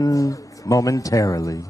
momentarily.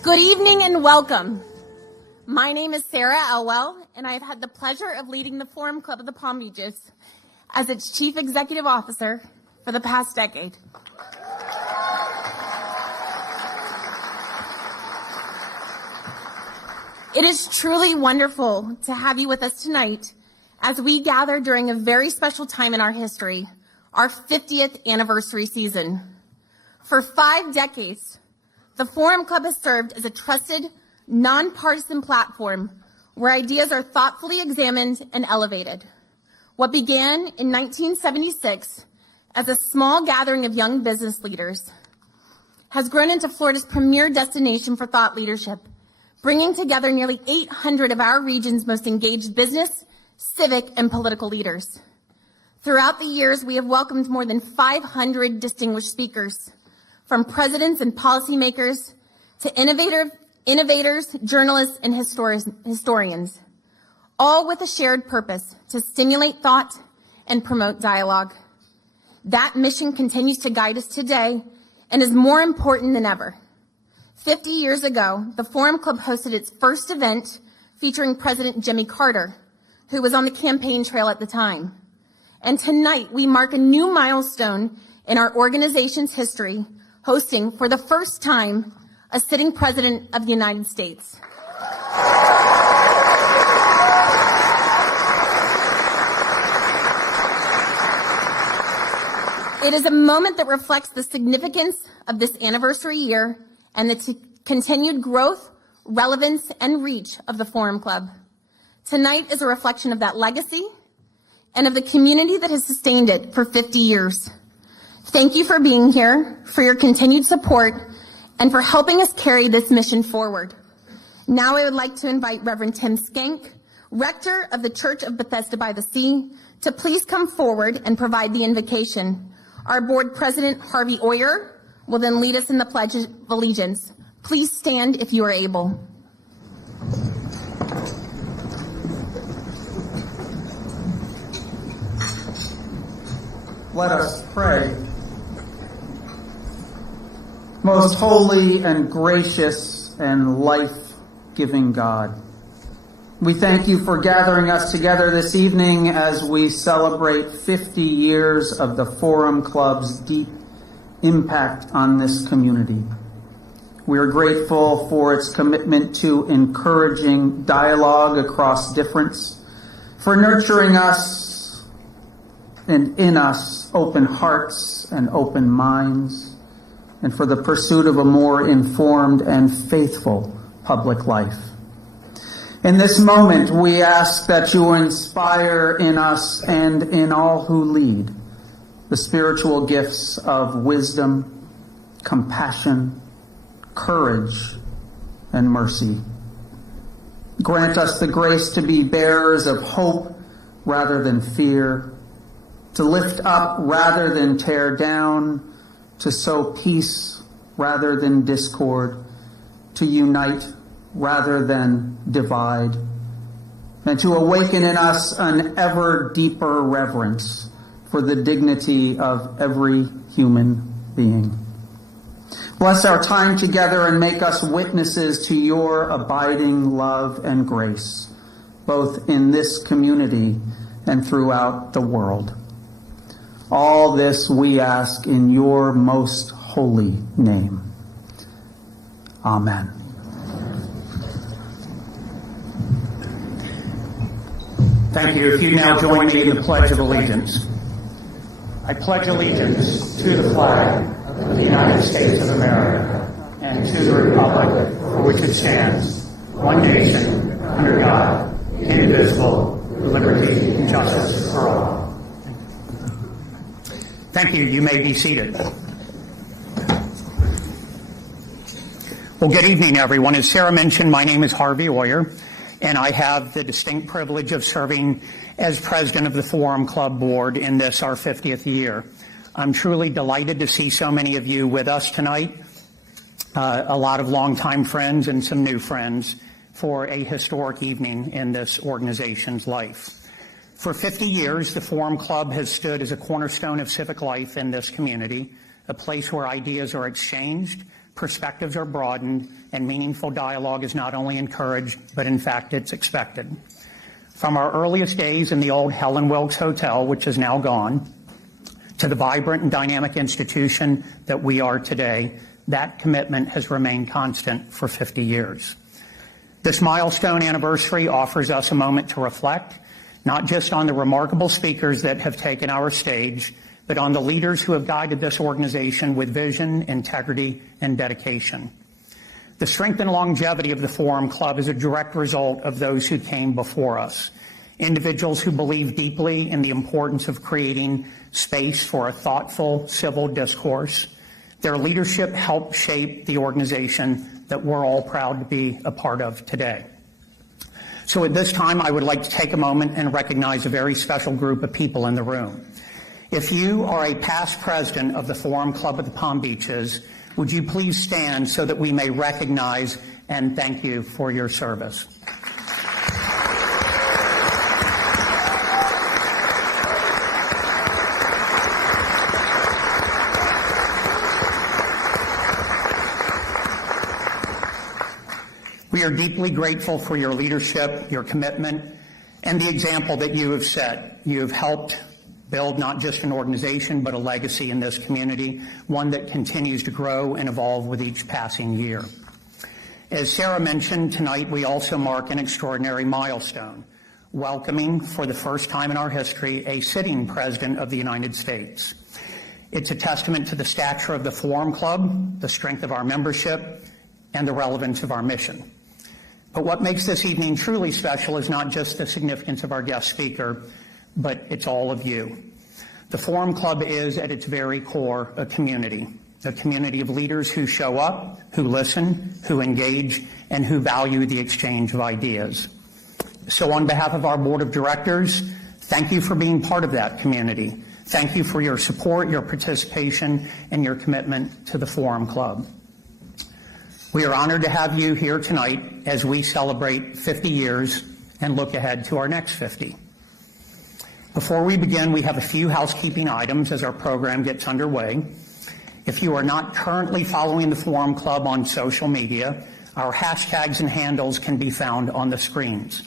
Good evening and welcome. My name is Sarah Elwell, and I have had the pleasure of leading the Forum Club of the Palm Beaches as its Chief Executive Officer for the past decade. It is truly wonderful to have you with us tonight as we gather during a very special time in our history, our 50th anniversary season. For 5 decades, the Forum Club has served as a trusted, nonpartisan platform where ideas are thoughtfully examined and elevated. What began in 1976 as a small gathering of young business leaders has grown into Florida's premier destination for thought leadership, bringing together nearly 800 of our region's most engaged business, civic, and political leaders. Throughout the years, we have welcomed more than 500 distinguished speakers, from presidents and policymakers to innovators, journalists, and historians, all with a shared purpose to stimulate thought and promote dialogue. That mission continues to guide us today and is more important than ever. 50 years ago, the Forum Club hosted its first event featuring President Jimmy Carter, who was on the campaign trail at the time. And tonight, we mark a new milestone in our organization's history, hosting for the first time a sitting president of the United States. It is a moment that reflects the significance of this anniversary year and the continued growth, relevance, and reach of the Forum Club. Tonight is a reflection of that legacy and of the community that has sustained it for 50 years. Thank you for being here, for your continued support, and for helping us carry this mission forward. Now I would like to invite Reverend Tim Skank, Rector of the Church of Bethesda by the Sea, to please come forward and provide the invocation. Our board president, Harvey Oyer, will then lead us in the Pledge of Allegiance. Please stand if you are able. Let us pray. Most holy and gracious and life-giving God, we thank you for gathering us together this evening as we celebrate 50 years of the Forum Club's deep impact on this community. We are grateful for its commitment to encouraging dialogue across difference, for nurturing us and in us open hearts and open minds, and for the pursuit of a more informed and faithful public life. In this moment, we ask that you inspire in us and in all who lead the spiritual gifts of wisdom, compassion, courage, and mercy. Grant us the grace to be bearers of hope rather than fear, to lift up rather than tear down, to sow peace rather than discord, to unite rather than divide, and to awaken in us an ever deeper reverence for the dignity of every human being. Bless our time together and make us witnesses to your abiding love and grace, both in this community and throughout the world. All this we ask in your most holy name. Amen. Thank you. If you now join me in the Pledge of Allegiance. I pledge allegiance to the flag of the United States of America and to the republic for which it stands, one nation, under God, indivisible, with liberty and justice for all. Thank you. You may be seated. Well, good evening, everyone. As Sarah mentioned, my name is Harvey Oyer, and I have the distinct privilege of serving as president of the Forum Club Board in this, our 50th year. I'm truly delighted to see so many of you with us tonight, a lot of longtime friends and some new friends for a historic evening in this organization's life. For 50 years, the Forum Club has stood as a cornerstone of civic life in this community, a place where ideas are exchanged, perspectives are broadened, and meaningful dialogue is not only encouraged, but in fact it's expected. From our earliest days in the old Helen Wilkes Hotel, which is now gone, to the vibrant and dynamic institution that we are today, that commitment has remained constant for 50 years. This milestone anniversary offers us a moment to reflect, not just on the remarkable speakers that have taken our stage, but on the leaders who have guided this organization with vision, integrity, and dedication. The strength and longevity of the Forum Club is a direct result of those who came before us, individuals who believe deeply in the importance of creating space for a thoughtful civil discourse. Their leadership helped shape the organization that we're all proud to be a part of today. So at this time, I would like to take a moment and recognize a very special group of people in the room. If you are a past president of the Forum Club of the Palm Beaches, would you please stand so that we may recognize and thank you for your service. We are deeply grateful for your leadership, your commitment, and the example that you have set. You have helped build not just an organization, but a legacy in this community, one that continues to grow and evolve with each passing year. As Sarah mentioned, tonight we also mark an extraordinary milestone, welcoming for the first time in our history a sitting president of the United States. It's a testament to the stature of the Forum Club, the strength of our membership, and the relevance of our mission. But what makes this evening truly special is not just the significance of our guest speaker, but it's all of you. The Forum Club is, at its very core, a community of leaders who show up, who listen, who engage, and who value the exchange of ideas. So on behalf of our board of directors, thank you for being part of that community. Thank you for your support, your participation, and your commitment to the Forum Club. We are honored to have you here tonight as we celebrate 50 years and look ahead to our next 50. Before we begin, we have a few housekeeping items as our program gets underway. If you are not currently following the Forum Club on social media, our hashtags and handles can be found on the screens.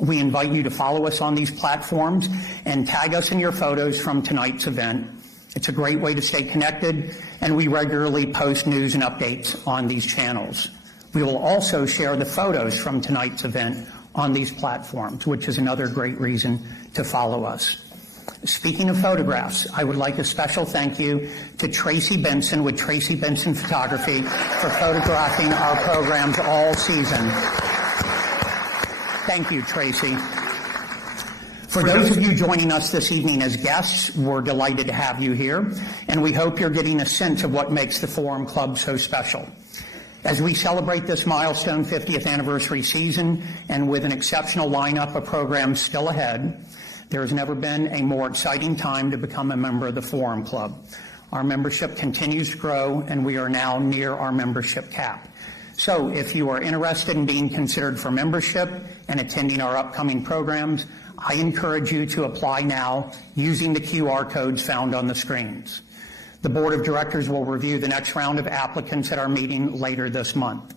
We invite you to follow us on these platforms and tag us in your photos from tonight's event. It's a great way to stay connected, and we regularly post news and updates on these channels. We will also share the photos from tonight's event on these platforms, which is another great reason to follow us. Speaking of photographs, I would like a special thank you to Tracy Benson with Tracy Benson Photography for photographing our programs all season. Thank you, Tracy. For those of you joining us this evening as guests, we're delighted to have you here, and we hope you're getting a sense of what makes the Forum Club so special. As we celebrate this milestone 50th anniversary season, and with an exceptional lineup of programs still ahead, there has never been a more exciting time to become a member of the Forum Club. Our membership continues to grow, and we are now near our membership cap. So if you are interested in being considered for membership and attending our upcoming programs, I encourage you to apply now using the QR codes found on the screens. The Board of Directors will review the next round of applicants at our meeting later this month.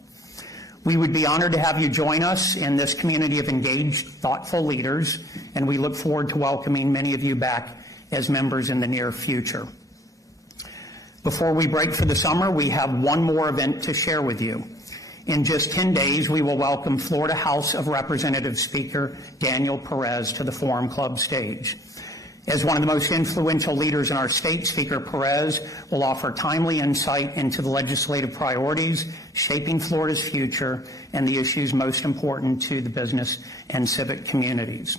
We would be honored to have you join us in this community of engaged, thoughtful leaders, and we look forward to welcoming many of you back as members in the near future. Before we break for the summer, we have one more event to share with you. In just 10 days, we will welcome Florida House of Representatives Speaker Daniel Perez to the Forum Club stage. As one of the most influential leaders in our state, Speaker Perez will offer timely insight into the legislative priorities shaping Florida's future and the issues most important to the business and civic communities.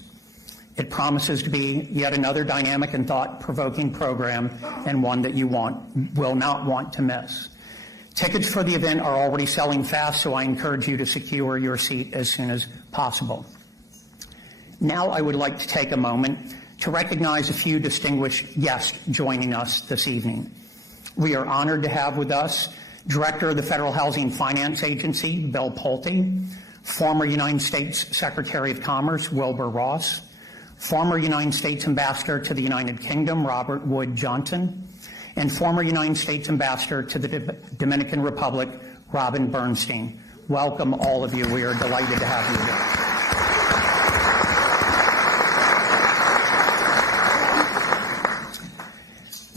It promises to be yet another dynamic and thought-provoking program, and one that you will not want to miss. Tickets for the event are already selling fast, so I encourage you to secure your seat as soon as possible. Now I would like to take a moment to recognize a few distinguished guests joining us this evening. We are honored to have with us Director of the Federal Housing Finance Agency, Bill Pulte, former United States Secretary of Commerce, Wilbur Ross, former United States Ambassador to the United Kingdom, Robert Wood Johnson, and former United States Ambassador to the Dominican Republic, Robin Bernstein. Welcome, all of you. We are delighted to have you here.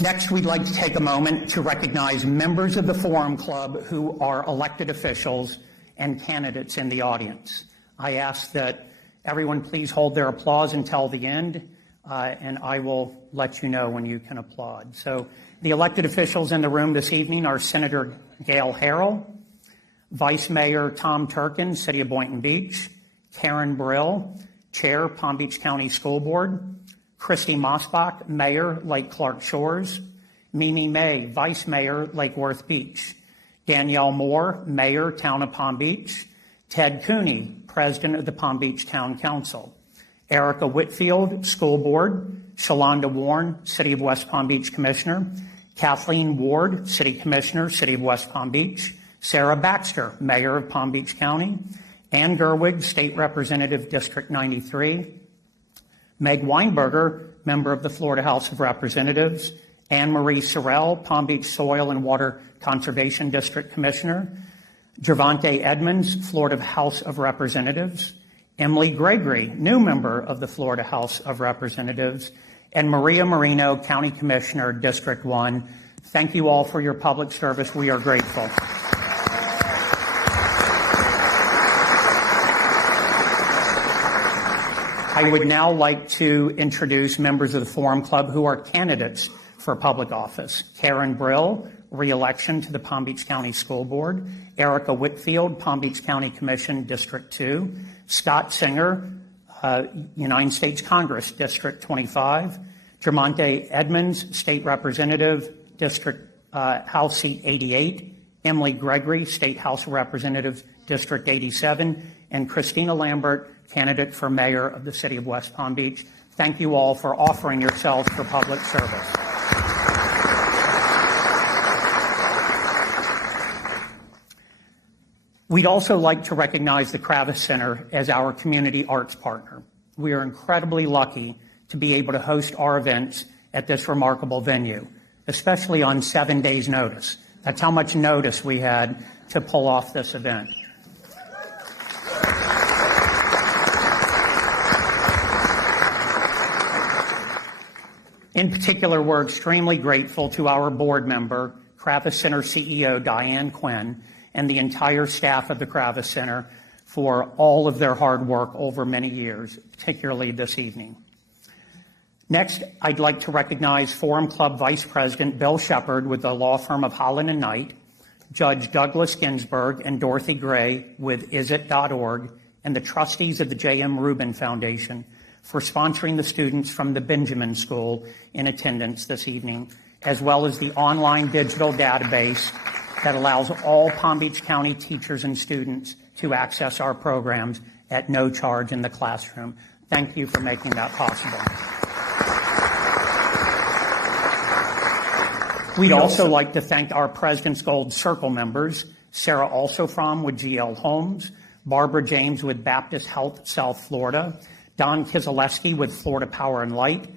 Next, we'd like to take a moment to recognize members of the Forum Club who are elected officials and candidates in the audience. I ask that everyone please hold their applause until the end, and I will let you know when you can applaud. So the elected officials in the room this evening are Senator Gail Harrell, Vice Mayor Tom Turkin, City of Boynton Beach, Karen Brill, Chair, Palm Beach County School Board, Christy Mosbach, Mayor, Lake Clark Shores, Mimi May, Vice Mayor, Lake Worth Beach, Danielle Moore, Mayor, Town of Palm Beach, Ted Cooney, President of the Palm Beach Town Council, Erica Whitfield, School Board, Shalonda Warren, City of West Palm Beach Commissioner, Kathleen Ward, City Commissioner, City of West Palm Beach, Sarah Baxter, Mayor of Palm Beach County, Ann Gerwig, State Representative, District 93, Meg Weinberger, Member of the Florida House of Representatives, Anne Marie Sorrell, Palm Beach Soil and Water Conservation District Commissioner, Gervonta Edmonds, Florida House of Representatives, Emily Gregory, new member of the Florida House of Representatives, and Maria Marino, County Commissioner, District 1. Thank you all for your public service. We are grateful. I would now like to introduce members of the Forum Club who are candidates for public office. Karen Brill, re-election to the Palm Beach County School Board. Erica Whitfield, Palm Beach County Commission, District 2. Scott Singer, United States Congress, District 25. Gervonta Edmonds, State Representative, District House Seat 88. Emily Gregory, State House of Representatives, District 87. And Christina Lambert, candidate for Mayor of the City of West Palm Beach. Thank you all for offering yourselves for public service. We'd also like to recognize the Kravis Center as our community arts partner. We are incredibly lucky to be able to host our events at this remarkable venue, especially on 7 days' notice. That's how much notice we had to pull off this event. In particular, we're extremely grateful to our board member, Kravis Center CEO Diane Quinn, and the entire staff of the Kravis Center for all of their hard work over many years, particularly this evening. Next, I'd like to recognize Forum Club Vice President Bill Shepard with the law firm of Holland & Knight, Judge Douglas Ginsburg and Dorothy Gray with isit.org, and the trustees of the J.M. Rubin Foundation for sponsoring the students from the Benjamin School in attendance this evening, as well as the online digital database that allows all Palm Beach County teachers and students to access our programs at no charge in the classroom. Thank you for making that possible. We'd also like to thank our President's Gold Circle members, Sarah Alsofrom with GL Homes, Barbara James with Baptist Health South Florida, Don Kizaleski with Florida Power and Light,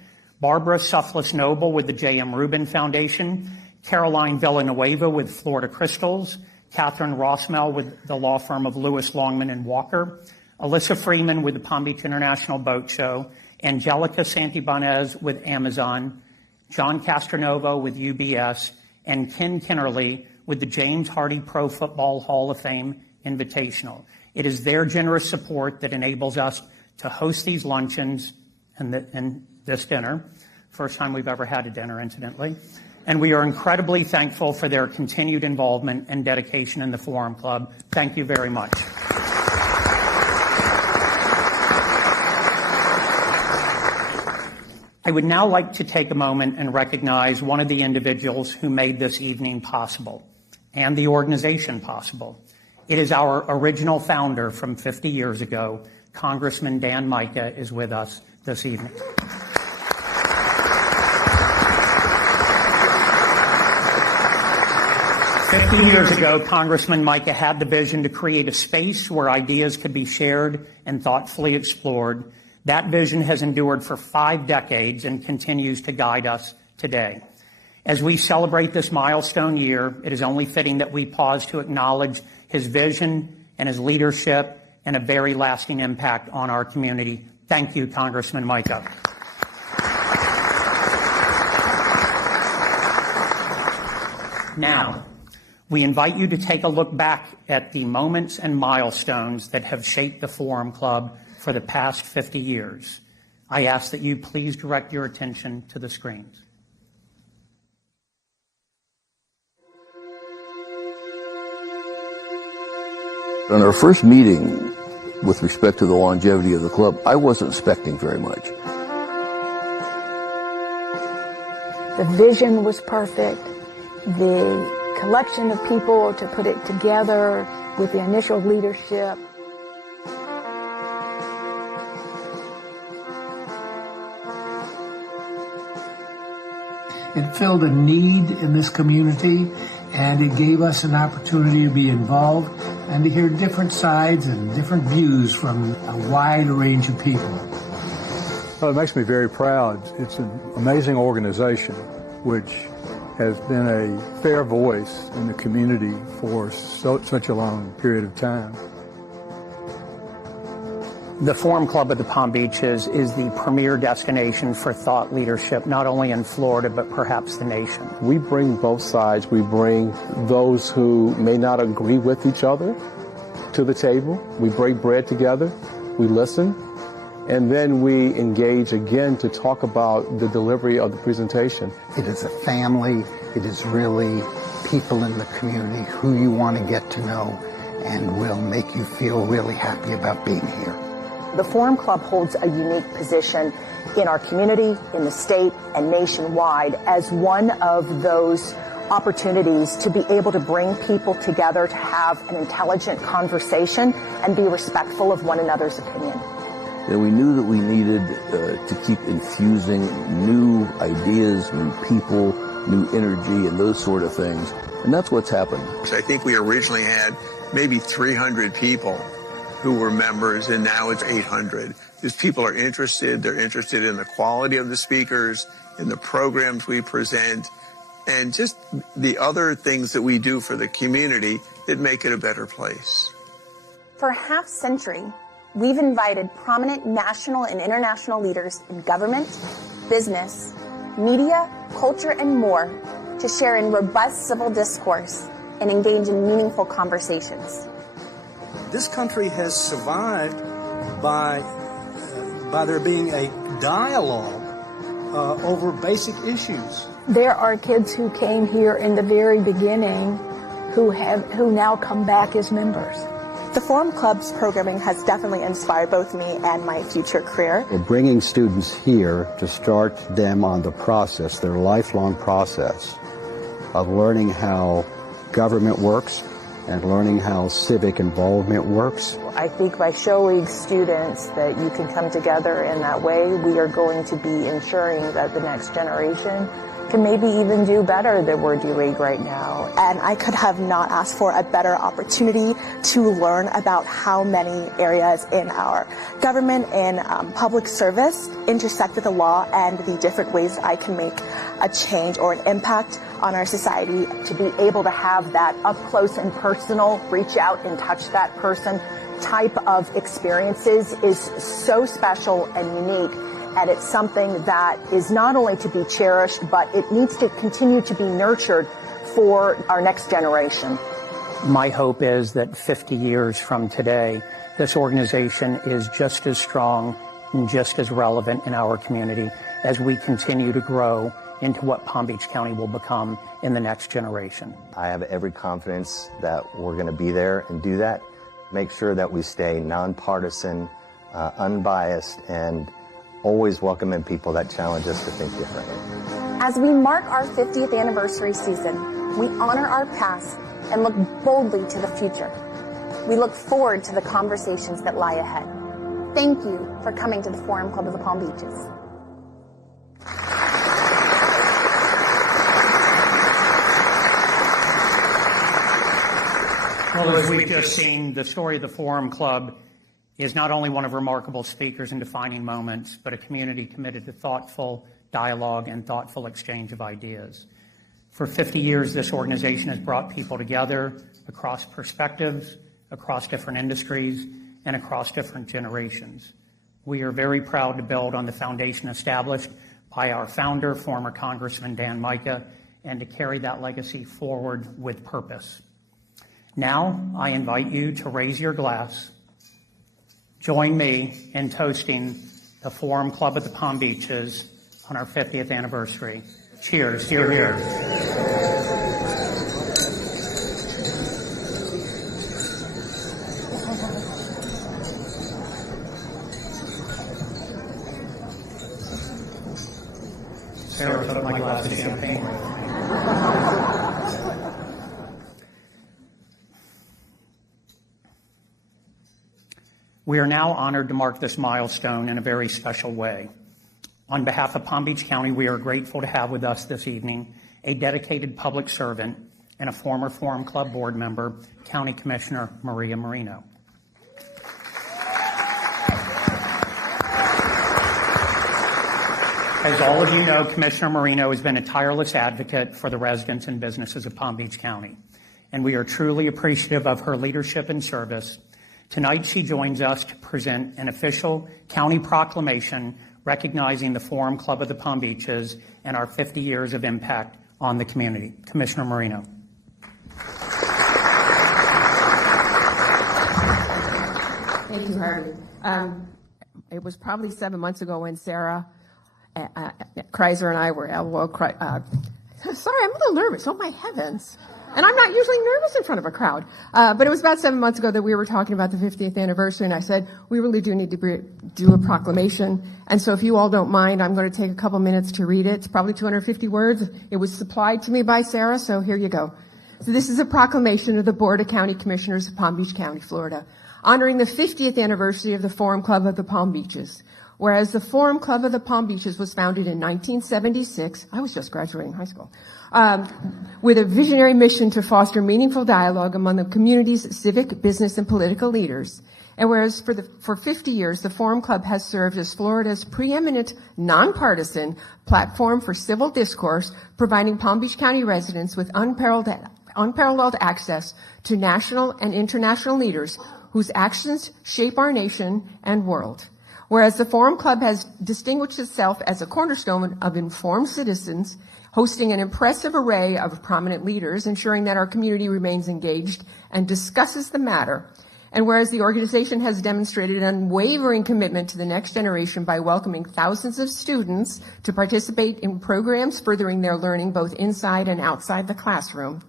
Barbara Suffless Noble with the J.M. Rubin Foundation, Caroline Villanueva with Florida Crystals, Catherine Rossmel with the law firm of Lewis, Longman and Walker, Alyssa Freeman with the Palm Beach International Boat Show, Angelica Santibanez with Amazon, John Castronovo with UBS, and Ken Kinnerly with the James Hardy Pro Football Hall of Fame Invitational. It is their generous support that enables us to host these luncheons and this dinner. First time we've ever had a dinner, incidentally. And we are incredibly thankful for their continued involvement and dedication in the Forum Club. Thank you very much. I would now like to take a moment and recognize one of the individuals who made this evening possible and the organization possible. It is our original founder from 50 years ago. Congressman Dan Mica is with us this evening. "50 years ago, Congressman Mica had the vision to create a space where ideas could be shared and thoughtfully explored. That vision has endured for 5 decades and continues to guide us today. As we celebrate this milestone year, it is only fitting that we pause to acknowledge his vision and his leadership and a very lasting impact on our community. Thank you, Congressman Mica. Now, we invite you to take a look back at the moments and milestones that have shaped the Forum Club for the past 50 years. I ask that you please direct your attention to the screens. On our first meeting with respect to the longevity of the club, I wasn't expecting very much. The vision was perfect. The collection of people to put it together with the initial leadership. It filled a need in this community, and it gave us an opportunity to be involved and to hear different sides and different views from a wide range of people. Well, it makes me very proud. It's an amazing organization which has been a fair voice in the community for such a long period of time. The Forum Club of the Palm Beaches is the premier destination for thought leadership, not only in Florida, but perhaps the nation. We bring both sides. We bring those who may not agree with each other to the table. We break bread together. We listen. And then we engage again to talk about the delivery of the presentation. It is a family. It is really people in the community who you want to get to know and will make you feel really happy about being here. The Forum Club holds a unique position in our community, in the state, and nationwide as one of those opportunities to be able to bring people together to have an intelligent conversation and be respectful of one another's opinion. And we knew that we needed to keep infusing new ideas, new people, new energy, and those sort of things. And that's what's happened. I think we originally had maybe 300 people who were members, and now it's 800. These people are interested. They're interested in the quality of the speakers, in the programs we present, and just the other things that we do for the community that make it a better place. For a half century, we've invited prominent national and international leaders in government, business, media, culture, and more to share in robust civil discourse and engage in meaningful conversations. This country has survived by there being a dialogue over basic issues. There are kids who came here in the very beginning who now come back as members. The Forum Club's programming has definitely inspired both me and my future career. We're bringing students here to start them on the process, their lifelong process of learning how government works and learning how civic involvement works. I think by showing students that you can come together in that way, we are going to be ensuring that the next generation can maybe even do better than we're doing right now. And I could have not asked for a better opportunity to learn about how many areas in our government and public service intersect with the law and the different ways I can make a change or an impact on our society. To be able to have that up close and personal, reach out and touch that person type of experiences is so special and unique. And it's something that is not only to be cherished, but it needs to continue to be nurtured for our next generation. My hope is that 50 years from today, this organization is just as strong and just as relevant in our community as we continue to grow into what Palm Beach County will become in the next generation. I have every confidence that we're going to be there and do that. Make sure that we stay nonpartisan, unbiased, and always welcoming people that challenge us to think differently. As we mark our 50th anniversary season, we honor our past and look boldly to the future. We look forward to the conversations that lie ahead. Thank you for coming to the Forum Club of the Palm Beaches. Well, as we've just seen, the story of the Forum Club is not only one of remarkable speakers and defining moments, but a community committed to thoughtful dialogue and thoughtful exchange of ideas. For 50 years, this organization has brought people together across perspectives, across different industries, and across different generations. We are very proud to build on the foundation established by our founder, former Congressman Dan Mica, and to carry that legacy forward with purpose. Now, I invite you to raise your glass. Join me in toasting the Forum Club of the Palm Beaches on our 50th anniversary. Cheers. Cheers. Cheers. Sarah took my glass of champagne. We are now honored to mark this milestone in a very special way. On behalf of Palm Beach County, we are grateful to have with us this evening a dedicated public servant and a former Forum Club board member, County Commissioner Maria Marino. As all of you know, Commissioner Marino has been a tireless advocate for the residents and businesses of Palm Beach County, and we are truly appreciative of her leadership and service. Tonight, she joins us to present an official county proclamation recognizing the Forum Club of the Palm Beaches and our 50 years of impact on the community. Commissioner Marino. Thank you, Harvey. It was probably 7 months ago when Sarah Kreiser and I were sorry, I'm a little nervous. Oh, my heavens. And I'm not usually nervous in front of a crowd. But it was about 7 months ago that we were talking about the 50th anniversary, and I said, we really do need to do a proclamation. And so if you all don't mind, I'm going to take a couple minutes to read it. It's probably 250 words. It was supplied to me by Sarah, so here you go. So this is a proclamation of the Board of County Commissioners of Palm Beach County, Florida, honoring the 50th anniversary of the Forum Club of the Palm Beaches. Whereas the Forum Club of the Palm Beaches was founded in 1976, I was just graduating high school, with a visionary mission to foster meaningful dialogue among the community's civic, business, and political leaders. And whereas for 50 years, the Forum Club has served as Florida's preeminent nonpartisan platform for civil discourse, providing Palm Beach County residents with unparalleled access to national and international leaders whose actions shape our nation and world. Whereas the Forum Club has distinguished itself as a cornerstone of informed citizens, hosting an impressive array of prominent leaders, ensuring that our community remains engaged and discusses the matter. And whereas the organization has demonstrated an unwavering commitment to the next generation by welcoming thousands of students to participate in programs furthering their learning both inside and outside the classroom.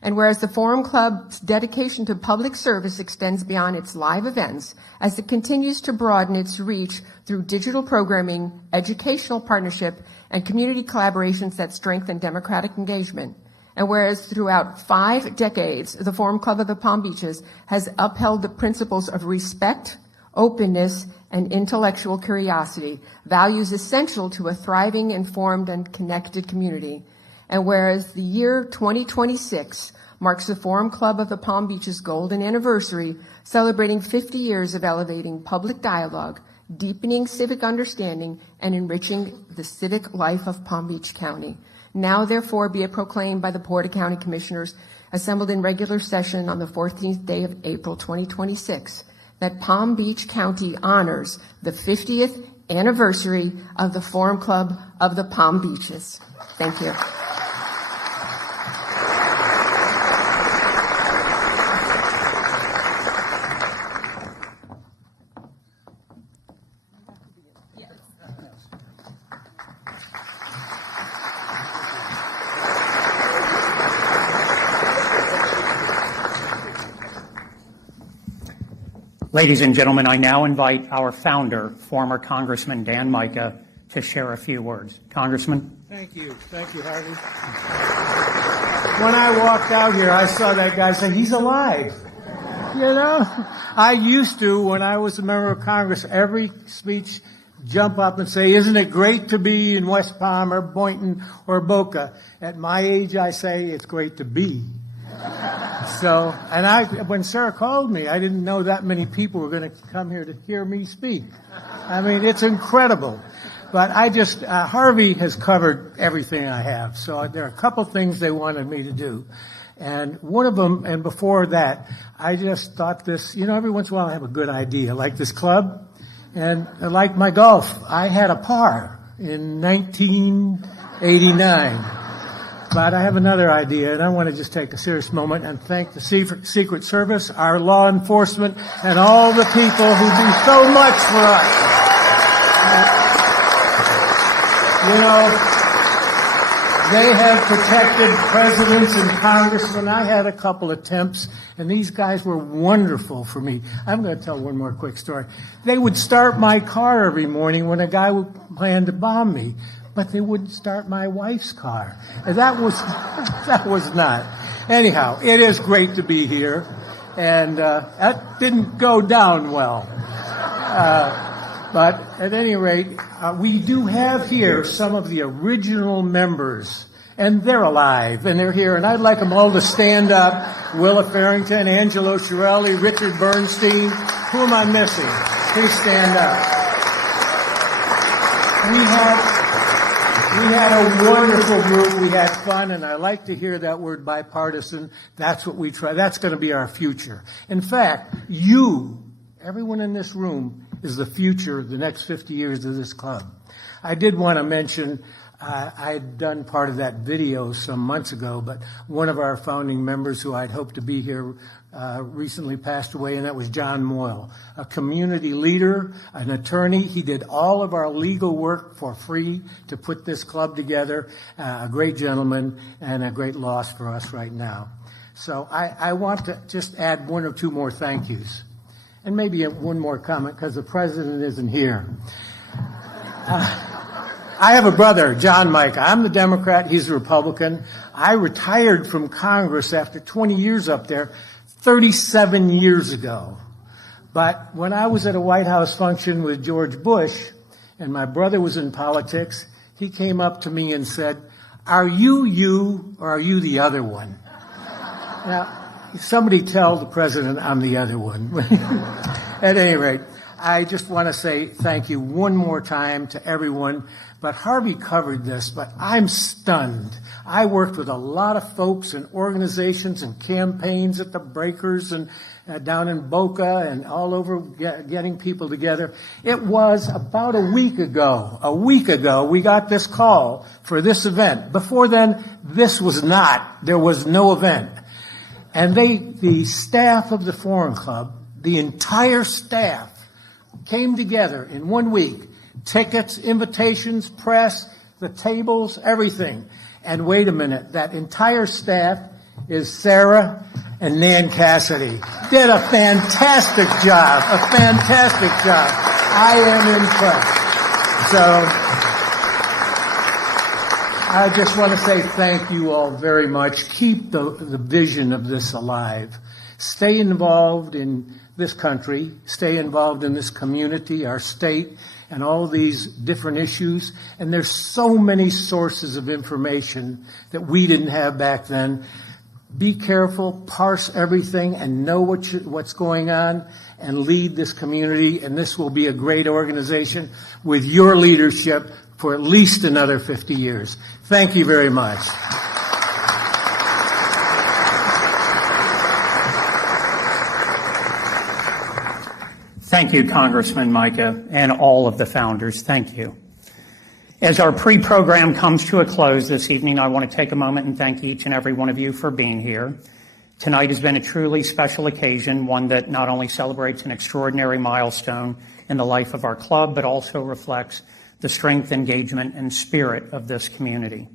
And whereas the Forum Club's dedication to public service extends beyond its live events as it continues to broaden its reach through digital programming, educational partnership, and community collaborations that strengthen democratic engagement. And whereas throughout 5 decades, the Forum Club of the Palm Beaches has upheld the principles of respect, openness, and intellectual curiosity, values essential to a thriving, informed, and connected community. And whereas the year 2026 marks the Forum Club of the Palm Beaches' golden anniversary, celebrating 50 years of elevating public dialogue, deepening civic understanding, and enriching the civic life of Palm Beach County. Now, therefore, be it proclaimed by the Board of County Commissioners assembled in regular session on the 14th day of April 2026 that Palm Beach County honors the 50th anniversary of the Forum Club of the Palm Beaches. Thank you. Ladies and gentlemen, I now invite our founder, former Congressman Dan Mica, to share a few words. Congressman? Thank you. Thank you, Harvey. When I walked out here, I saw that guy say, he's alive. You know, I used to, when I was a member of Congress, every speech jump up and say, isn't it great to be in West Palm or Boynton or Boca? At my age, I say, it's great to be. So, and when Sarah called me, I didn't know that many people were going to come here to hear me speak. I mean, it's incredible. But Harvey has covered everything I have. So there are a couple things they wanted me to do. And one of them, and before that, I just thought this, every once in a while I have a good idea, like this club. And like my golf, I had a par in 1989. But I have another idea, and I want to just take a serious moment and thank the Secret Service, our law enforcement, and all the people who do so much for us. They have protected presidents and congressmen. I had a couple attempts, and these guys were wonderful for me. I'm going to tell one more quick story. They would start my car every morning when a guy would plan to bomb me. But they wouldn't start my wife's car. And that was not. Anyhow, it is great to be here. And that didn't go down well. But at any rate, we do have here some of the original members. And they're alive, and they're here. And I'd like them all to stand up. Willa Farrington, Angelo Chiarelli, Richard Bernstein. Who am I missing? Please stand up. We had a wonderful group. We had fun, and I like to hear that word bipartisan. That's what we try. That's going to be our future. In fact, everyone in this room, is the future of the next 50 years of this club. I did want to mention, I had done part of that video some months ago, but one of our founding members who I'd hoped to be here recently passed away, and that was John Moyle, a community leader, an attorney. He did all of our legal work for free to put this club together, a great gentleman and a great loss for us right now. So I want to just add one or two more thank yous, and maybe one more comment because the president isn't here. I have a brother, John Mica. I'm the Democrat. He's a Republican. I retired from Congress after 20 years up there 37 years ago. But when I was at a White House function with George Bush and my brother was in politics, he came up to me and said, "Are you or are you the other one?" Now, somebody tell the president I'm the other one. At any rate, I just want to say thank you one more time to everyone. But Harvey covered this, but I'm stunned. I worked with a lot of folks and organizations and campaigns at the Breakers and down in Boca and all over getting people together. It was about a week ago, we got this call for this event. Before then, there was no event. And the staff of the Forum Club the entire staff came together in 1 week. Tickets, invitations, press, the tables, everything. And wait a minute, that entire staff is Sarah and Nan Cassidy. Did a fantastic job, I am impressed. So I just want to say thank you all very much. Keep the vision of this alive. Stay involved in this country, stay involved in this community, our state, and all these different issues. And there's so many sources of information that we didn't have back then. Be careful, parse everything, and know what's going on, and lead this community. And this will be a great organization with your leadership for at least another 50 years. Thank you very much. Thank you, Congressman Micah, and all of the founders. Thank you. As our pre-program comes to a close this evening, I want to take a moment and thank each and every one of you for being here. Tonight has been a truly special occasion, one that not only celebrates an extraordinary milestone in the life of our club, but also reflects the strength, engagement, and spirit of this community.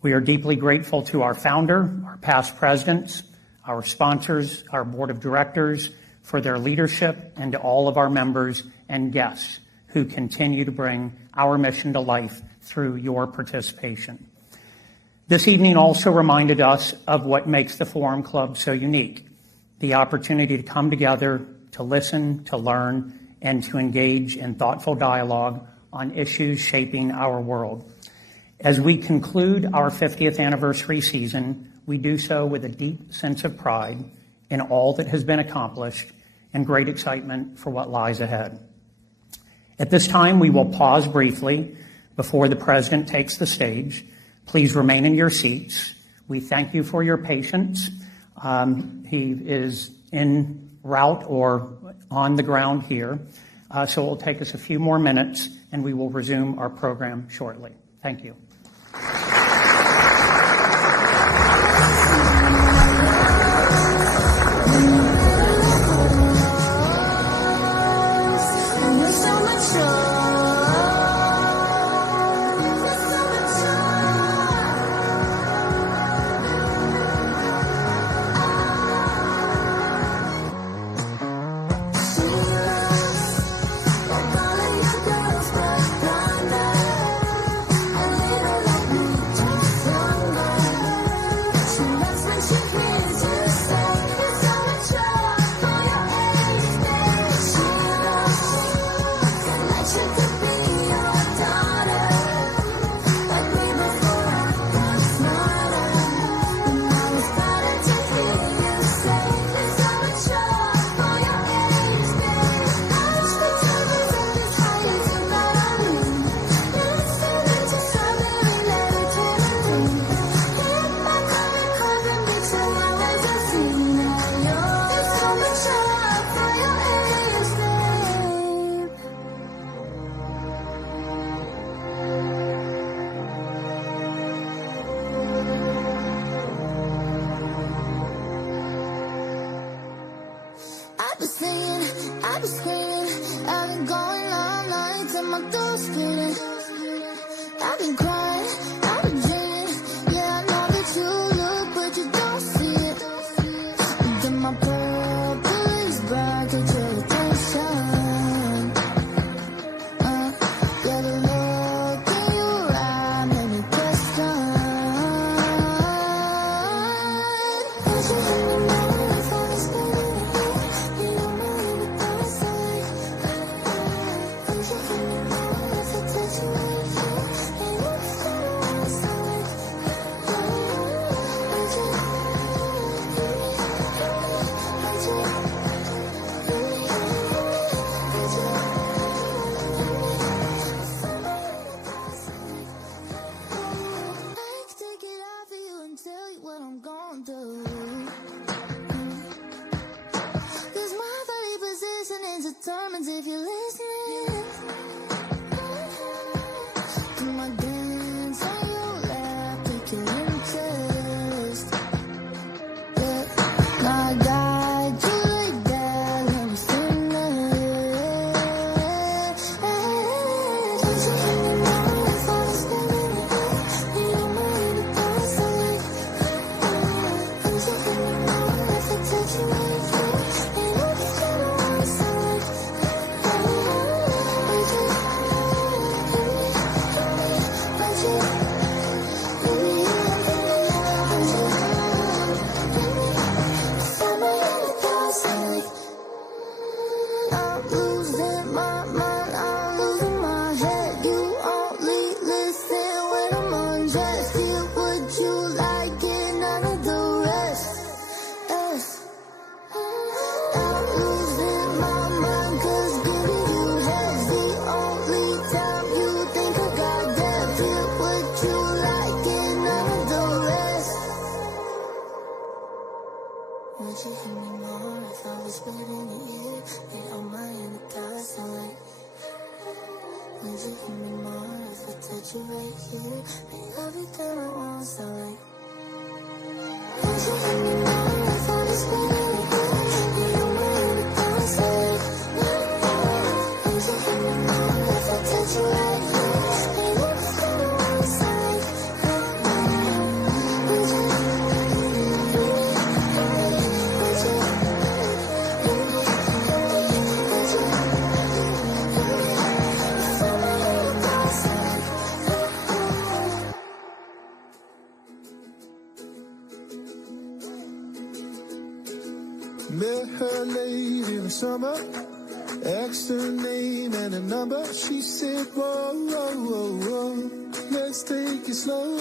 We are deeply grateful to our founder, our past presidents, our sponsors, our board of directors for their leadership, and to all of our members and guests who continue to bring our mission to life through your participation. This evening also reminded us of what makes the Forum Club so unique, the opportunity to come together, to listen, to learn, and to engage in thoughtful dialogue on issues shaping our world. As we conclude our 50th anniversary season, we do so with a deep sense of pride in all that has been accomplished and great excitement for what lies ahead. At this time, we will pause briefly before the President takes the stage. Please remain in your seats. We thank you for your patience. He is en route or on the ground here, so it will take us a few more minutes, and we will resume our program shortly. Thank you. I've been screaming, I've been going all night till my throat's bleeding. I've been crying, I've been dreaming. Yeah, I know that you look, but you don't see it. Get my purplish brown, get your attention. Yeah, the look in your eye made me question. Would you let me know if I was better? You don't know the person. Would you let me know if I touch you like that? And you still want something. Would you? Take it out for you and tell you what I'm gon' do. 'Cause my body positioning determines if you're listening. And my dance on your lap, pique your interest. Yeah, now I got you like that, let me it. Ain't everything I want sound like. Won't you let me know if I'm just feeling good? And you want me to bounce like. Won't you let me know if I touch you right here? Ain't everything I want sound like. Met her late in the summer, asked her name and a number. She said, whoa, whoa, whoa, whoa, let's take it slow.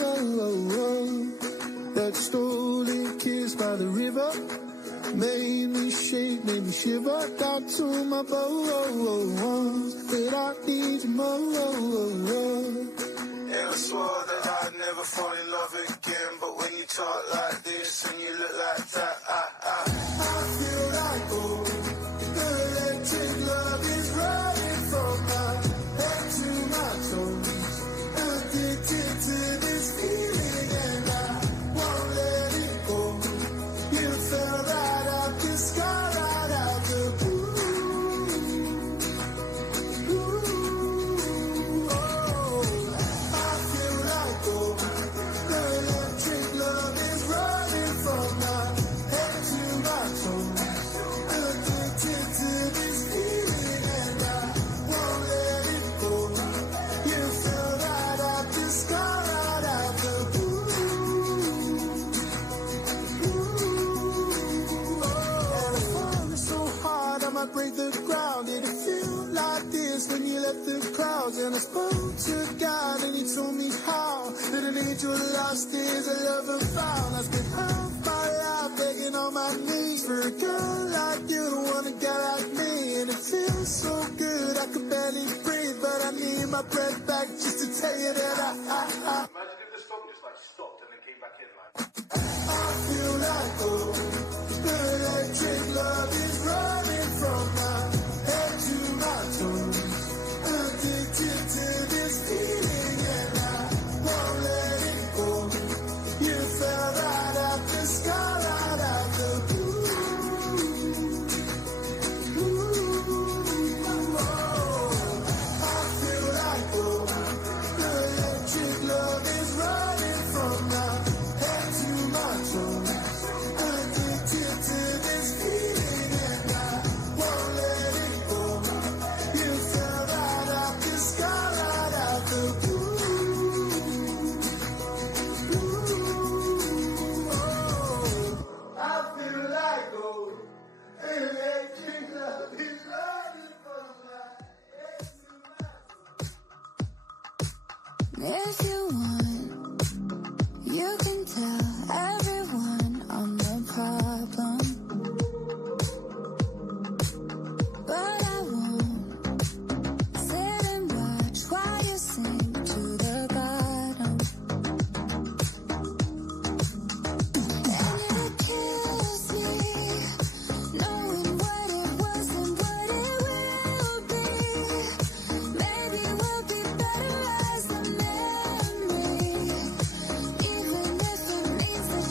That stolen kiss by the river made me shake, made me shiver. Down to my bones, but I need you more. And I swore that I'd never fall in love again. But when you talk like this and you look like that, I feel like, oh, the electric love is running from my head to my toes. Addicted to this feeling and I won't let it go. You fell right out the sky, right out the blue. Break the ground. Did it feel like this when you left the crowds? And I spoke to God and he told me how that an angel lost is a lover found. I spent half my life begging on my knees for a girl like you to want a guy like me. And it feels so good I could barely breathe, but I need my breath back just to tell you that I Imagine if the song just like stopped and then came back in like. I feel like, oh, the electric love is running from my head to my toes. Addicted to this feeling and I won't let it go. You fell right out the sky, right out the blue. I feel like, oh, the electric love is running from my head to my toes. Addicted to this feeling and I won't let it go. You fell right out the sky, right out the blue. I feel like, oh, electric love is running from my head to my toes. If you want, you can tell everyone I'm the problem. But I won't sit and watch while you sink to the bottom. And it kills me knowing what it was and what it will be. Maybe we'll be better as a memory, even if it means that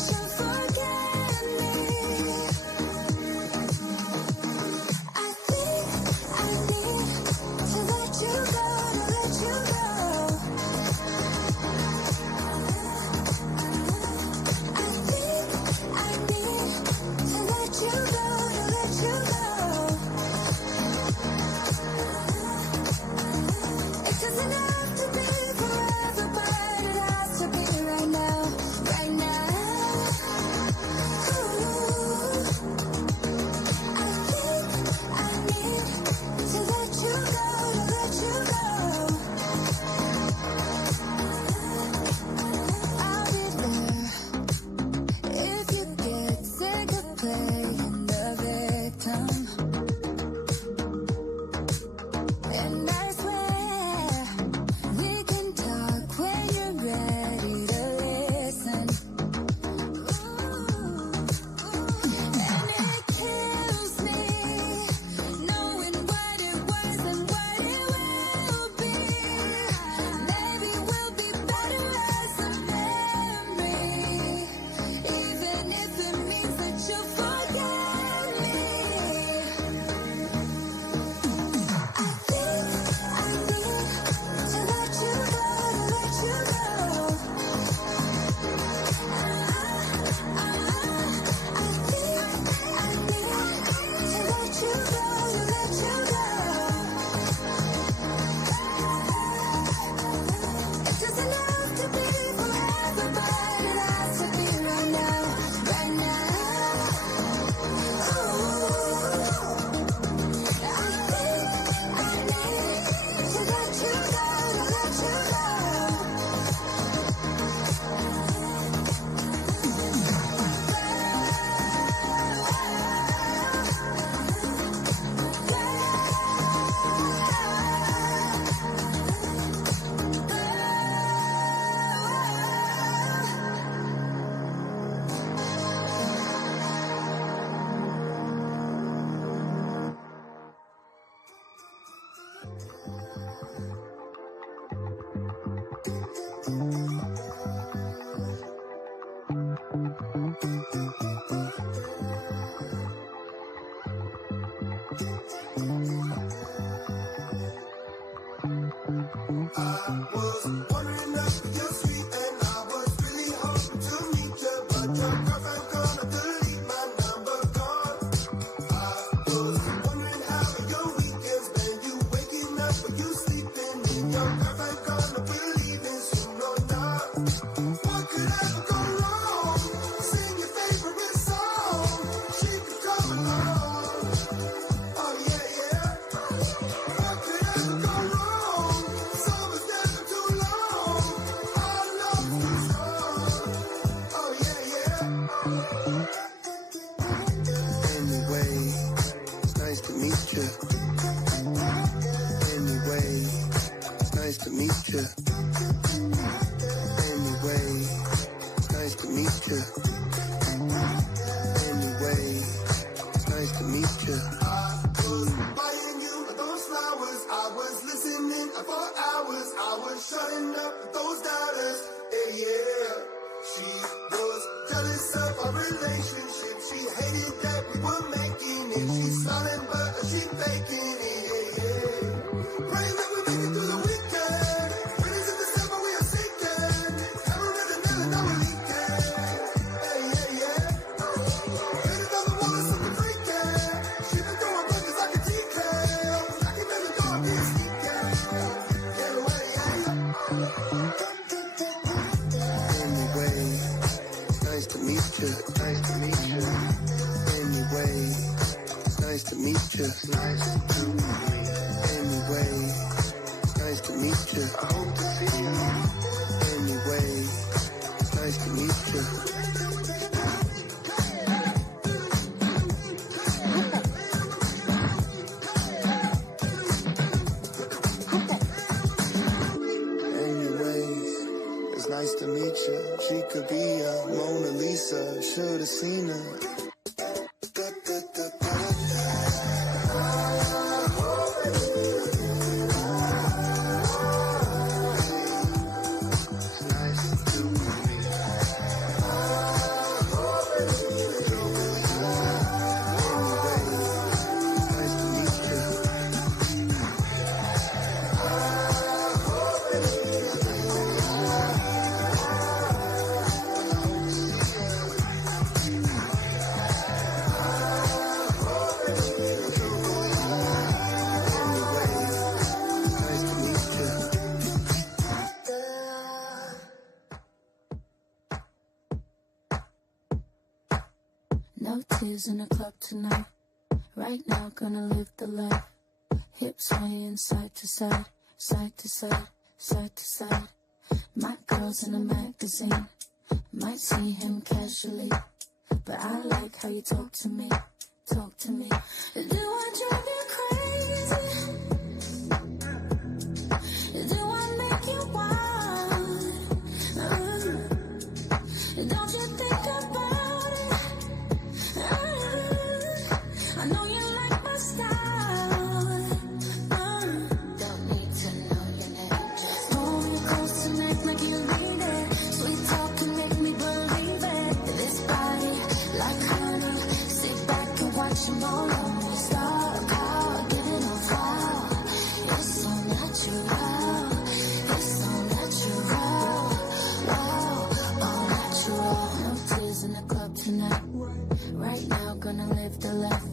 No tears in the club tonight. Right now, gonna live the life. Hips swaying side to side, side to side, side to side. My girl's in a magazine. Might see him casually, but I like how you talk to me, talk to me. Do I drive you crazy? Do I make you wild? Don't you think about it? I know you like my style. Don't need to know your name. Just hold me close and act like you need it. Sweet talk can make me believe it. This body like honey. Sit back and watch them all on me. Start out, get it on fire. It's so natural. It's so natural. Wow, all natural. No tears in the club tonight. Right now, gonna live the life.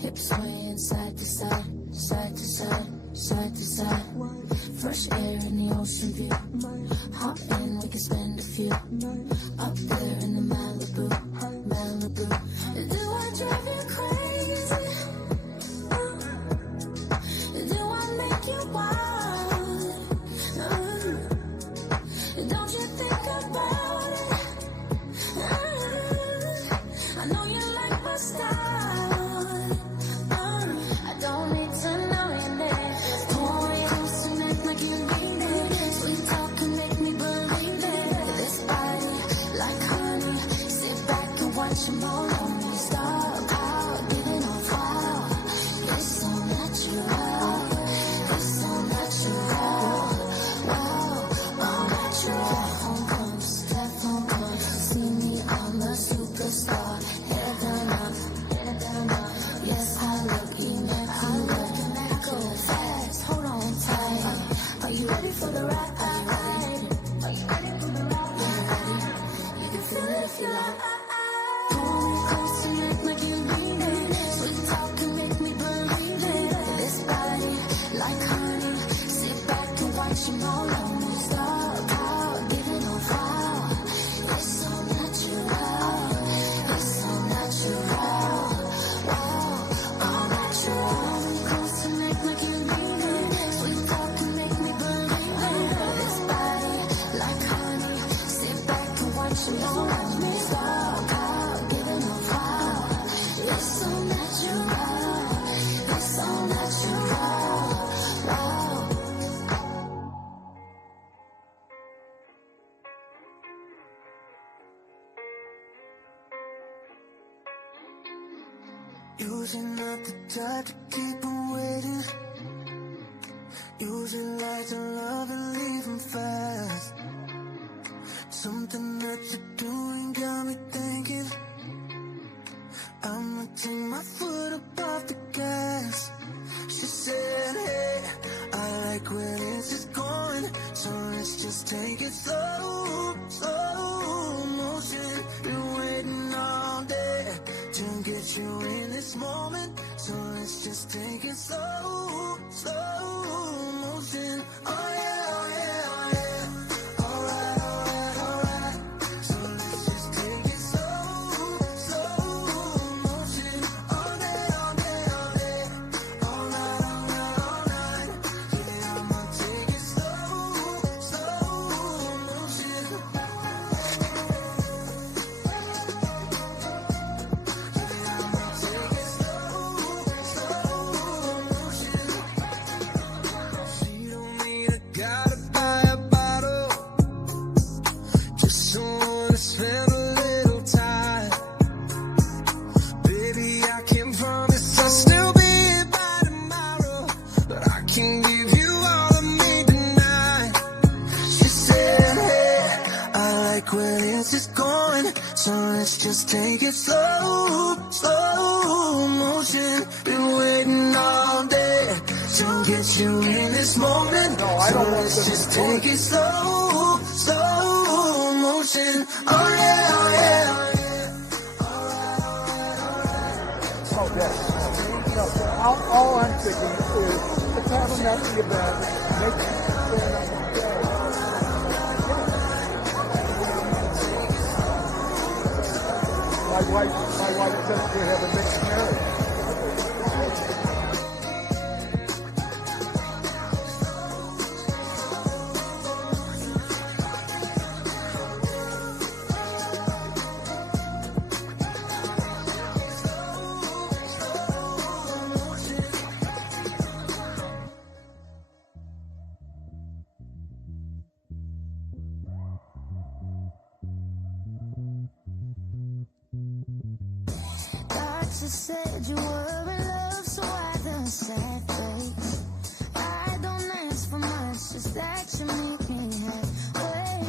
Hips swaying side to side, side to side, side to side. Fresh air in the ocean view. Hop in, we can spend a few. Up there in the Malibu, Malibu. Do I drive you crazy? Do I make you wild? Don't you think about it? I know you like my style. I don't need to know your Usually not the type to keep them waiting. Usually like to love and leave them fast. Something that you're doing got me thinking I'ma take my foot up off the gas. She said, hey, I like where this is going, so let's just take it slow, slow motion. Been waiting all day to get you in this moment, so let's just take it slow, slow motion. Oh yeah, oh yeah, oh yeah. Alright, alright, alright. So let's just take it slow, slow motion. All day, all day, all day. All night, all night, all night. Yeah, I'ma take it slow, slow motion. She don't need a guy to buy a bottle, just someone to spend a little time. Baby, I can promise I'll still be here by tomorrow, but I can give you all of me tonight. She said, hey, I like where this is going, so let's just take it slow, slow motion. Been waiting all day to get you in this moment, so let's just take it slow, slow motion. Oh yeah, oh yeah, oh yeah. Oh, yes. No, all I'm thinking is, let's have them out to your bed, make them stand up and go. My wife says we have a mixed marriage. God just said you were in love, so I done sad face. I don't ask for much, just that you make me halfway.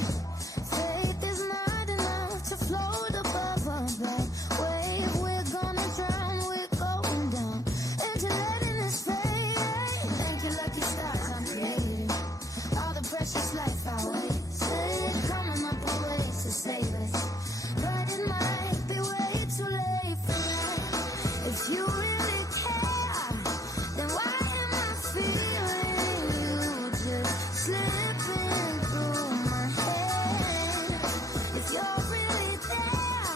Faith is not enough to float above a black wave. We're gonna drown, we're going down into letting this fade. Thank you, lucky stars, I'm creating all the precious life I wasted, coming up with ways to save us, but it might be way too late for that. If you really care, then why am I feeling you just slipping through my head? If you're really there,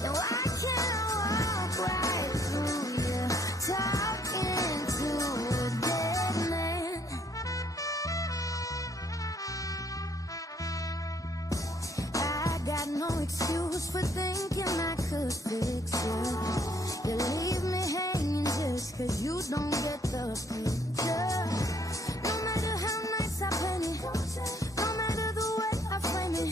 then why can't I walk right through you, talking to a dead man? I got no excuse for thinking I could fix it. You leave me hanging just 'cause you don't get the picture. No matter how nice I paint it, no matter the way I frame it,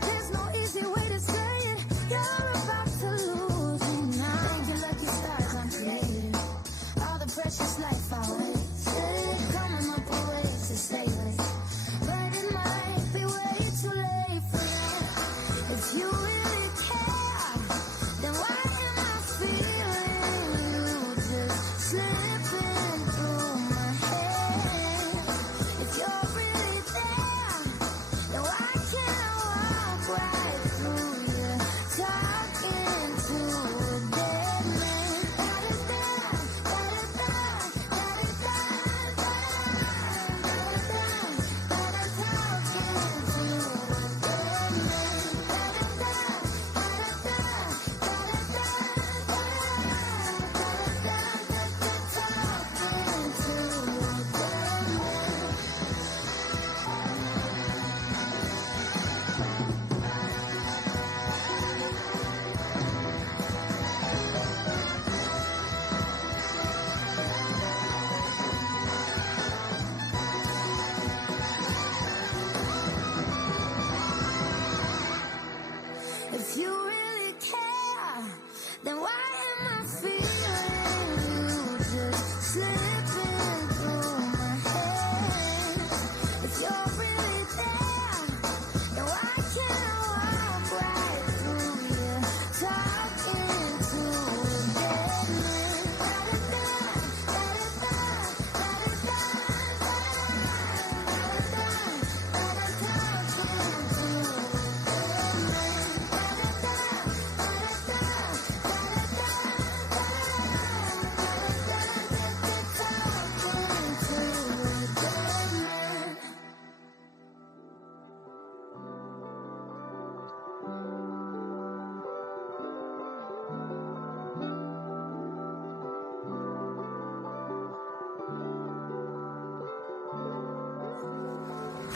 there's no easy way to say it. You're about to lose me now. Thank you, lucky stars, I'm creating all the precious life I wasted, coming up with ways to save us, but it might be way too late for that. If you really care, then why am I feeling you just slipping through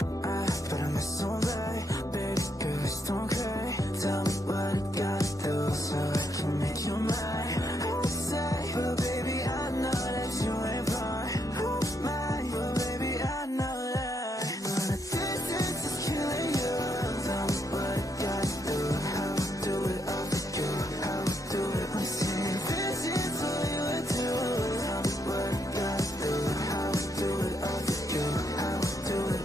But I miss so bad, baby girl, just don't cry. Tell me what I gotta do so I can make you mine. I say, but baby, I know that you ain't fine. Oh my, but baby, I know that. But the distance is killing you. Tell me what I gotta do, how to do it, I'll forget how to do it. I'm seeing visions for you and do. Tell me what I gotta do, how to do it, I'll forget how to do it.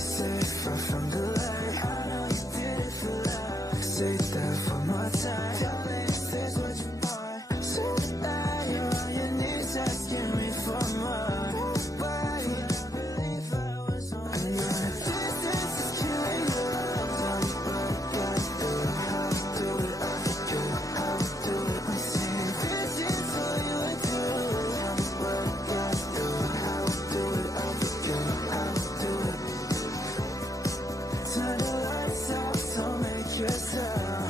Say far from the light, I know you did it for love. Say that one more time, tell me if this what you want. Say that you're on your knees asking me for more. Why would I believe I was on? I know that distance is killing you. Tell me what I gotta do, how to do it, I'll forget how to do it. I'm seeing visions for you and do. Tell me what I gotta do, how to do it, I'll forget how to do it. Turn the lights off, don't make yourself.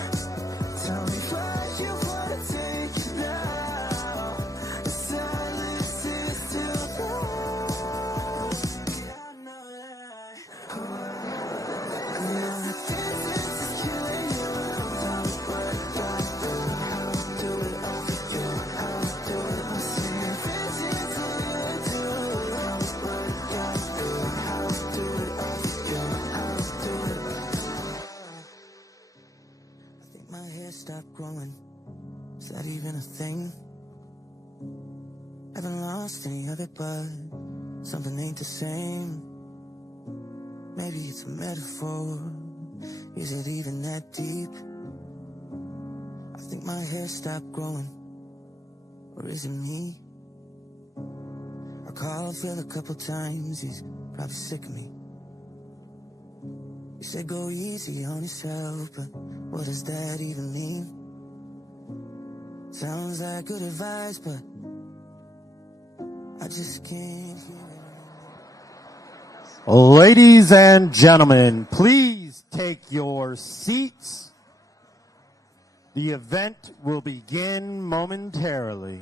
Tell me what you wanna take now. The silence is too loud. Yeah, I know that. I know the distance is killing you. Tell me what I gotta do, how to do it, I'll forget how to do it. I'm seeing visions for you and do. Tell me what I gotta do, how to do it, I'll forget how to do it. I think my hair stopped growing. Is that even a thing? Haven't lost any of it, but something ain't the same. Maybe it's a metaphor. Is it even that deep? I think my hair stopped growing. Or is it me? I called Phil a couple times. He's probably sick of me. He said go easy on yourself, but what does that even mean? Sounds like good advice, but I just can't hear it. Ladies and gentlemen, please take your seats. The event will begin momentarily.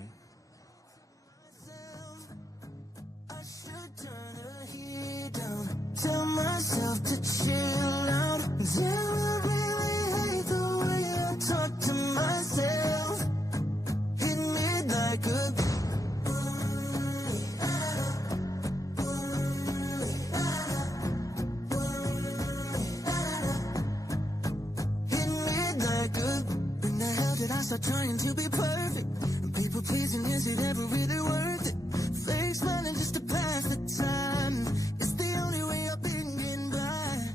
I should turn the heat down. Tell myself to chill out. Till I really hate the way I talk to myself. Hit me like a when the hell did I start trying to be perfect? And people pleasing, is it ever really worth it? Fake smiling just to pass the time. It's the only way I've been getting by.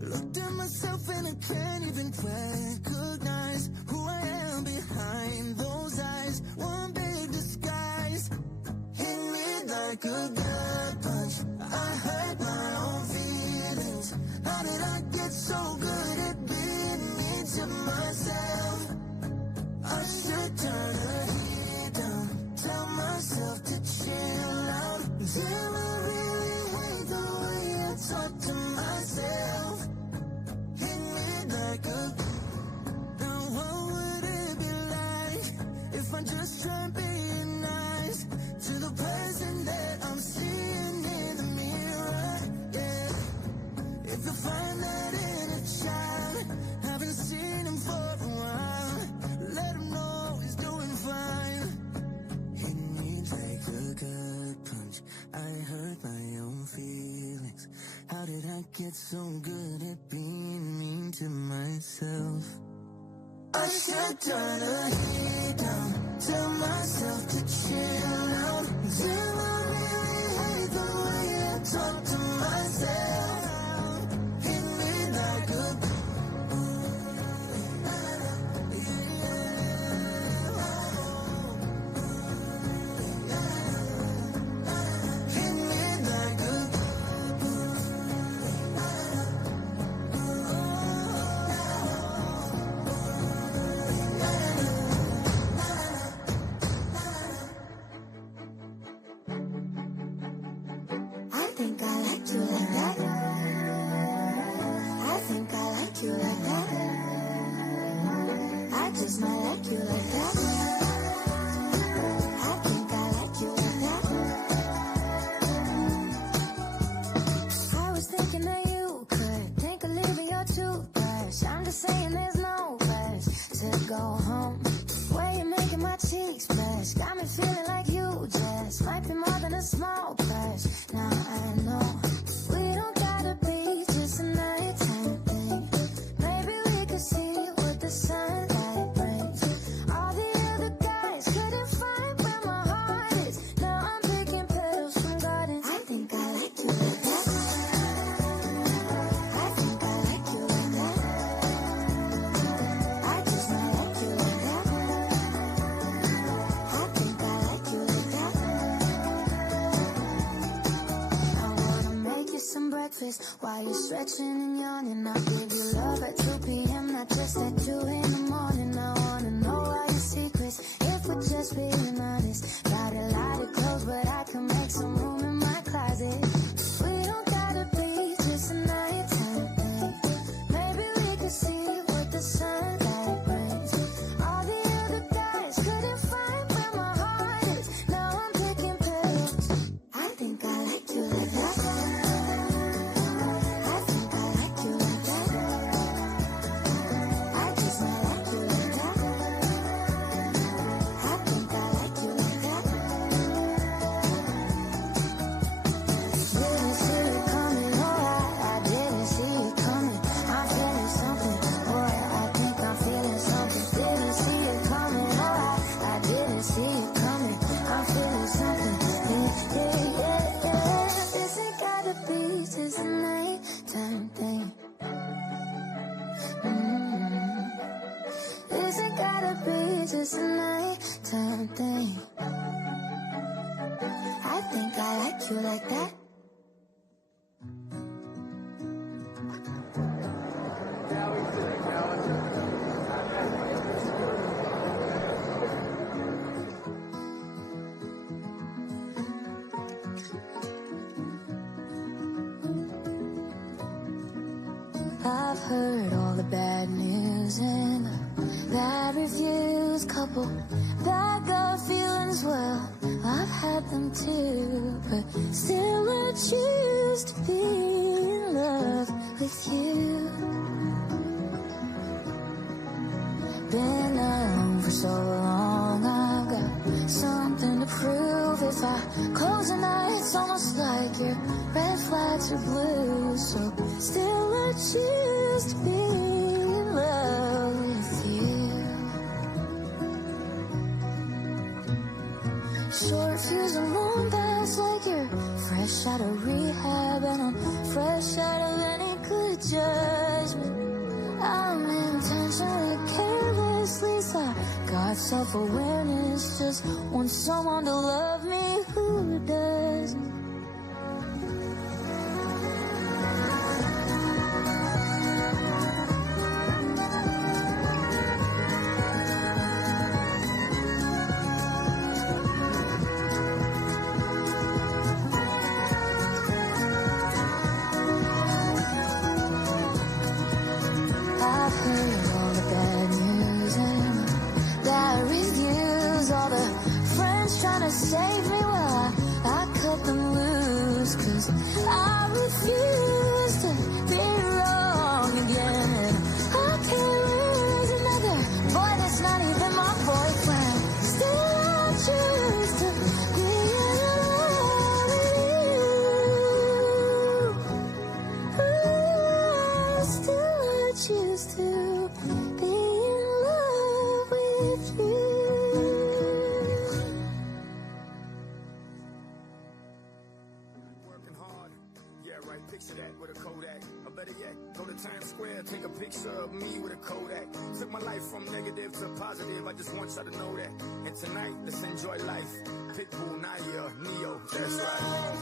Looked at myself and I can't even recognize who I am behind those eyes. One big disguise. Hit me like a gut punch. I hurt my own feelings. How did I get so good at being mean to myself? I should turn the heat down. Tell myself to chill out. Till I really hate the way I talk to myself. Hit me like a. Now what would it be like if I just try being nice to the person that I'm seeing in the mirror? Yeah. If you find that inner child, haven't seen him for a while, let him know he's doing fine. Hit me like a gut punch. I hurt my own feelings. How did I get so good at being mean to myself? I should turn the heat down. Tell myself to chill out. Till I really hate the way I talk to myself. Hit me like a. Hit me like a. I think I like you like that. I think I like you like that. I just might like you like that. I think I like you like that. I was thinking a small price. Now I know we don't gotta be just a nighttime thing. Maybe we could see what the sunlight brings. All the other guys couldn't find where my heart is. Now I'm picking petals from gardens. I think I like you like that. I think I like you like that. I just might like you like that. I think I like you like that. I wanna make you some breakfast while you're stretching and yawning. I'll give you love at 2 p.m., not just at 2 in the morning. I wanna know all your secrets, if we're just being honest. Got a lot of clothes, but I can make some room in my closet. We don't gotta be just a nighttime thing. Maybe we could see what the sunlight brings. All the other guys couldn't find where my heart is. Now I'm picking petals. I think I like you like that. I think I like you like that. I just might like you like that. I think I like you like that. Didn't see it coming, oh, I didn't see it coming. I'm feeling something, boy, I think I'm feeling something. Didn't see it coming, oh, I didn't see it coming. I'm feeling something, yeah. This ain't gotta be just a nighttime thing. This ain't gotta be just a nighttime thing. I think I like you like that. I've heard all the bad news and the bad reviews, couple bad gut feelings. Well, I've had them too, but still I choose to be in love with you. Been alone for so long, I've got something to prove. If I close an eye, it's almost like your red flags are blue. So still I choose to be in love with you. Short fuse and long pass, like you're fresh out of rehab, and I'm fresh out of any good judgment. I'm intentionally carelessly, so got self-awareness, just want someone to love me who doesn't. I've heard all the bad news and bad reviews, all the friends trying to save me. Well, I cut them loose, 'cause I refuse to be wrong again. I can't lose another boy that's not even my boyfriend. Still I choose to be in love with you. Still I choose to be in love with you. Working hard. Yeah, right. Picture that with a Kodak. Or better yet, go to Times Square, take a picture of me with a Kodak. Took my life from negative to positive. I just want y'all to know that. And tonight, let's enjoy life. Pitbull, Naya, Neo. That's right.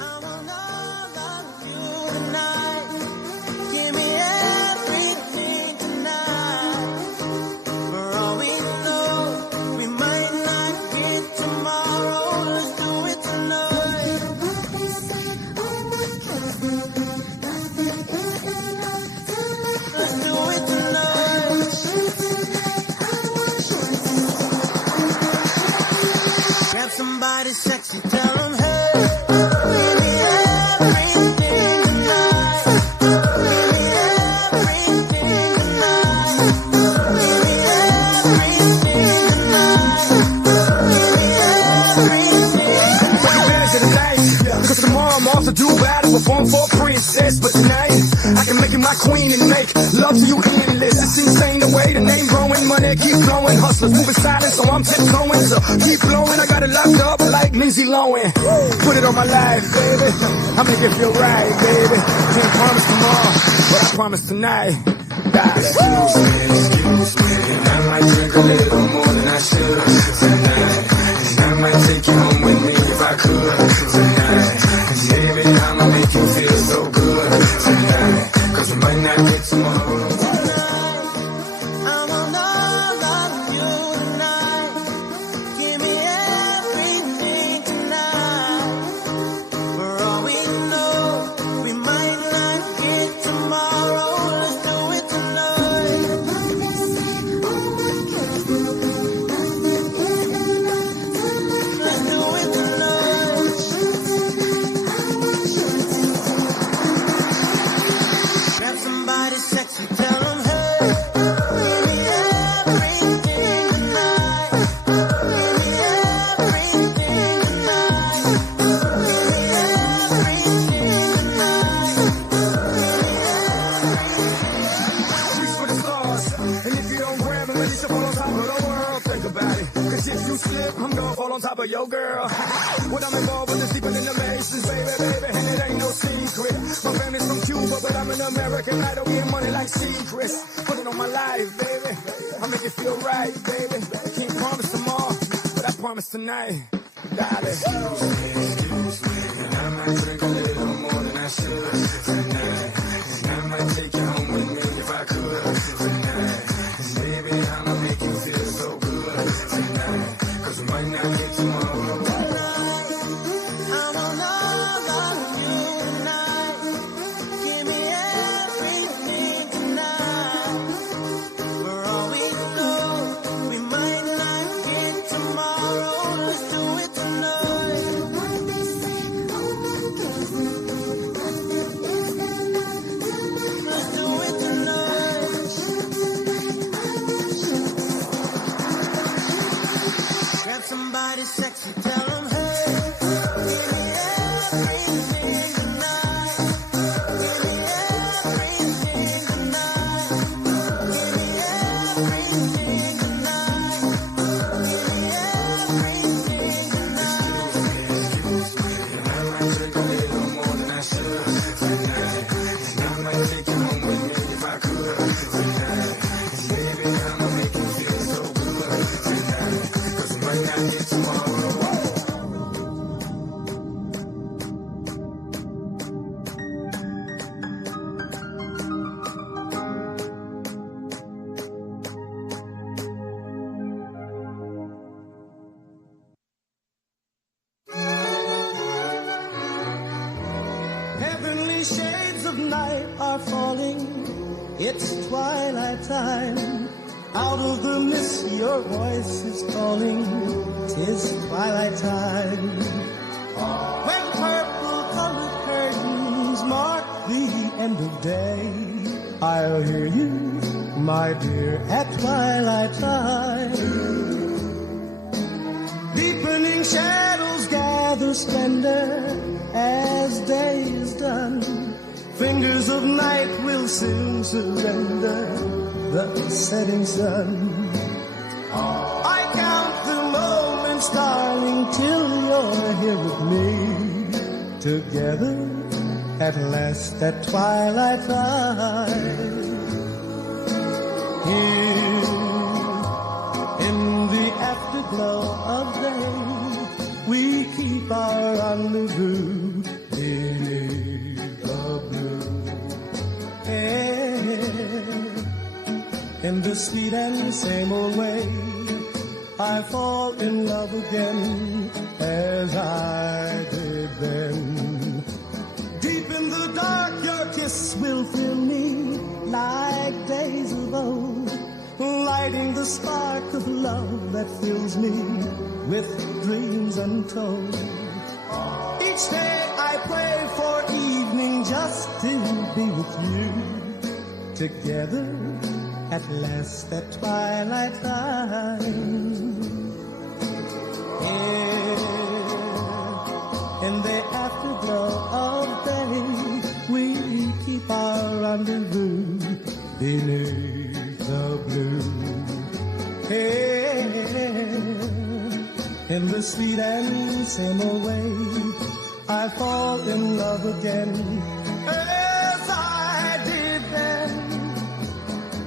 I wanna love you tonight. Give me everything tonight. For all we know, we might not get tomorrow. Let's do it tonight. Let's do it tonight. Grab somebody sexy, tell them hey. I'm off to do battle, perform for a princess. But tonight, I can make you my queen and make love to you endless. It's insane the way the name growing, money keep flowing. Hustlers moving silent, so I'm tiptoeing. So keep blowing, I got it locked up like Lindsay Lohan. Put it on my life, baby. I make it feel right, baby. Can't promise tomorrow, but I promise tonight. Excuse me, I might drink a little more than I should tonight. I might take you home with me if I could tonight. Baby, I'ma make you feel so good tonight. 'Cause we might not get tomorrow. Yo, girl, what I'm involved with is deeper than the Masons, baby, and it ain't no secret. My family's from Cuba, but I'm an American. I don't get money like secrets. Put it on my life, baby. I make it feel right, baby. Can't promise tomorrow, but I promise tonight, darling. Excuse me, I might drink a little more than I should tonight. I might take you home with me if I could tonight. Baby, I'ma make you feel so good tonight. 'Cause we might not get tomorrow. Somebody sexy, tell them, hey, give me everything tonight. Give me everything tonight. Give me everything tonight. Give me everything tonight. Excuse me, I might drink a little more than I should tonight. I might take you home with me if I could tonight. Baby, I'ma make you feel so good tonight. 'Cause we might not get tomorrow. Heavenly shades of night are falling. It's twilight time. Out of the mist your voice is calling. 'Tis twilight time. When purple-colored curtains mark the end of day, I'll hear you, my dear, at twilight time. Deepening shadows gather splendor as day is done. Fingers of night will soon surrender the setting sun. I count the moments, darling, till you're here with me. Together at last at twilight time. Here in the afterglow of day, we keep our rendezvous. In the sweet and same old way, I fall in love again as I did then. Deep in the dark, your kiss will fill me like days of old, lighting the spark of love that fills me with dreams untold. Each day I pray for evening just to be with you. Together at last at twilight time. In the afterglow corner of day, we keep our rendezvous beneath the blue. Hey, in the sweet and same old way, I fall in love again as I did then.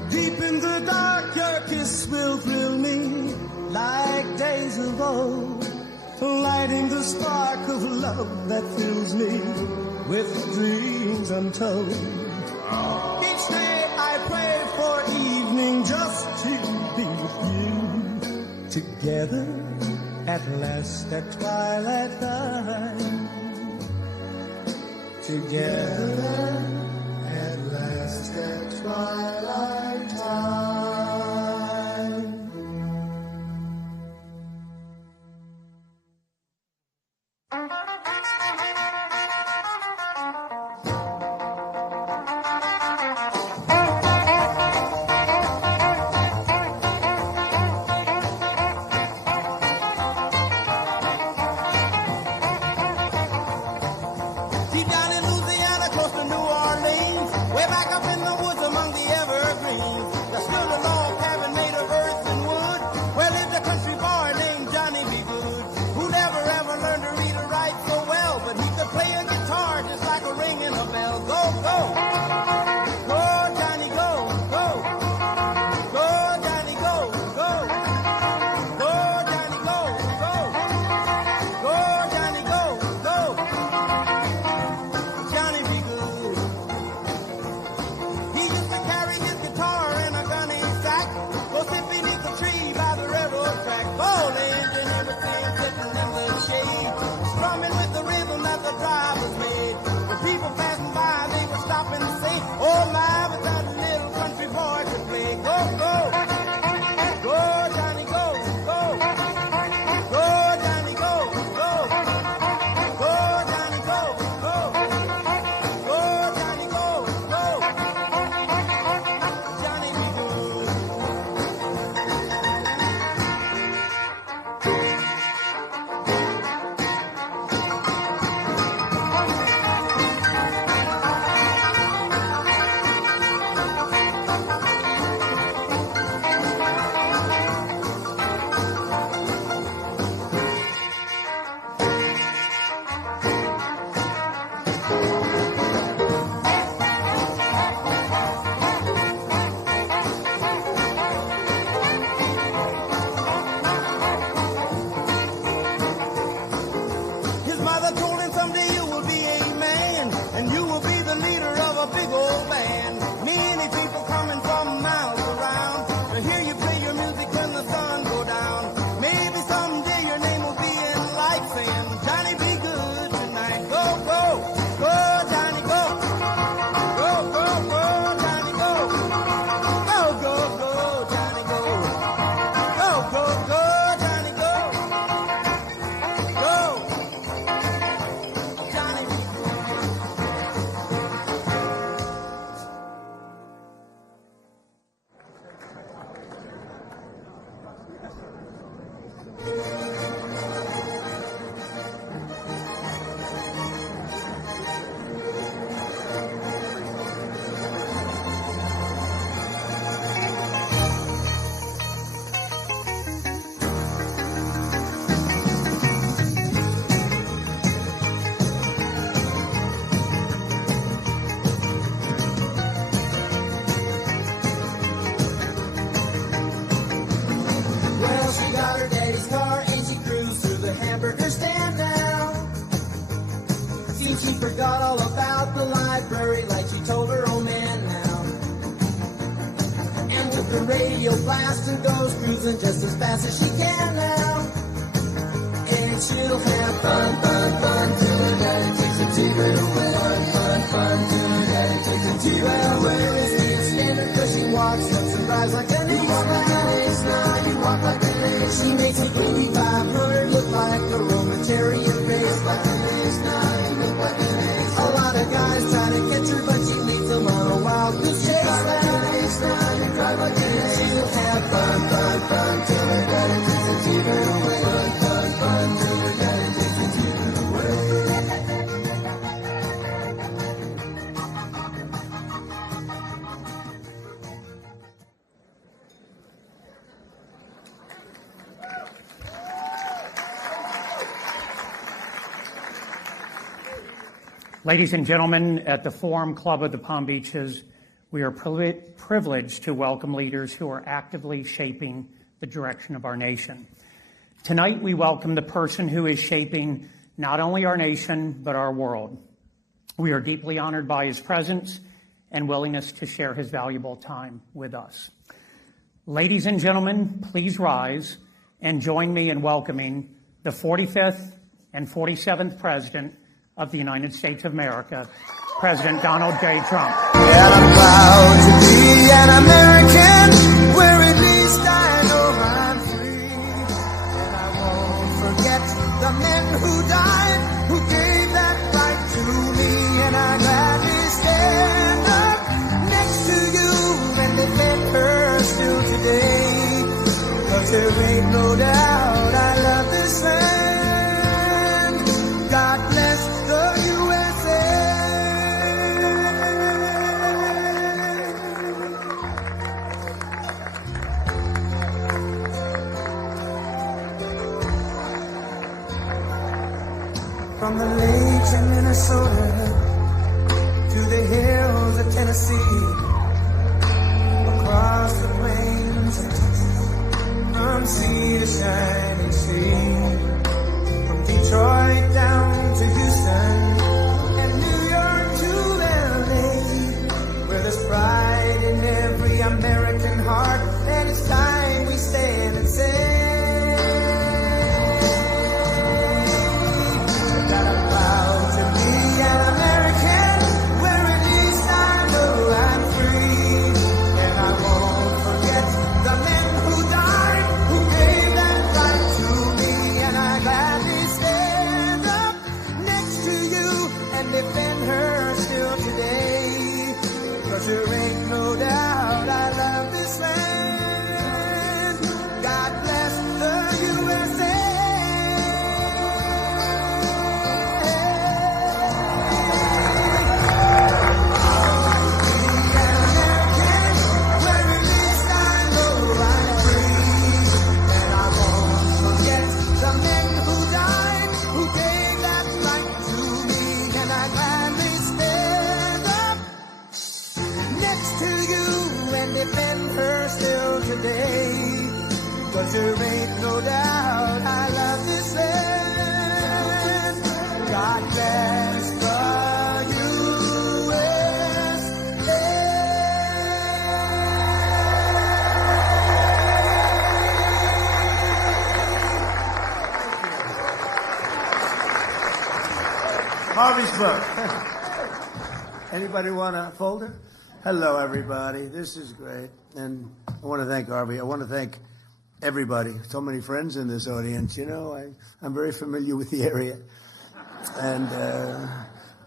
Deep in the dark, your kiss will thrill me like days of old, lighting the spark of love that fills me with dreams untold. Each day I pray for evening just to be with you, together at last at twilight time. Together at last at twilight time. She forgot all about the library like she told her old man now. And with the radio blasting goes cruising just as fast as she can now. And she'll have fun, fun, fun till her daddy takes the TV away. Fun, fun, fun till her daddy takes the TV away. Can't stand it 'cause she walks, looks and drives like an ace. Walk like an ace now, you walk like an ace. She makes a Louis 500 look like a Roman chariot race. Like an ace now, you look like an ace. A lot of guys try to catch her, but she leads them on a wild goose chase. Like an ace now, you drive like an ace. She'll have fun, fun, fun till her daddy takes the TV away. Fun, fun, fun till her daddy takes the TV away. Ladies and gentlemen, at the Forum Club of the Palm Beaches, we are privileged to welcome leaders who are actively shaping the direction of our nation. Tonight, we welcome the person who is shaping not only our nation, but our world. We are deeply honored by his presence and willingness to share his valuable time with us. Ladies and gentlemen, please rise and join me in welcoming the 45th and 47th President of the United States of America, President Donald J. Trump. And I'm proud to be an American, where at least I know I'm free. And I won't forget the men who died, who gave that right to me. And I gladly stand up next to you and defend her still today. 'Cause there ain't no doubt I love this land. God bless the USA. From the lakes in Minnesota to the hills of Tennessee, across the plains of Texas, from sea to shining sea, from Detroit down to Houston and New York to LA, where there's pride in every American heart, and it's time we stand and say that I'm proud to be an American, where at least I know I'm free. And I won't forget the men who died, who gave that right to me. And I gladly stand up next to you and defend her still today. 'Cause there ain't no doubt I love this land. God bless the USA. Defend her still today. 'Cause there ain't no doubt I love this land. God bless the USA. Harvey's book. Anybody want a folder? Hello, everybody. This is great. And I want to thank Harvey. I want to thank everybody. So many friends in this audience. You know, I'm very familiar with the area. And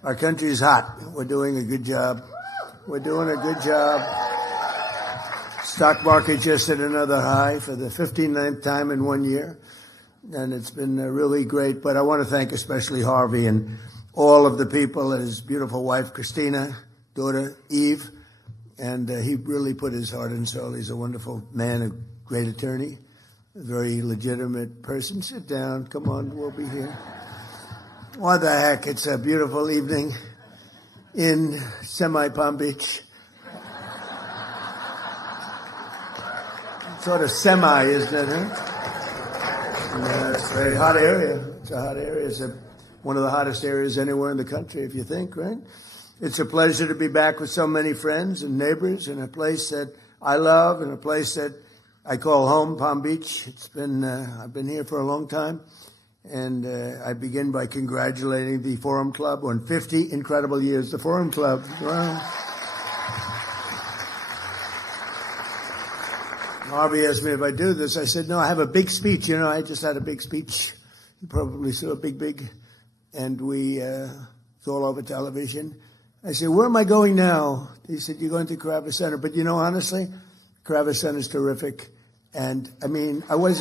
our country is hot. We're doing a good job. We're doing a good job. Stock market just hit another high for the 59th time in 1 year. And it's been really great. But I want to thank especially Harvey and all of the people, his beautiful wife, Christina, daughter, Eve. And he really put his heart and soul. He's a wonderful man, a great attorney, a very legitimate person. Sit down. Come on, we'll be here. What the heck? It's a beautiful evening in Palm Beach. Sort of semi, isn't it, huh? And, it's a very hot area. It's a hot area. It's one of the hottest areas anywhere in the country, if you think, right? It's a pleasure to be back with so many friends and neighbors in a place that I love and a place that I call home, Palm Beach. It's been, I've been here for a long time. And I begin by congratulating the Forum Club on 50 incredible years. The Forum Club. Wow. Harvey asked me if I do this. I said, no, I have a big speech. You know, I just had a big speech. You probably saw a big. And it's all over television. I said, where am I going now? He said, you're going to Kravis Center. But, you know, honestly, Kravis Center is terrific. And, I mean, I was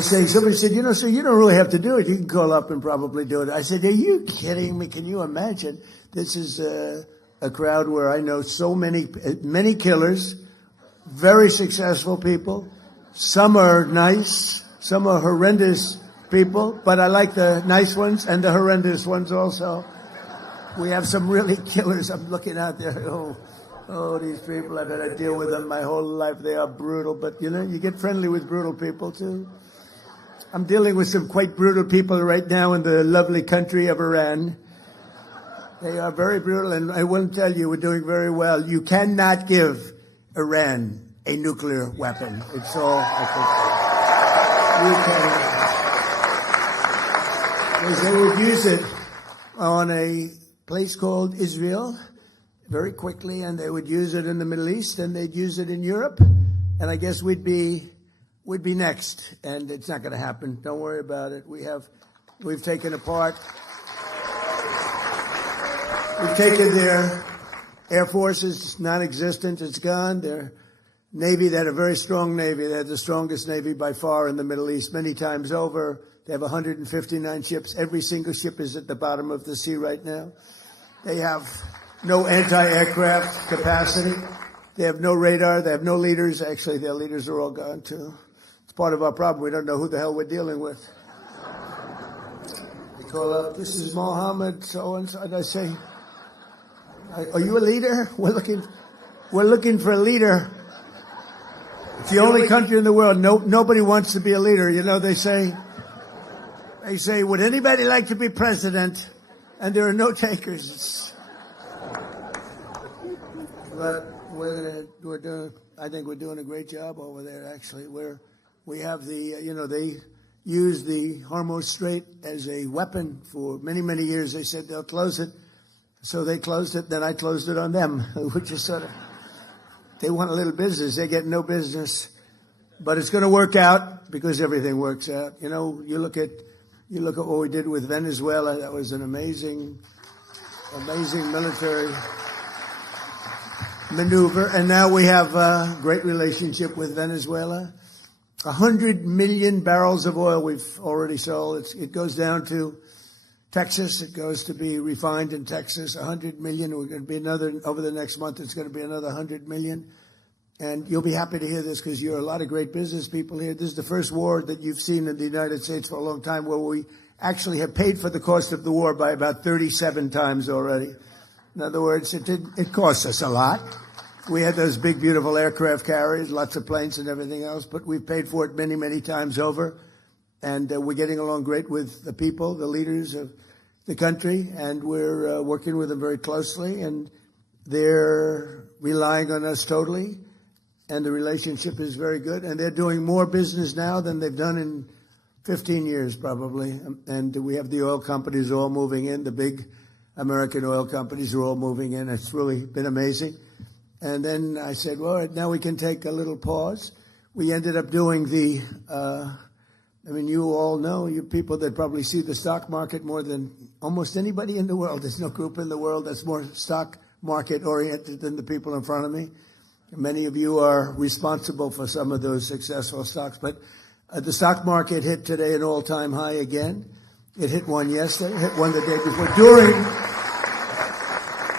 saying, somebody said, you know, sir, you don't really have to do it. You can call up and probably do it. I said, are you kidding me? Can you imagine? This is a crowd where I know so many killers, very successful people. Some are nice. Some are horrendous people, but I like the nice ones and the horrendous ones also. We have some really killers. I'm looking out there. Oh, these people, I've had to deal with them my whole life. They are brutal, but you get friendly with brutal people too. I'm dealing with some quite brutal people right now in the lovely country of Iran. They are very brutal, and I will tell you, we're doing very well. You cannot give Iran a nuclear weapon. It's all, I think, you can. Because they would use it on a place called Israel very quickly, and they would use it in the Middle East, and they'd use it in Europe, and I guess we'd be next, and it's not going to happen. Don't worry about it. We've taken apart. We've taken their Air Force is non-existent. It's gone. Their Navy, they had a very strong Navy. They had the strongest Navy by far in the Middle East, many times over. They have 159 ships. Every single ship is at the bottom of the sea right now. They have no anti-aircraft capacity. They have no radar. They have no leaders. Actually, their leaders are all gone, too. It's part of our problem. We don't know who the hell we're dealing with. They call up, this is Mohammed so-and-so, and I say, are you a leader? We're looking for a leader. It's the only country in the world. Nobody wants to be a leader. They say, would anybody like to be president? And there are no takers. But I think we're doing a great job over there. Actually, we have they used the Hormuz Strait as a weapon for many, many years. They said they'll close it. So they closed it, then I closed it on them, which is sort of, they want a little business. They get no business. But it's going to work out because everything works out. You look at what we did with Venezuela. That was an amazing military maneuver. And now we have a great relationship with Venezuela. 100 million barrels of oil we've already sold. It goes down to Texas. It goes to be refined in Texas. 100 million. We're going to be over the next month, it's going to be another 100 million. And you'll be happy to hear this because you're a lot of great business people here. This is the first war that you've seen in the United States for a long time where we actually have paid for the cost of the war by about 37 times already. In other words, it cost us a lot. We had those big, beautiful aircraft carriers, lots of planes and everything else, but we've paid for it many, many times over. And we're getting along great with the people, the leaders of the country, and we're working with them very closely, and they're relying on us totally, and the relationship is very good, and they're doing more business now than they've done in 15 years probably, and we have the oil companies all moving in, the big American oil companies are all moving in. It's really been amazing. And then I said, well, all right, now we can take a little pause. We ended up doing you all know, you people that probably see the stock market more than almost anybody in the world. There's no group in the world that's more stock market oriented than the people in front of me. Many of you are responsible for some of those successful stocks. But the stock market hit today an all-time high again. It hit one yesterday, hit one the day before, during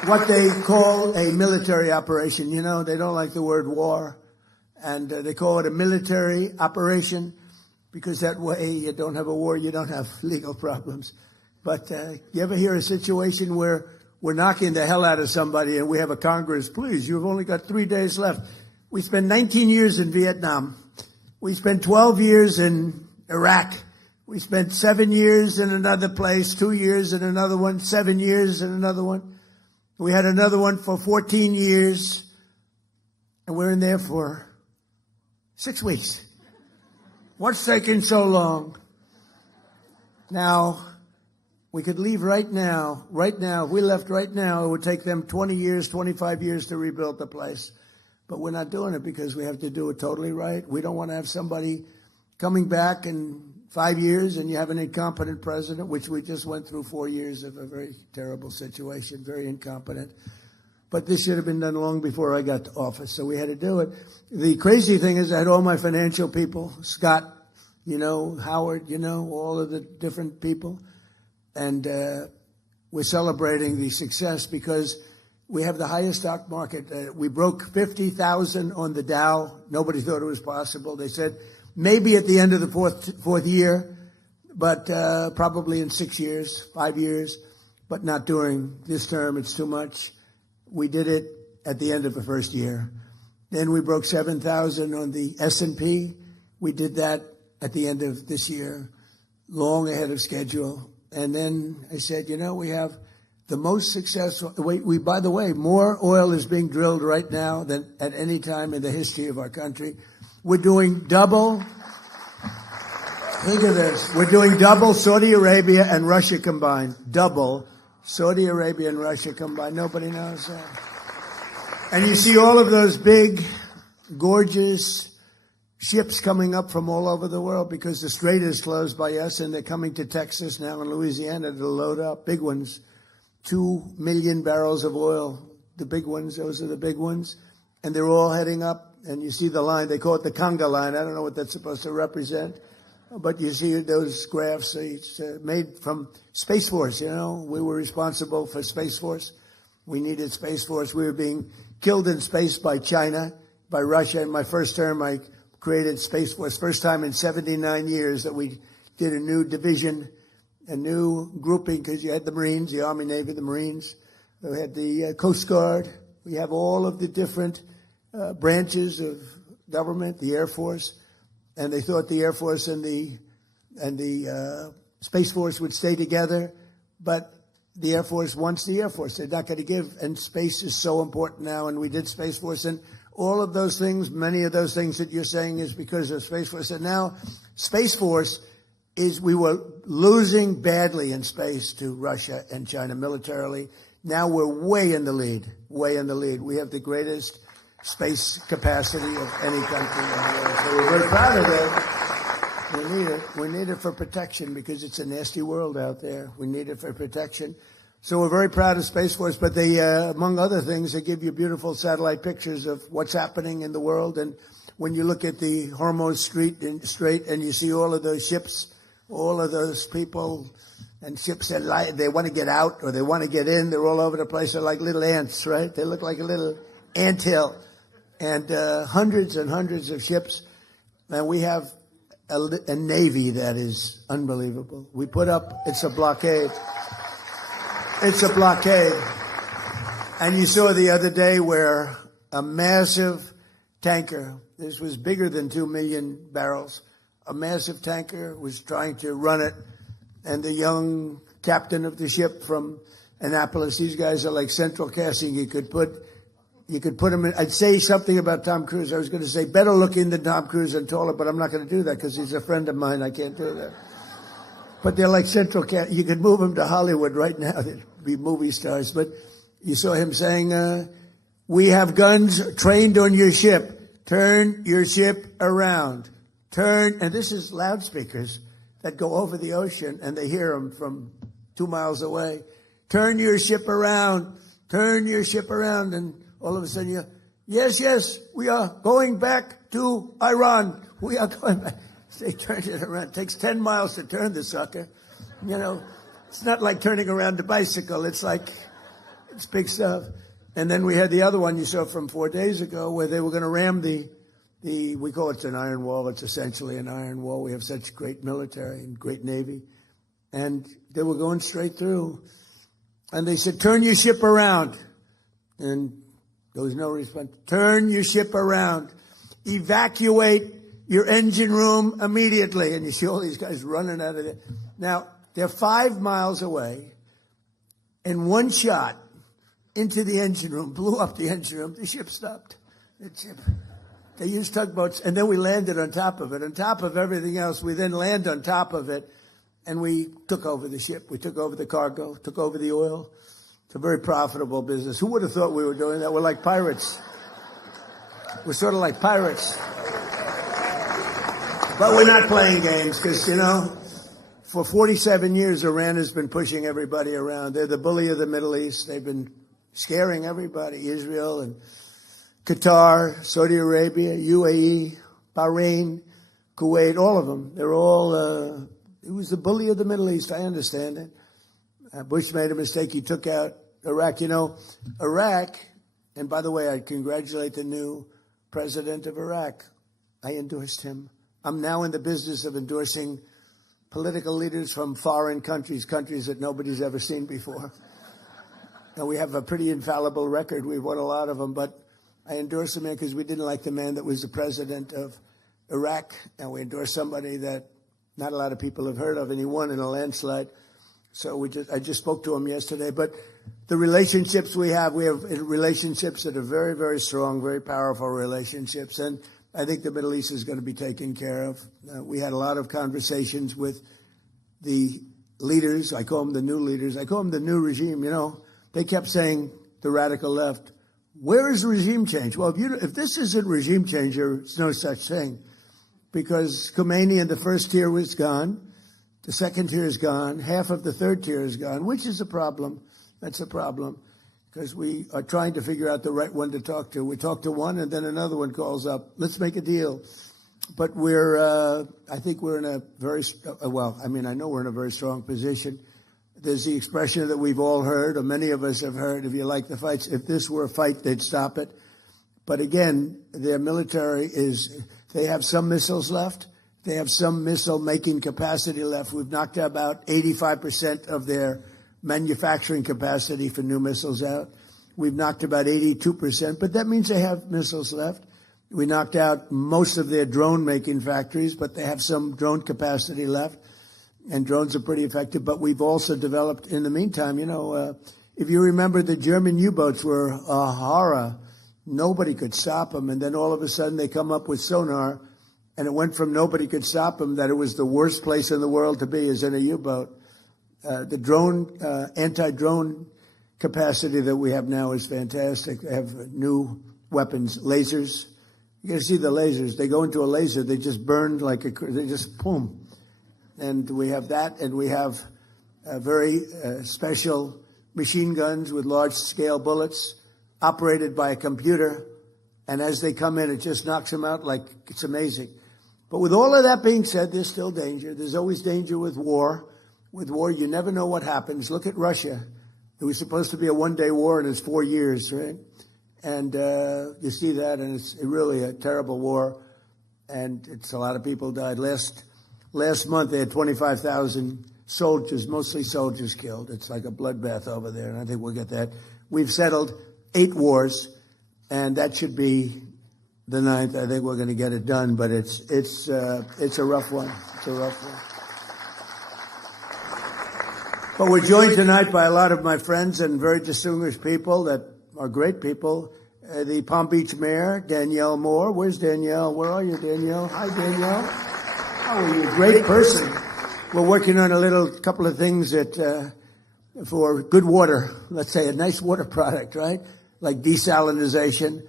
what they call a military operation. They don't like the word war. And they call it a military operation, because that way you don't have a war, you don't have legal problems. But you ever hear a situation where we're knocking the hell out of somebody and we have a Congress, please, you've only got 3 days left. We spent 19 years in Vietnam. We spent 12 years in Iraq. We spent 7 years in another place, 2 years in another one, 7 years in another one. We had another one for 14 years, and we're in there for 6 weeks. What's taking so long? Now, we could leave right now. If we left right now, it would take them 20 years, 25 years to rebuild the place. But we're not doing it because we have to do it totally right. We don't want to have somebody coming back in 5 years and you have an incompetent president, which we just went through 4 years of a very terrible situation, very incompetent. But this should have been done long before I got to office, so we had to do it. The crazy thing is I had all my financial people, Scott, Howard, all of the different people. And we're celebrating the success because we have the highest stock market. We broke 50,000 on the Dow. Nobody thought it was possible. They said maybe at the end of the fourth year, but probably in 6 years, 5 years, but not during this term. It's too much. We did it at the end of the first year. Then we broke 7,000 on the S&P. We did that at the end of this year, long ahead of schedule. And then I said, we have the most successful. By the way, more oil is being drilled right now than at any time in the history of our country. We're doing double. Think of this. We're doing double Saudi Arabia and Russia combined. Double Saudi Arabia and Russia combined. Nobody knows that. And you see all of those big, gorgeous ships coming up from all over the world because the strait is closed by us, and they're coming to Texas now and Louisiana to load up. Big ones. 2 million barrels of oil. The big ones, those are the big ones. And they're all heading up. And you see the line. They call it the conga line. I don't know what that's supposed to represent. But you see those graphs. It's made from Space Force, We were responsible for Space Force. We needed Space Force. We were being killed in space by China, by Russia. In my first term, I created Space Force. First time in 79 years that we did a new division, a new grouping, because you had the Marines, the Army, Navy, the Marines. We had the Coast Guard. We have all of the different branches of government, the Air Force. And they thought the Air Force and the Space Force would stay together, but the Air Force wants the Air Force. They're not going to give, and space is so important now, and we did Space Force, and all of those things, many of those things that you're saying is because of Space Force. And now Space Force we were losing badly in space to Russia and China militarily. Now we're way in the lead, way in the lead. We have the greatest space capacity of any country in the world. So we're very proud of it. We need it. We need it for protection because it's a nasty world out there. We need it for protection. So we're very proud of Space Force, but they, among other things, they give you beautiful satellite pictures of what's happening in the world. And when you look at the Hormuz Strait and you see all of those ships, all of those people and ships that they want to get out or they want to get in, they're all over the place. They're like little ants, right? They look like a little anthill. And hundreds and hundreds of ships. And we have a Navy that is unbelievable. We put up, it's a blockade. It's a blockade. And you saw the other day where a massive tanker, this was bigger than 2 million barrels, a massive tanker was trying to run it. And the young captain of the ship from Annapolis, these guys are like central casting. You could put him in. I'd say something about Tom Cruise. I was going to say better looking than Tom Cruise and taller, but I'm not going to do that because he's a friend of mine. I can't do that. But they're like central cast. You could move him to Hollywood right now. They'd be movie stars. But you saw him saying, we have guns trained on your ship. Turn your ship around. And this is loudspeakers that go over the ocean, and they hear them from 2 miles away. Turn your ship around. Turn your ship around. And all of a sudden, yes, we are going back to Iran. We are going back. They turned it around. It takes 10 miles to turn the sucker. It's not like turning around a bicycle. It's big stuff. And then we had the other one you saw from 4 days ago where they were going to ram we call it an iron wall. It's essentially an iron wall. We have such great military and great Navy. And they were going straight through. And they said, turn your ship around. And there was no response. Turn your ship around. Evacuate your engine room immediately. And you see all these guys running out of there. Now, they're 5 miles away. And one shot into the engine room, blew up the engine room. The ship stopped. They used tugboats, and then we landed on top of it. On top of everything else, we then land on top of it, and we took over the ship. We took over the cargo, took over the oil. It's a very profitable business. Who would have thought we were doing that? We're like pirates. We're sort of like pirates. But we're not playing games because, for 47 years, Iran has been pushing everybody around. They're the bully of the Middle East. They've been scaring everybody, Israel and Qatar, Saudi Arabia, UAE, Bahrain, Kuwait, all of them. They're all, it was the bully of the Middle East. I understand it. Bush made a mistake. He took out Iraq. Iraq, and by the way, I congratulate the new president of Iraq. I endorsed him. I'm now in the business of endorsing political leaders from foreign countries, countries that nobody's ever seen before. And we have a pretty infallible record. We've won a lot of them, but I endorsed the man because we didn't like the man that was the president of Iraq, and we endorsed somebody that not a lot of people have heard of, and he won in a landslide. So I just spoke to him yesterday. But the relationships we have relationships that are very, very strong, very powerful relationships, and I think the Middle East is going to be taken care of. We had a lot of conversations with the leaders. I call them the new leaders. I call them the new regime. You know, they kept saying, the radical left, where is regime change? Well, if this isn't regime change, there's no such thing. Because Khomeini in the first tier was gone. The second tier is gone. Half of the third tier is gone, which is a problem. That's a problem. Because we are trying to figure out the right one to talk to. We talk to one, and then another one calls up. Let's make a deal. But I think we're in a very, I know we're in a very strong position. There's the expression that we've all heard, or many of us have heard, if you like the fights, if this were a fight, they'd stop it. But again, their military they have some missiles left. They have some missile-making capacity left. We've knocked out about 85% of their manufacturing capacity for new missiles out. We've knocked about 82%, but that means they have missiles left. We knocked out most of their drone-making factories, but they have some drone capacity left, and drones are pretty effective. But we've also developed, in the meantime, if you remember, the German U-boats were a horror. Nobody could stop them, and then all of a sudden they come up with sonar, and it went from nobody could stop them that it was the worst place in the world to be is in a U-boat. The drone, anti-drone capacity that we have now is fantastic. They have new weapons, lasers. You can see the lasers. They go into a laser, they just burn they just boom. And we have that, and we have very special machine guns with large-scale bullets operated by a computer. And as they come in, it just knocks them out like it's amazing. But with all of that being said, there's still danger. There's always danger with war. With war, you never know what happens. Look at Russia. It was supposed to be a one-day war, and it's 4 years, right? And you see that, and it's really a terrible war. And it's a lot of people died. Last month, they had 25,000 soldiers, mostly soldiers, killed. It's like a bloodbath over there, and I think we'll get that. We've settled 8 wars, and that should be the 9th. I think we're going to get it done, but it's a rough one. It's a rough one. But we're joined tonight by a lot of my friends and very distinguished people that are great people. The Palm Beach Mayor, Danielle Moore. Where's Danielle? Where are you, Danielle? Hi, Danielle. How are you? Great person. We're working on a couple of things for good water. Let's say a nice water product, right? Like desalinization.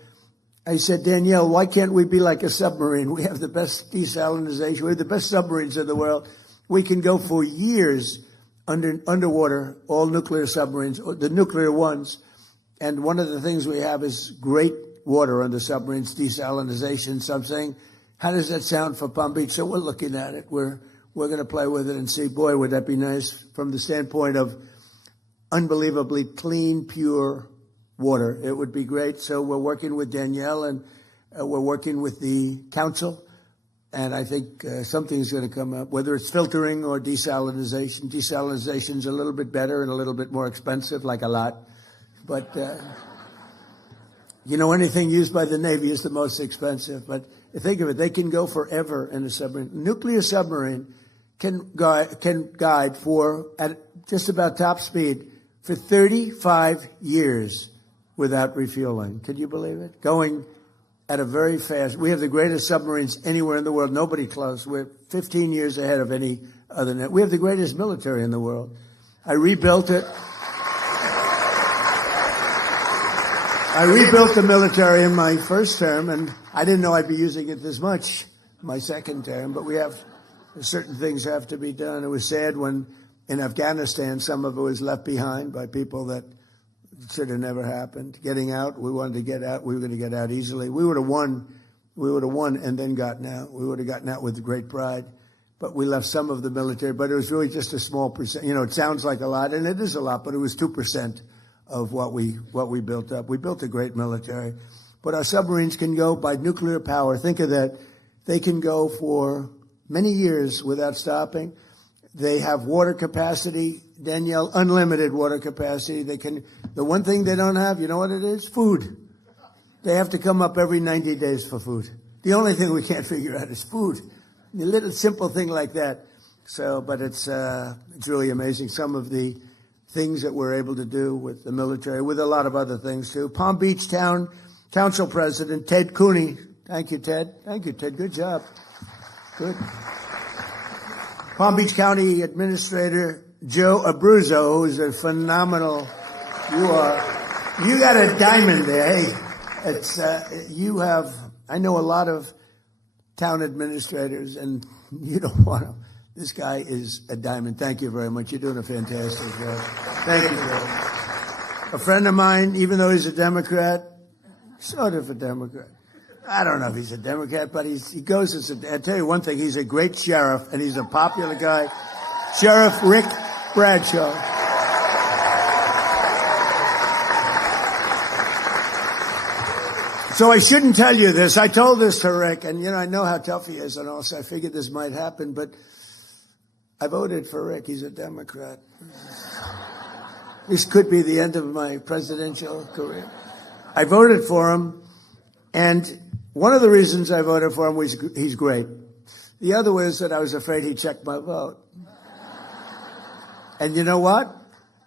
I said, Danielle, why can't we be like a submarine? We have the best desalinization. We have the best submarines in the world. We can go for years underwater, all nuclear submarines, the nuclear ones. And one of the things we have is great water under submarines, desalinization. So I'm saying, how does that sound for Palm Beach? So we're looking at it. We're going to play with it and see, boy, would that be nice from the standpoint of unbelievably clean, pure water. It would be great. So we're working with Danielle, and we're working with the council. And I think something's going to come up, whether it's filtering or desalinization. Desalinization's a little bit better and a little bit more expensive, like a lot. But, anything used by the Navy is the most expensive. But think of it, they can go forever in a submarine. Nuclear submarine can guide at just about top speed for 35 years without refueling. Can you believe it? Going at a very fast. We have the greatest submarines anywhere in the world. Nobody close. We're 15 years ahead of any other net. We have the greatest military in the world. I rebuilt it. I rebuilt the military in my first term, and I didn't know I'd be using it this much my second term, but certain things have to be done. It was sad when in Afghanistan, some of it was left behind by people that should have never happened. Getting out, we wanted to get out. We were going to get out easily. We would have won and then gotten out. We would have gotten out with great pride, but we left some of the military, but it was really just a small percent. It sounds like a lot, and it is a lot, but it was 2% of what we built up. We built a great military, but our submarines can go by nuclear power. Think of that. They can go for many years without stopping. They have water capacity, Danielle, unlimited water capacity. The one thing they don't have, you know what it is? Food. They have to come up every 90 days for food. The only thing we can't figure out is food. A little simple thing like that. So, but it's really amazing. Some of the things that we're able to do with the military, with a lot of other things too. Palm Beach Council President Ted Cooney. Thank you, Ted. Thank you, Ted. Good job. Good. Palm Beach County Administrator Joe Abruzzo, who's a phenomenal. You got a diamond there. Hey, it's I know a lot of town administrators, and you don't want to. This guy is a diamond. Thank you very much. You're doing a fantastic job. Thank you, Joe. A friend of mine, even though he's a Democrat, sort of a Democrat. I don't know if he's a Democrat, but he goes as I'll tell you one thing, he's a great sheriff, and he's a popular guy. Sheriff Rick Bradshaw. So I shouldn't tell you this. I told this to Rick, and I know how tough he is, and also I figured this might happen, but I voted for Rick. He's a Democrat. This could be the end of my presidential career. I voted for him, and one of the reasons I voted for him was he's great. The other was that I was afraid he checked my vote. And you know what?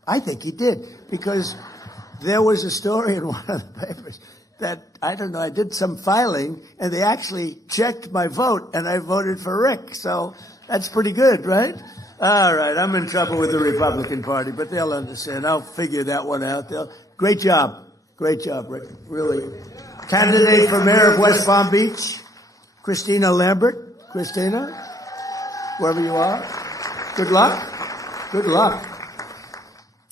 I think he did, because there was a story in one of the papers that, I don't know, I did some filing, and they actually checked my vote, and I voted for Rick. So that's pretty good, right? All right, I'm in trouble with the Republican Party, but they'll understand. I'll figure that one out. Great job. Great job, Rick. Really. Candidate for mayor of West Palm Beach, Christina Lambert. Christina, wherever you are, good luck. Good luck.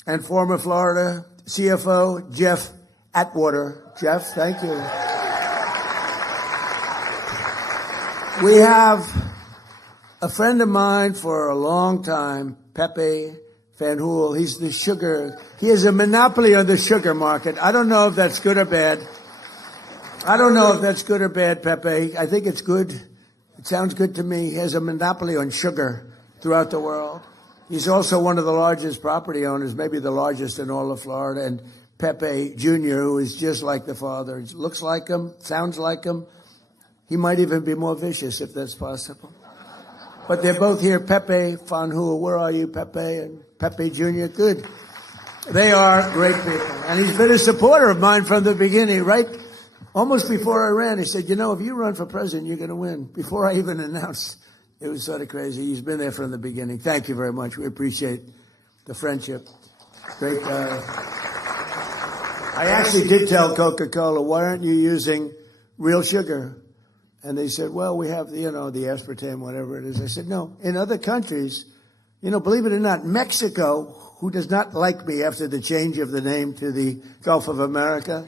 And former Florida CFO Jeff Atwater. Jeff, thank you. We have a friend of mine for a long time, Pepe Van Hool. He's the sugar. He has a monopoly on the sugar market. I don't know if that's good or bad. I don't know if that's good or bad, Pepe. I think it's good. It sounds good to me. He has a monopoly on sugar throughout the world. He's also one of the largest property owners, maybe the largest in all of Florida. And Pepe Jr., who is just like the father, he looks like him, sounds like him. He might even be more vicious if that's possible. But they're both here. Pepe Van Hool, where are you, Pepe? And Pepe Jr., good. They are great people. And he's been a supporter of mine from the beginning, right? Almost before I ran, he said, if you run for president, you're going to win. Before I even announced, it was sort of crazy. He's been there from the beginning. Thank you very much. We appreciate the friendship. Great guy. I actually did tell Coca-Cola, why aren't you using real sugar? And they said, well, we have, the aspartame, whatever it is. I said, no. In other countries, believe it or not, Mexico, who does not like me after the change of the name to the Gulf of America,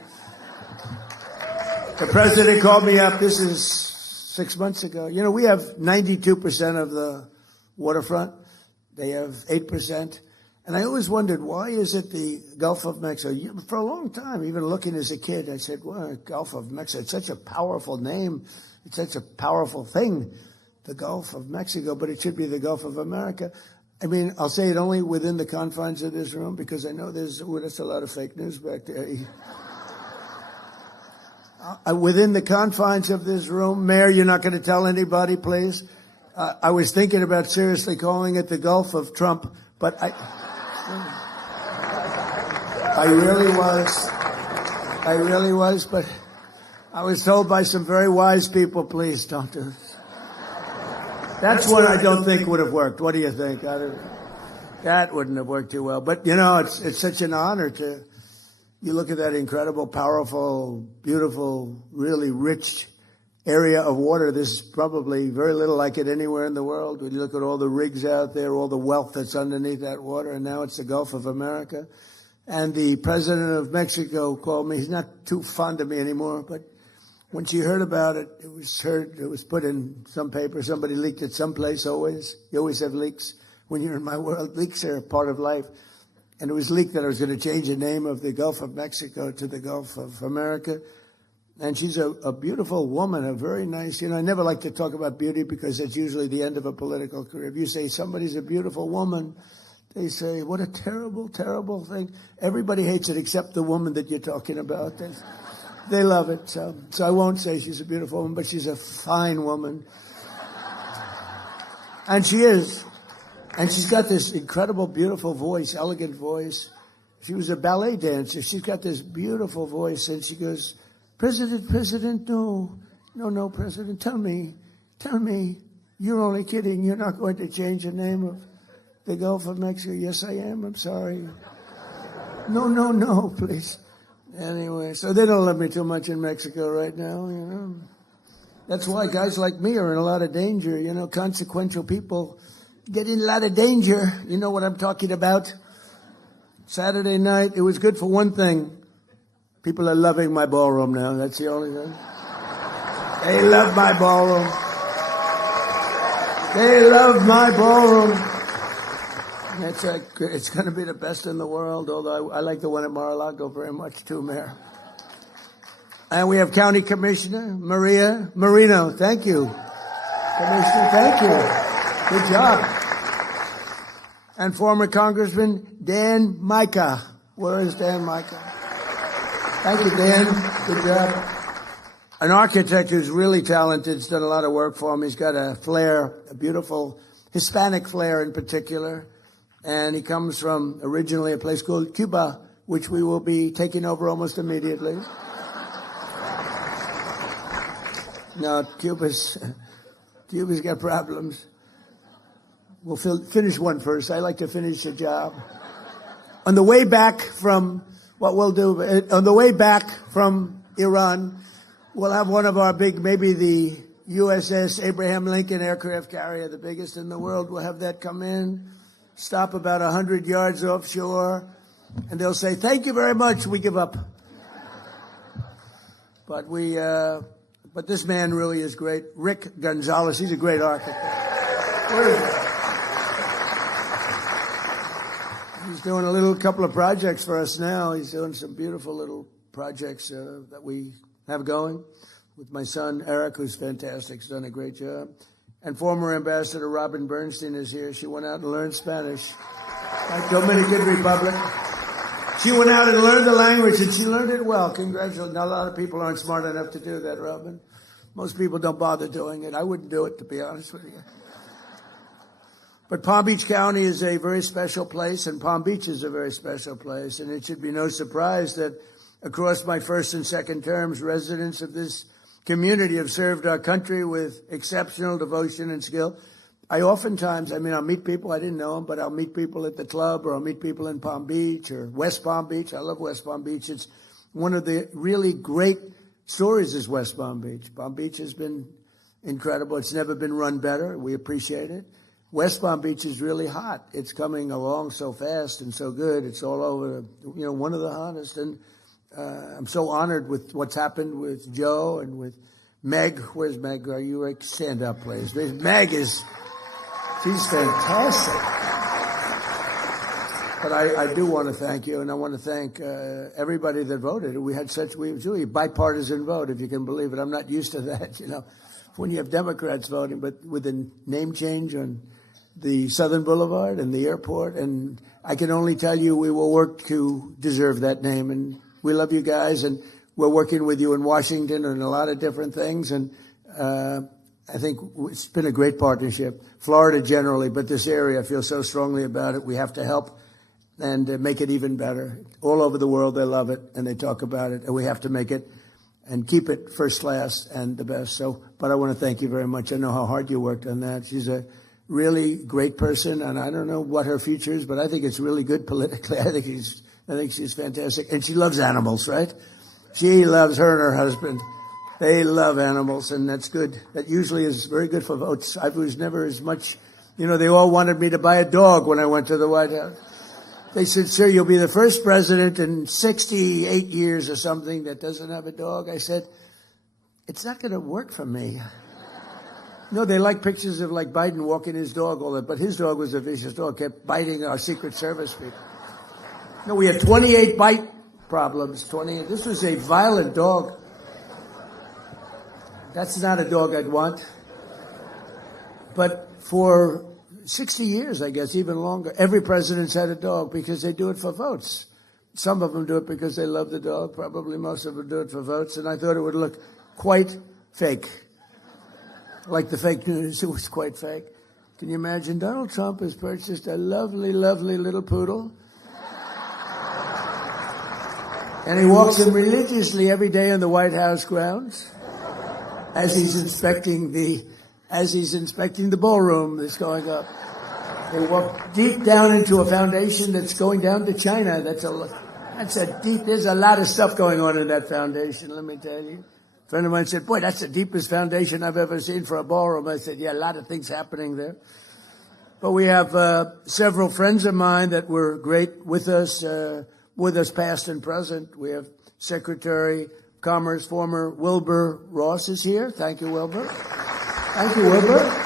the president called me up. This is 6 months ago. We have 92% of the waterfront. They have 8%. And I always wondered, why is it the Gulf of Mexico? For a long time, even looking as a kid, I said, well, Gulf of Mexico, it's such a powerful name. It's such a powerful thing, the Gulf of Mexico, but it should be the Gulf of America. I mean, I'll say it only within the confines of this room, because I know there's a lot of fake news back there. Within the confines of this room, Mayor, you're not going to tell anybody, please? I was thinking about seriously calling it the Gulf of Trump, but I really was, but I was told by some very wise people, please don't do this. That's one I don't think would have worked. What do you think? That wouldn't have worked too well. But, it's such an honor to... You look at that incredible, powerful, beautiful, really rich area of water. There's probably very little like it anywhere in the world. When you look at all the rigs out there, all the wealth that's underneath that water, and now it's the Gulf of America. And the president of Mexico called me. He's not too fond of me anymore, but when she heard about it, it was put in some paper. Somebody leaked it someplace always. You always have leaks. When you're in my world, leaks are a part of life. And it was leaked that I was going to change the name of the Gulf of Mexico to the Gulf of America. And she's a beautiful woman, a very nice, I never like to talk about beauty because it's usually the end of a political career. If you say somebody's a beautiful woman, they say, what a terrible, terrible thing. Everybody hates it except the woman that you're talking about. They love it. So I won't say she's a beautiful woman, but she's a fine woman. And she is. And she's got this incredible, beautiful voice, elegant voice. She was a ballet dancer. She's got this beautiful voice, and she goes, President, no, President, tell me, you're only kidding. You're not going to change the name of the Gulf of Mexico. Yes, I am. I'm sorry. No, please. Anyway, so they don't love me too much in Mexico right now, That's why guys like me are in a lot of danger, consequential people get in a lot of danger. You know what I'm talking about? Saturday night, it was good for one thing. People are loving my ballroom now. That's the only thing. They love my ballroom. They love my ballroom. It's going to be the best in the world, although I like the one at Mar-a-Lago very much too, Mayor. And we have County Commissioner Maria Marino. Thank you. Commissioner, thank you. Good job. And former Congressman Dan Micah. Where is Dan Micah? Thank you, Dan. Good job. An architect who's really talented. He's done a lot of work for him. He's got a flair, a beautiful Hispanic flair in particular. And he comes from originally a place called Cuba, which we will be taking over almost immediately. No, Cuba's got problems. We'll finish one first. I like to finish the job. On the way back from Iran, we'll have one of our big, maybe the USS Abraham Lincoln aircraft carrier, the biggest in the world. We'll have that come in, stop about 100 yards offshore, and they'll say, thank you very much, we give up. But this man really is great. Rick Gonzalez, he's a great architect. Where is he? He's doing a couple of projects for us now. He's doing some beautiful little projects that we have going with my son, Eric, who's fantastic. He's done a great job. And former Ambassador Robin Bernstein is here. She went out and learned Spanish. Like Dominican Republic. She went out and learned the language, and she learned it well. Congratulations. Now, a lot of people aren't smart enough to do that, Robin. Most people don't bother doing it. I wouldn't do it, to be honest with you. But Palm Beach County is a very special place, and Palm Beach is a very special place. And it should be no surprise that across my first and second terms, residents of this community have served our country with exceptional devotion and skill. I'll meet people, I didn't know them, but I'll meet people at the club, or I'll meet people in Palm Beach or West Palm Beach. I love West Palm Beach. It's one of the really great stories is West Palm Beach. Palm Beach has been incredible. It's never been run better. We appreciate it. West Palm Beach is really hot. It's coming along so fast and so good. It's all over, one of the hottest. And I'm so honored with what's happened with Joe and with Meg. Where's Meg? Are you right? Stand up, please. Meg she's fantastic. But I do want to thank you, and I want to thank everybody that voted. We had really a bipartisan vote, if you can believe it. I'm not used to that, when you have Democrats voting, but with a name change on the Southern Boulevard and the airport. And I can only tell you we will work to deserve that name. And we love you guys, and we're working with you in Washington and a lot of different things. And I think it's been a great partnership. Florida generally, but this area, I feel so strongly about it. We have to help and make it even better. All over the world, they love it, and they talk about it, and we have to make it and keep it first class and the best. But I want to thank you very much. I know how hard you worked on that. She's a really great person, and I don't know what her future is, but I think it's really good politically. I think she's fantastic, and she loves animals, right? She loves her and her husband. They love animals, and that's good. That usually is very good for votes. I was never as much, they all wanted me to buy a dog when I went to the White House. They said, sir, you'll be the first president in 68 years or something that doesn't have a dog. I said, it's not going to work for me. No, they like pictures of Biden walking his dog all that, but his dog was a vicious dog, kept biting our Secret Service people. No, we had 28 bite problems. This was a violent dog. That's not a dog I'd want. But for 60 years, I guess, even longer, every president's had a dog because they do it for votes. Some of them do it because they love the dog. Probably most of them do it for votes. And I thought it would look quite fake. Like the fake news, it was quite fake. Can you imagine? Donald Trump has purchased a lovely, lovely little poodle. And he walks him religiously every day on the White House grounds as he's inspecting the ballroom that's going up. They walk deep down into a foundation that's going down to China. There's a lot of stuff going on in that foundation, let me tell you. A friend of mine said, boy, that's the deepest foundation I've ever seen for a ballroom. I said, yeah, a lot of things happening there. But we have several friends of mine that were great with us past and present. We have Secretary of Commerce, former Wilbur Ross is here. Thank you, Wilbur. Thank you, Wilbur.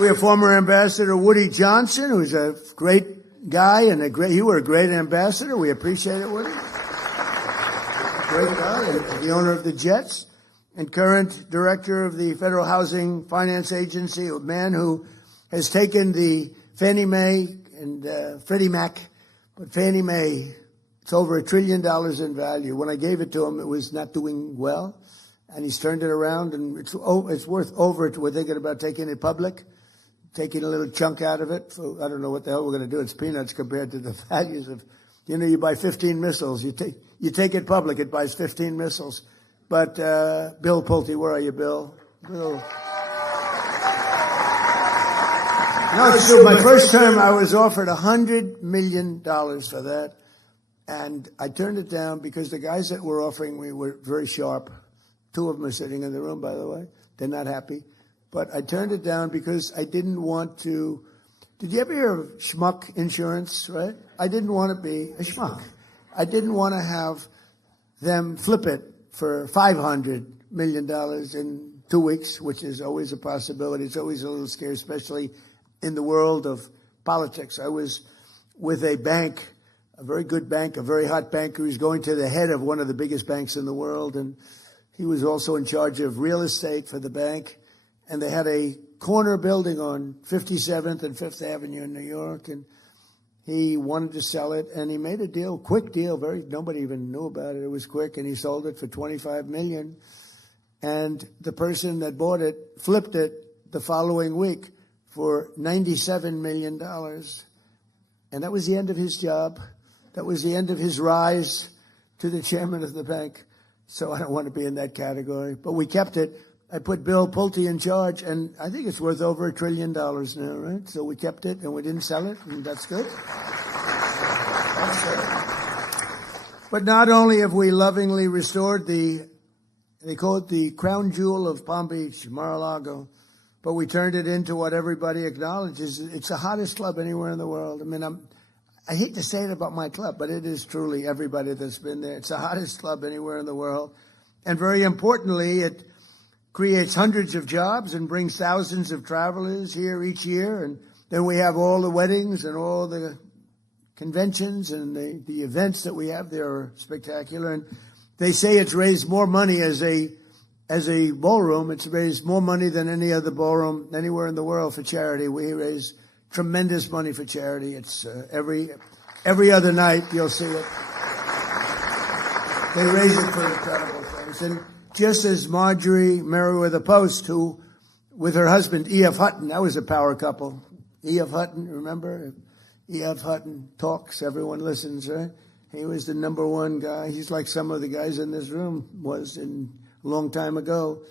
We have former Ambassador Woody Johnson, who's a great guy and you were a great ambassador. We appreciate it, Woody. Great guy, and the owner of the Jets, and current director of the Federal Housing Finance Agency, a man who has taken the Fannie Mae and Freddie Mac, but Fannie Mae, it's over $1 trillion in value. When I gave it to him, it was not doing well, and he's turned it around, and it's worth over. We're thinking about taking it public, taking a little chunk out of it. I don't know what the hell we're going to do. It's peanuts compared to the values of, you buy 15 missiles. You take it public, it buys 15 missiles. But Bill Pulte, where are you, Bill? Bill. No, it's true. My first term, I was offered $100 million for that. And I turned it down because the guys that were offering me were very sharp. 2 of them are sitting in the room, by the way. They're not happy. But I turned it down because I didn't want to. Did you ever hear of schmuck insurance, right? I didn't want to be a schmuck. I didn't want to have them flip it for $500 million in 2 weeks, which is always a possibility. It's always a little scary, especially in the world of politics. I was with a bank, a very good bank, a very hot banker who's going to the head of one of the biggest banks in the world. And he was also in charge of real estate for the bank. And they had a corner building on 57th and 5th Avenue in New York. And he wanted to sell it. And he made a deal, quick deal, nobody even knew about it. It was quick. And he sold it for $25 million. And the person that bought it flipped it the following week for $97 million. And that was the end of his job. That was the end of his rise to the chairman of the bank. So I don't want to be in that category. But we kept it. I put Bill Pulte in charge, and I think it's worth over $1 trillion now, right? So we kept it, and we didn't sell it, and that's good. That's good. But not only have we lovingly restored they call it the crown jewel of Palm Beach, Mar-a-Lago, but we turned it into what everybody acknowledges. It's the hottest club anywhere in the world. I mean, I hate to say it about my club, but it is truly everybody that's been there. It's the hottest club anywhere in the world. And very importantly, it creates hundreds of jobs and brings thousands of travelers here each year. And then we have all the weddings and all the conventions and the events that we have there are spectacular. And they say it's raised more money as a ballroom. It's raised more money than any other ballroom anywhere in the world for charity. We raise tremendous money for charity. It's every other night you'll see it. They raise it for incredible things. And just as Marjorie Meriwether Post, who, with her husband, E.F. Hutton, that was a power couple. E.F. Hutton, remember? E.F. Hutton talks, everyone listens, right? He was the #1 guy. He's like some of the guys in this room was a long time ago.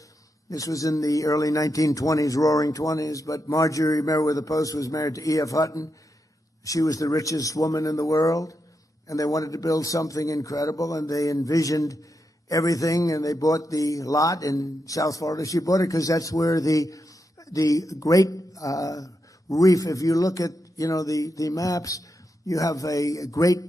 This was in the early 1920s, roaring 20s, but Marjorie Meriwether Post was married to E.F. Hutton. She was the richest woman in the world, and they wanted to build something incredible, and they envisioned everything, and they bought the lot in South Florida. She bought it because that's where the great reef, if you look at, the maps, you have a great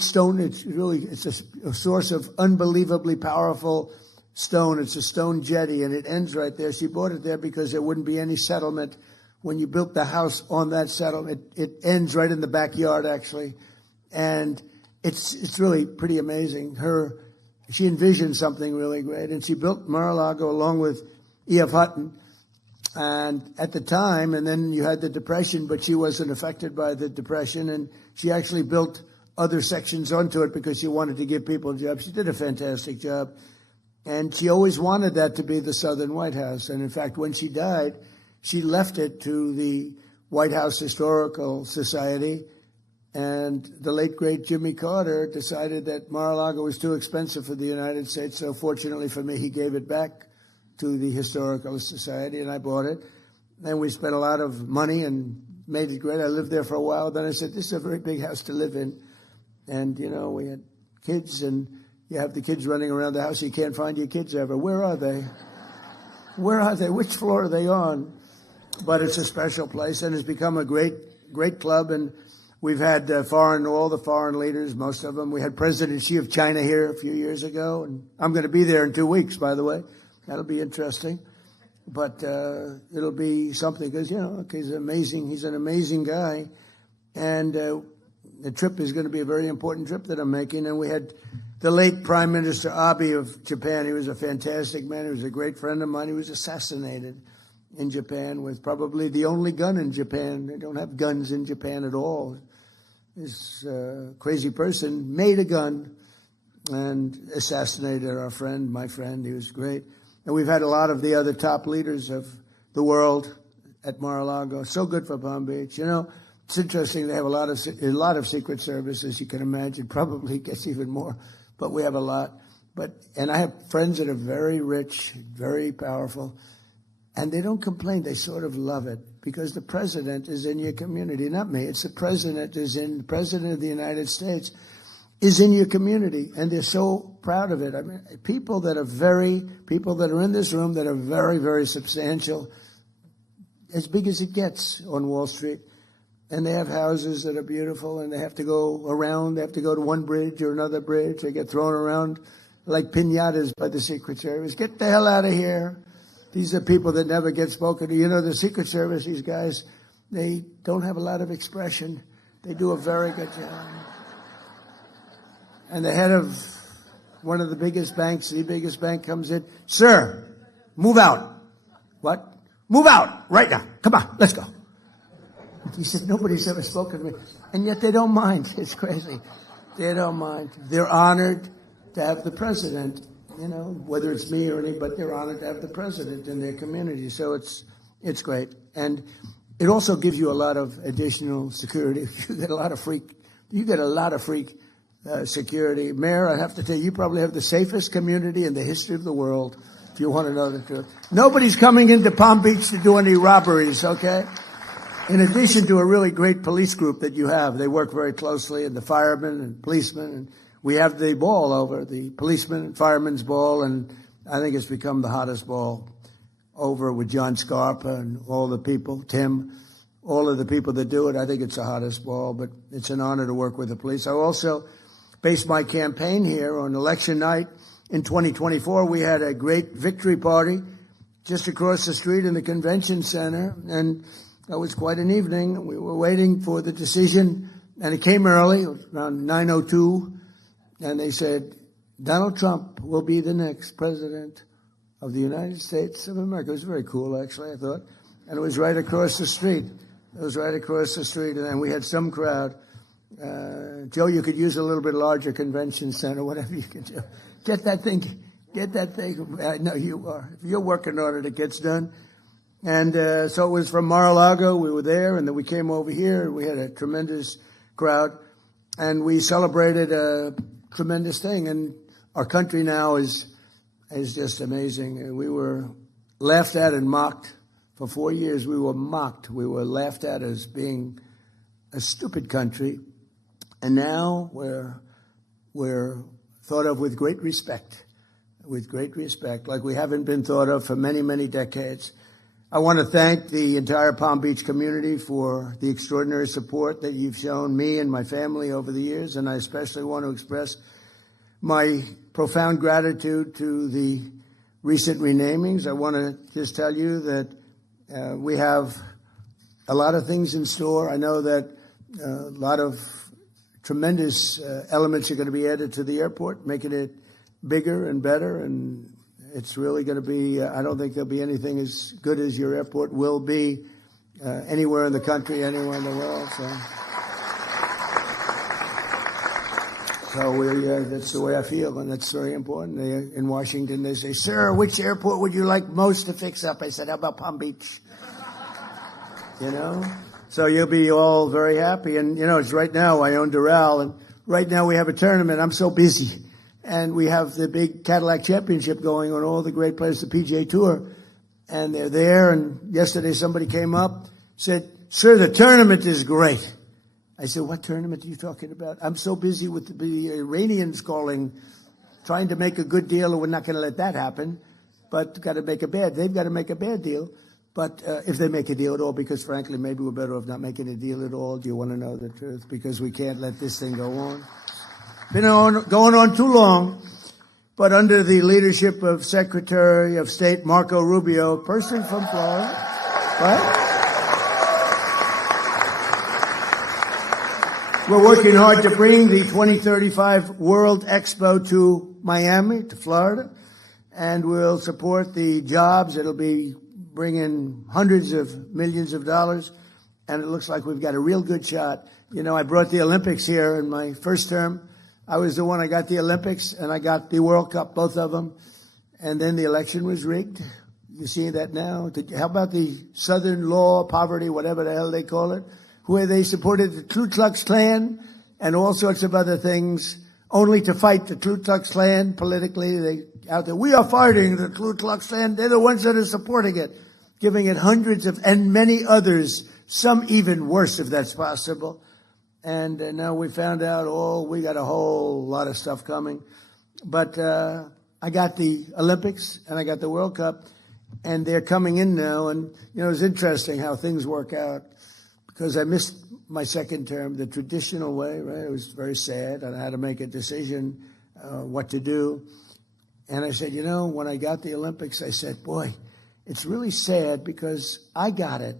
stone. It's a source of unbelievably powerful stone. It's a stone jetty, and it ends right there. She bought it there because there wouldn't be any settlement when you built the house on that settlement. It ends right in the backyard, actually, and it's really pretty amazing. Her she envisioned something really great, and she built Mar-a-Lago along with E.F. Hutton. And at the time, and then you had the Depression, but she wasn't affected by the Depression, and she actually built other sections onto it because she wanted to give people jobs. She did a fantastic job. And she always wanted that to be the Southern White House. And in fact, when she died, she left it to the White House Historical Society. And the late, great Jimmy Carter decided that Mar-a-Lago was too expensive for the United States. So fortunately for me, he gave it back to the Historical Society, and I bought it. And we spent a lot of money and made it great. I lived there for a while. Then I said, this is a very big house to live in. And, you know, we had kids, and you have the kids running around the house. You can't find your kids ever. Where are they? Where are they? Which floor are they on? But it's a special place, and it's become a great club. And we've had all the foreign leaders, most of them. We had President Xi of China here a few years ago, and I'm going to be there in 2 weeks, by the way. That'll be interesting. But it'll be something because, you know, he's amazing. He's an amazing guy. And the trip is going to be a very important trip that I'm making. And we had the late Prime Minister Abe of Japan. He was a fantastic man. He was a great friend of mine. He was assassinated in Japan with probably the only gun in Japan. They don't have guns in Japan at all. This crazy person made a gun and assassinated our friend, my friend. He was great. And we've had a lot of the other top leaders of the world at Mar-a-Lago. So good for Palm Beach. You know, it's interesting. They have a lot of Secret Service, as you can imagine. Probably gets even more, but we have a lot. And I have friends that are very rich, very powerful, and they don't complain. They sort of love it because the president is in your community, not me. It's the president the president of the United States is in your community, and they're so proud of it. I mean, people that are in this room that are very, very substantial, as big as it gets on Wall Street. And they have houses that are beautiful, and they have to go around. They have to go to one bridge or another bridge. They get thrown around like piñatas by the Secret Service. Get the hell out of here. These are people that never get spoken to. You know, the Secret Service, these guys, they don't have a lot of expression. They do a very good job. And the head of one of the biggest banks, the biggest bank, comes in. Sir, move out. What? Move out right now. Come on, let's go. He said, nobody's ever spoken to me. And yet they don't mind. It's crazy. They don't mind. They're honored to have the president, you know, whether it's me or anybody, they're honored to have the president in their community. So it's great. And it also gives you a lot of additional security. You get a lot of free security. Mayor, I have to tell you, you probably have the safest community in the history of the world, if you want to know the truth. Nobody's coming into Palm Beach to do any robberies, okay? In addition to a really great police group that you have, they work very closely, and the firemen and policemen, and we have the ball over, the policemen and firemen's ball, and I think it's become the hottest ball over with John Scarpa and all the people, Tim, all of the people that do it. I think it's the hottest ball, but it's an honor to work with the police. I also based my campaign here on election night in 2024. We had a great victory party just across the street in the convention center, and that was quite an evening. We were waiting for the decision, and it came early, around 9:02, and they said, Donald Trump will be the next president of the United States of America. It was very cool, actually, I thought. And it was right across the street. And we had some crowd. Joe, you could use a little bit larger convention center, whatever you can do. Get that thing. I know you are. If you're working on it, it gets done. And so it was from Mar-a-Lago. We were there, and then we came over here, and we had a tremendous crowd. And we celebrated a tremendous thing. And our country now is just amazing. And we were laughed at and mocked. For 4 years, we were mocked. We were laughed at as being a stupid country. And now we're thought of with great respect, like we haven't been thought of for many, many decades. I want to thank the entire Palm Beach community for the extraordinary support that you've shown me and my family over the years, and I especially want to express my profound gratitude to the recent renamings. I want to just tell you that we have a lot of things in store. I know that a lot of tremendous elements are going to be added to the airport, making it bigger and better, and it's really going to be, I don't think there'll be anything as good as your airport will be anywhere in the country, anywhere in the world. So that's the way I feel, and that's very important. In Washington, they say, "Sir, which airport would you like most to fix up?" I said, "How about Palm Beach?" You know? So you'll be all very happy. And, it's right now, I own Doral, and right now we have a tournament. I'm so busy. And we have the big Cadillac Championship going on, all the great players, the PGA Tour. And they're there, and yesterday somebody came up, said, "Sir, the tournament is great." I said, "What tournament are you talking about?" "I'm so busy with the Iranians calling, trying to make a good deal, and we're not going to let that happen. But they've got to make a bad deal. But if they make a deal at all, because frankly, maybe we're better off not making a deal at all. Do you want to know the truth? Because we can't let this thing go on. Been going on too long. But under the leadership of Secretary of State Marco Rubio, a person from Florida, right? We're working hard to bring the 2035 World Expo to Miami, to Florida, and we'll support the jobs. It'll be bringing hundreds of millions of dollars, and it looks like we've got a real good shot. I brought the Olympics here in my first term. I was the one I got the Olympics, and I got the World Cup, both of them, and then the election was rigged. You see that now? How about the Southern Law, Poverty, whatever the hell they call it, where they supported the Ku Klux Klan and all sorts of other things, only to fight the Ku Klux Klan politically. They out there, "We are fighting the Ku Klux Klan." They're the ones that are supporting it, giving it hundreds of, and many others, some even worse if that's possible. And now we found out, we got a whole lot of stuff coming. But I got the Olympics and I got the World Cup, and they're coming in now. And, it's interesting how things work out, because I missed my second term the traditional way, right? It was very sad, and I had to make a decision what to do. And I said, when I got the Olympics, I said, boy, it's really sad because I got it.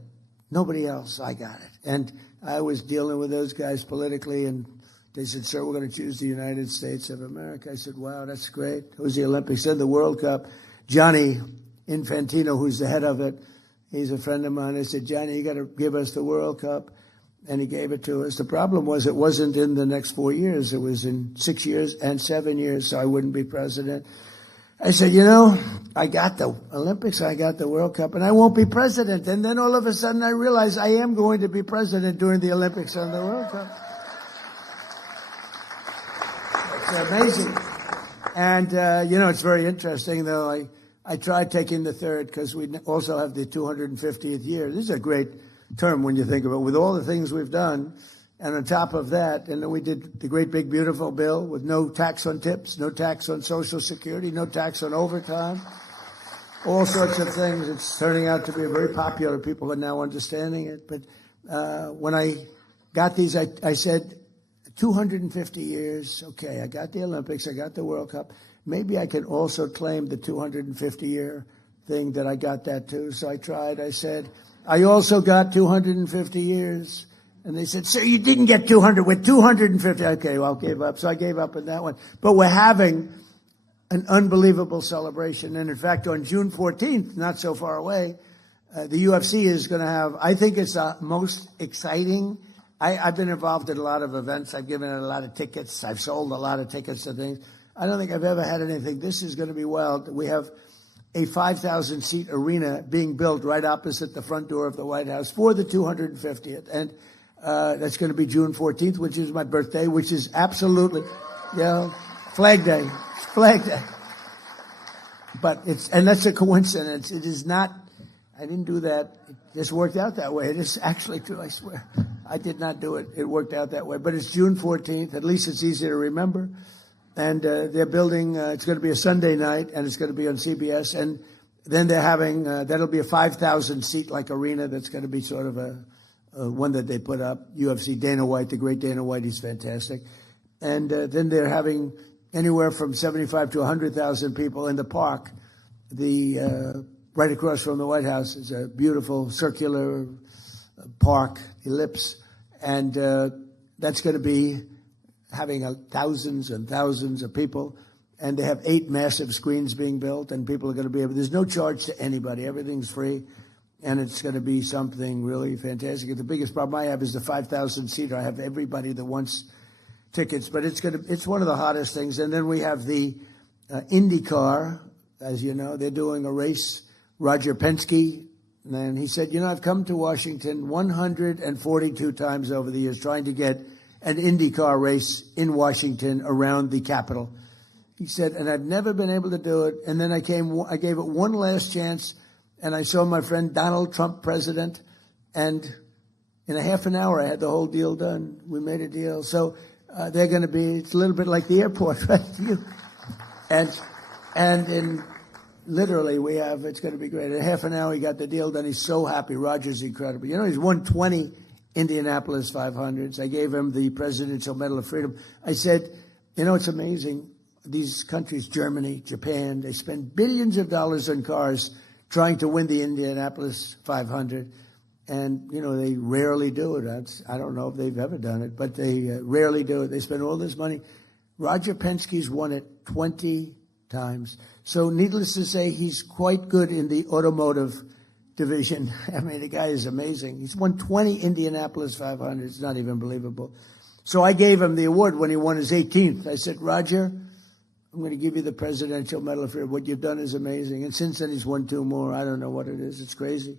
Nobody else, I got it. And I was dealing with those guys politically, and they said, "Sir, we're going to choose the United States of America." I said, "Wow, that's great." It was the Olympics. Then the World Cup. Johnny Infantino, who's the head of it, he's a friend of mine. I said, "Johnny, you got to give us the World Cup." And he gave it to us. The problem was it wasn't in the next 4 years. It was in 6 years and 7 years, so I wouldn't be president. I said, I got the Olympics, I got the World Cup, and I won't be president. And then all of a sudden I realized I am going to be president during the Olympics and the World Cup. It's amazing. And, it's very interesting, though. I tried taking the third because we also have the 250th year. This is a great term when you think of it, with all the things we've done. And on top of that, and then we did the great big beautiful bill with no tax on tips, no tax on Social Security, no tax on overtime, all sorts of things. It's turning out to be very popular. People are now understanding it. But when I got these, I said, 250 years, okay, I got the Olympics, I got the World Cup. Maybe I can also claim the 250-year thing that I got that too. So I tried. I said, I also got 250 years. And they said, "Sir, you didn't get 200 with 250. Okay, well, I gave up. So I gave up on that one. But we're having an unbelievable celebration. And in fact, on June 14th, not so far away, the UFC is going to have, I think it's the most exciting. I've been involved in a lot of events. I've given it a lot of tickets. I've sold a lot of tickets to things. I don't think I've ever had anything. This is going to be wild. We have a 5,000-seat arena being built right opposite the front door of the White House for the 250th. And that's going to be June 14th, which is my birthday, which is absolutely, Flag Day. Flag Day. But and that's a coincidence. It is not, I didn't do that. It just worked out that way. It is actually true, I swear. I did not do it. It worked out that way. But it's June 14th. At least it's easy to remember. And they're building, it's going to be a Sunday night, and it's going to be on CBS. And then they're having, that'll be a 5,000-seat like arena that's going to be sort of a one that they put up. UFC, Dana White, the great Dana White, he's fantastic. And then they're having anywhere from 75 to 100,000 people in the park. Right across from the White House is a beautiful circular park, ellipse. And that's going to be having thousands and thousands of people. and they have 8 massive screens being built, and people are going to be able. There's no charge to anybody. Everything's free, and it's going to be something really fantastic. The biggest problem I have is the 5,000-seater. I have everybody that wants tickets, but it's one of the hottest things. And then we have the IndyCar, as you know, they're doing a race. Roger Penske, and he said, I've come to Washington 142 times over the years trying to get an IndyCar race in Washington around the Capitol. He said, and I've never been able to do it. And then I gave it one last chance, and I saw my friend Donald Trump president, and in a half an hour I had the whole deal done. We made a deal. So they're going to be, it's a little bit like the airport, right? And in literally it's going to be great. In half an hour he got the deal done. He's so happy. Roger's incredible. He's won 20 Indianapolis 500s. I gave him the Presidential Medal of Freedom. I said, it's amazing. These countries, Germany, Japan, they spend billions of dollars on cars trying to win the Indianapolis 500. And, they rarely do it. I don't know if they've ever done it, but they rarely do it. They spend all this money. Roger Penske's won it 20 times. So needless to say, he's quite good in the automotive division. I mean, the guy is amazing. He's won 20 Indianapolis 500s. It's not even believable. So I gave him the award when he won his 18th. I said, Roger, I'm going to give you the Presidential Medal of Freedom. What you've done is amazing. And since then, he's won 2 more. I don't know what it is. It's crazy.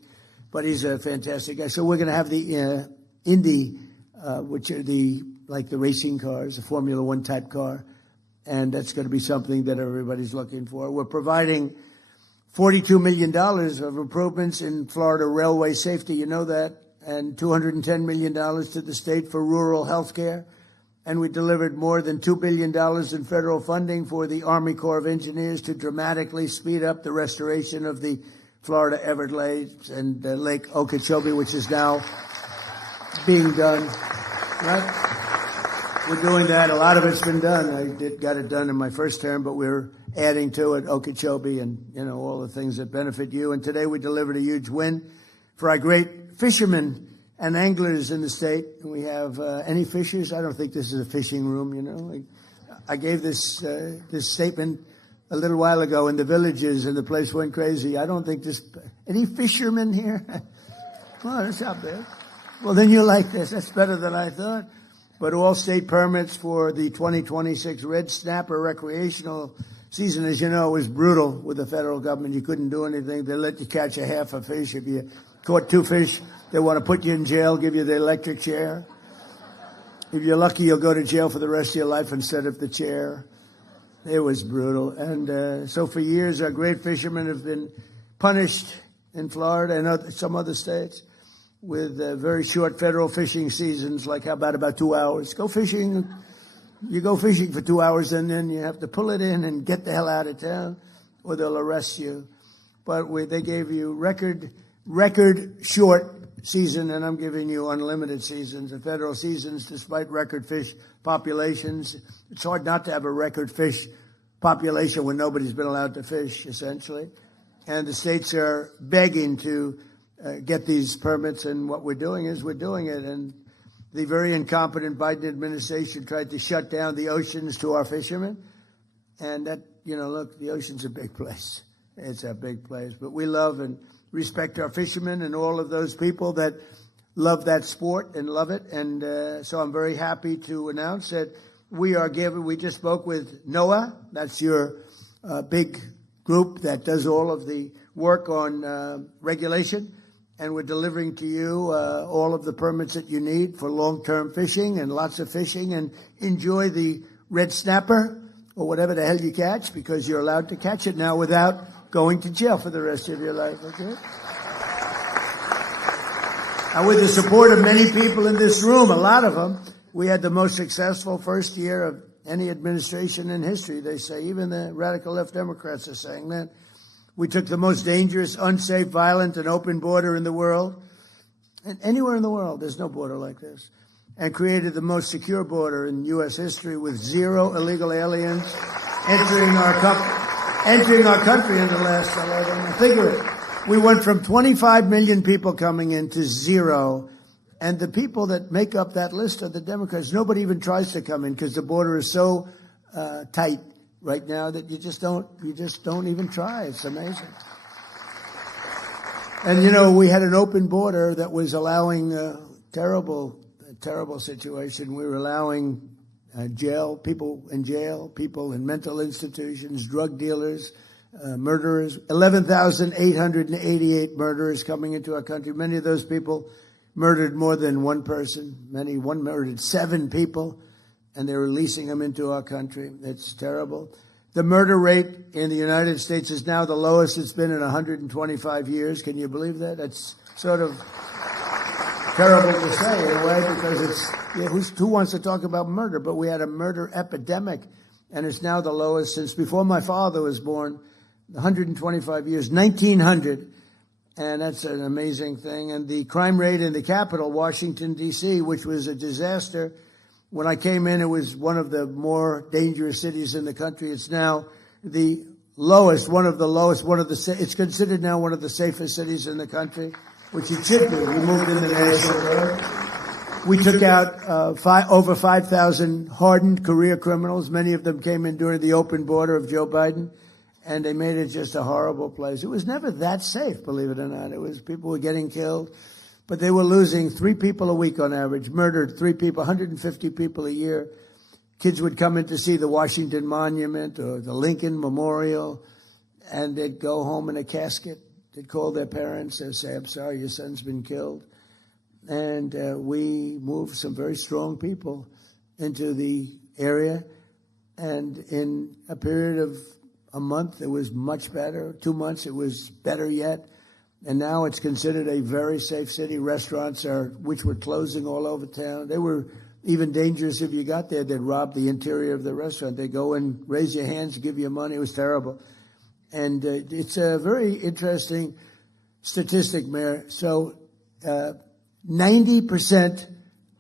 But he's a fantastic guy. So we're going to have the Indy, which are the racing cars, the Formula One type car. And that's going to be something that everybody's looking for. We're providing $42 million of improvements in Florida railway safety. You know that. And $210 million to the state for rural health care. And we delivered more than $2 billion in federal funding for the Army Corps of Engineers to dramatically speed up the restoration of the Florida Everglades and Lake Okeechobee, which is now being done. Right? We're doing that. A lot of it's been done. I got it done in my first term, but we're adding to it Okeechobee and, all the things that benefit you. And today we delivered a huge win for our great fishermen and anglers in the state. We have any fishers? I don't think this is a fishing room, I gave this statement a little while ago in the villages, and the place went crazy. I don't think any fishermen here? Well, that's not bad. Well, then you like this. That's better than I thought. But all state permits for the 2026 red snapper recreational season, as you know, was brutal with the federal government. You couldn't do anything. They let you catch a half a fish. If you caught 2 fish, they want to put you in jail, give you the electric chair. If you're lucky, you'll go to jail for the rest of your life instead of the chair. It was brutal. And so for years, our great fishermen have been punished in Florida and some other states with very short federal fishing seasons, like how about 2 hours. Go fishing. You go fishing for 2 hours, and then you have to pull it in and get the hell out of town, or they'll arrest you. But they gave you record short season, and I'm giving you unlimited seasons. The federal seasons, despite record fish populations, it's hard not to have a record fish population when nobody's been allowed to fish, essentially. And the states are begging to get these permits, and what we're doing is we're doing it. And the very incompetent Biden administration tried to shut down the oceans to our fishermen. And that, look, the ocean's a big place. It's a big place. But we love and respect our fishermen and all of those people that love that sport and love it. And so I'm very happy to announce that we just spoke with NOAA. That's your big group that does all of the work on regulation. And we're delivering to you all of the permits that you need for long-term fishing and lots of fishing. And enjoy the red snapper or whatever the hell you catch, because you're allowed to catch it now without going to jail for the rest of your life, okay? And with the support of many people in this room, a lot of them, we had the most successful first year of any administration in history, they say. Even the radical left Democrats are saying that. We took the most dangerous, unsafe, violent, and open border in the world. And anywhere in the world, there's no border like this. And created the most secure border in U.S. history with 0 illegal aliens entering our country in the last 11. Figure it. We went from 25 million people coming in to 0. And the people that make up that list are the Democrats. Nobody even tries to come in because the border is so tight right now that you just don't even try. It's amazing. And we had an open border that was allowing a terrible situation. We were allowing people in jail, people in mental institutions, drug dealers, murderers. 11,888 murderers coming into our country. Many of those people murdered more than one person. One murdered 7 people, and they're releasing them into our country. It's terrible. The murder rate in the United States is now the lowest it's been in 125 years. Can you believe that? That's sort of terrible to say in a way, because who wants to talk about murder? But we had a murder epidemic, and it's now the lowest since before my father was born, 125 years, 1900. And that's an amazing thing. And the crime rate in the capital, Washington, D.C., which was a disaster. When I came in, it was one of the more dangerous cities in the country. It's now the lowest, it's considered now one of the safest cities in the country, which it should be. We moved in the national guard. We took out over 5,000 hardened career criminals. Many of them came in during the open border of Joe Biden, and they made it just a horrible place. It was never that safe, believe it or not. It was, people were getting killed. But they were losing 3 people a week on average, murdered 3 people, 150 people a year. Kids would come in to see the Washington Monument or the Lincoln Memorial, and they'd go home in a casket. They'd call their parents and say, "I'm sorry, your son's been killed." And we moved some very strong people into the area. And in a period of a month, it was much better. 2 months, it was better yet. And now it's considered a very safe city. Restaurants which were closing all over town. They were even dangerous if you got there. They'd rob the interior of the restaurant. They'd go and raise your hands, give you money. It was terrible. And it's a very interesting statistic, Mayor. So 90%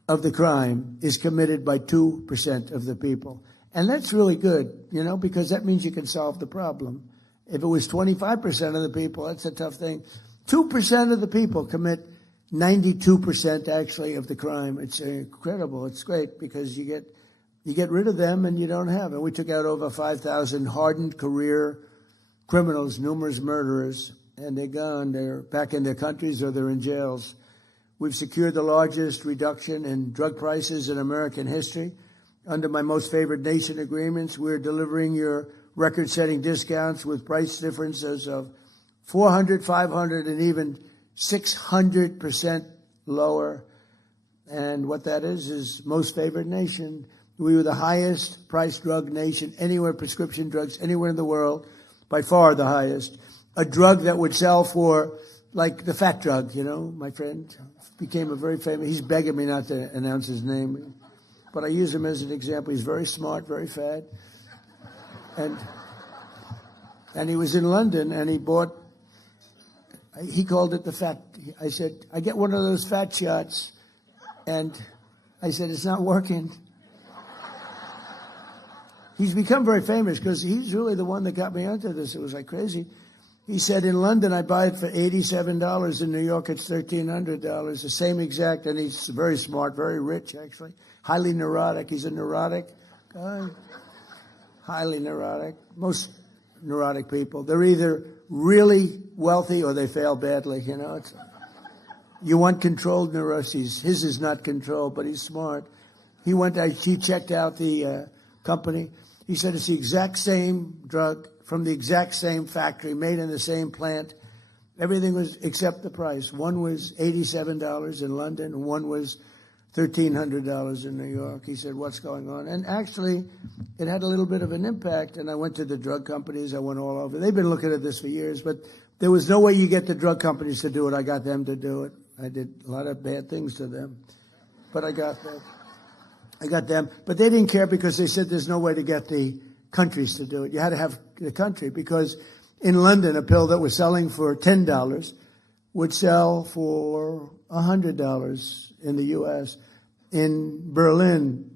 of the crime is committed by 2% of the people. And that's really good, because that means you can solve the problem. If it was 25% of the people, that's a tough thing. 2% of the people commit 92% actually of the crime. It's incredible. It's great because you get rid of them and you don't have it. We took out over 5,000 hardened career criminals, numerous murderers, and they're gone. They're back in their countries or they're in jails. We've secured the largest reduction in drug prices in American history. Under my most favored nation agreements, we're delivering your record-setting discounts with price differences of 400, 500, and even 600% lower. And what that is most favored nation. We were the highest priced drug nation anywhere, prescription drugs anywhere in the world, by far the highest. A drug that would sell for, like the fat drug, my friend became a very famous, he's begging me not to announce his name, but I use him as an example. He's very smart, very fat. And he was in London, and he called it the fat. I said, I get one of those fat shots. And I said, it's not working. He's become very famous because he's really the one that got me onto this. It was like crazy. He said, in London, I buy it for $87. In New York, it's $1,300. The same exact. And he's very smart, very rich, actually. Highly neurotic. He's a neurotic guy. Highly neurotic. Most neurotic people, they're either really wealthy or they fail badly. You want controlled neuroses. His is not controlled, but he's smart. He checked out the company. He said it's the exact same drug from the exact same factory, made in the same plant. Everything was except the price. One was $87 in London, and one was $1,300 in New York. He said, what's going on? And actually, it had a little bit of an impact, and I went to the drug companies. I went all over. They've been looking at this for years, but there was no way you get the drug companies to do it. I got them to do it. I did a lot of bad things to them, but I got them. But they didn't care because they said there's no way to get the countries to do it. You had to have the country because in London, a pill that was selling for $10 would sell for $100 in the U.S. In Berlin,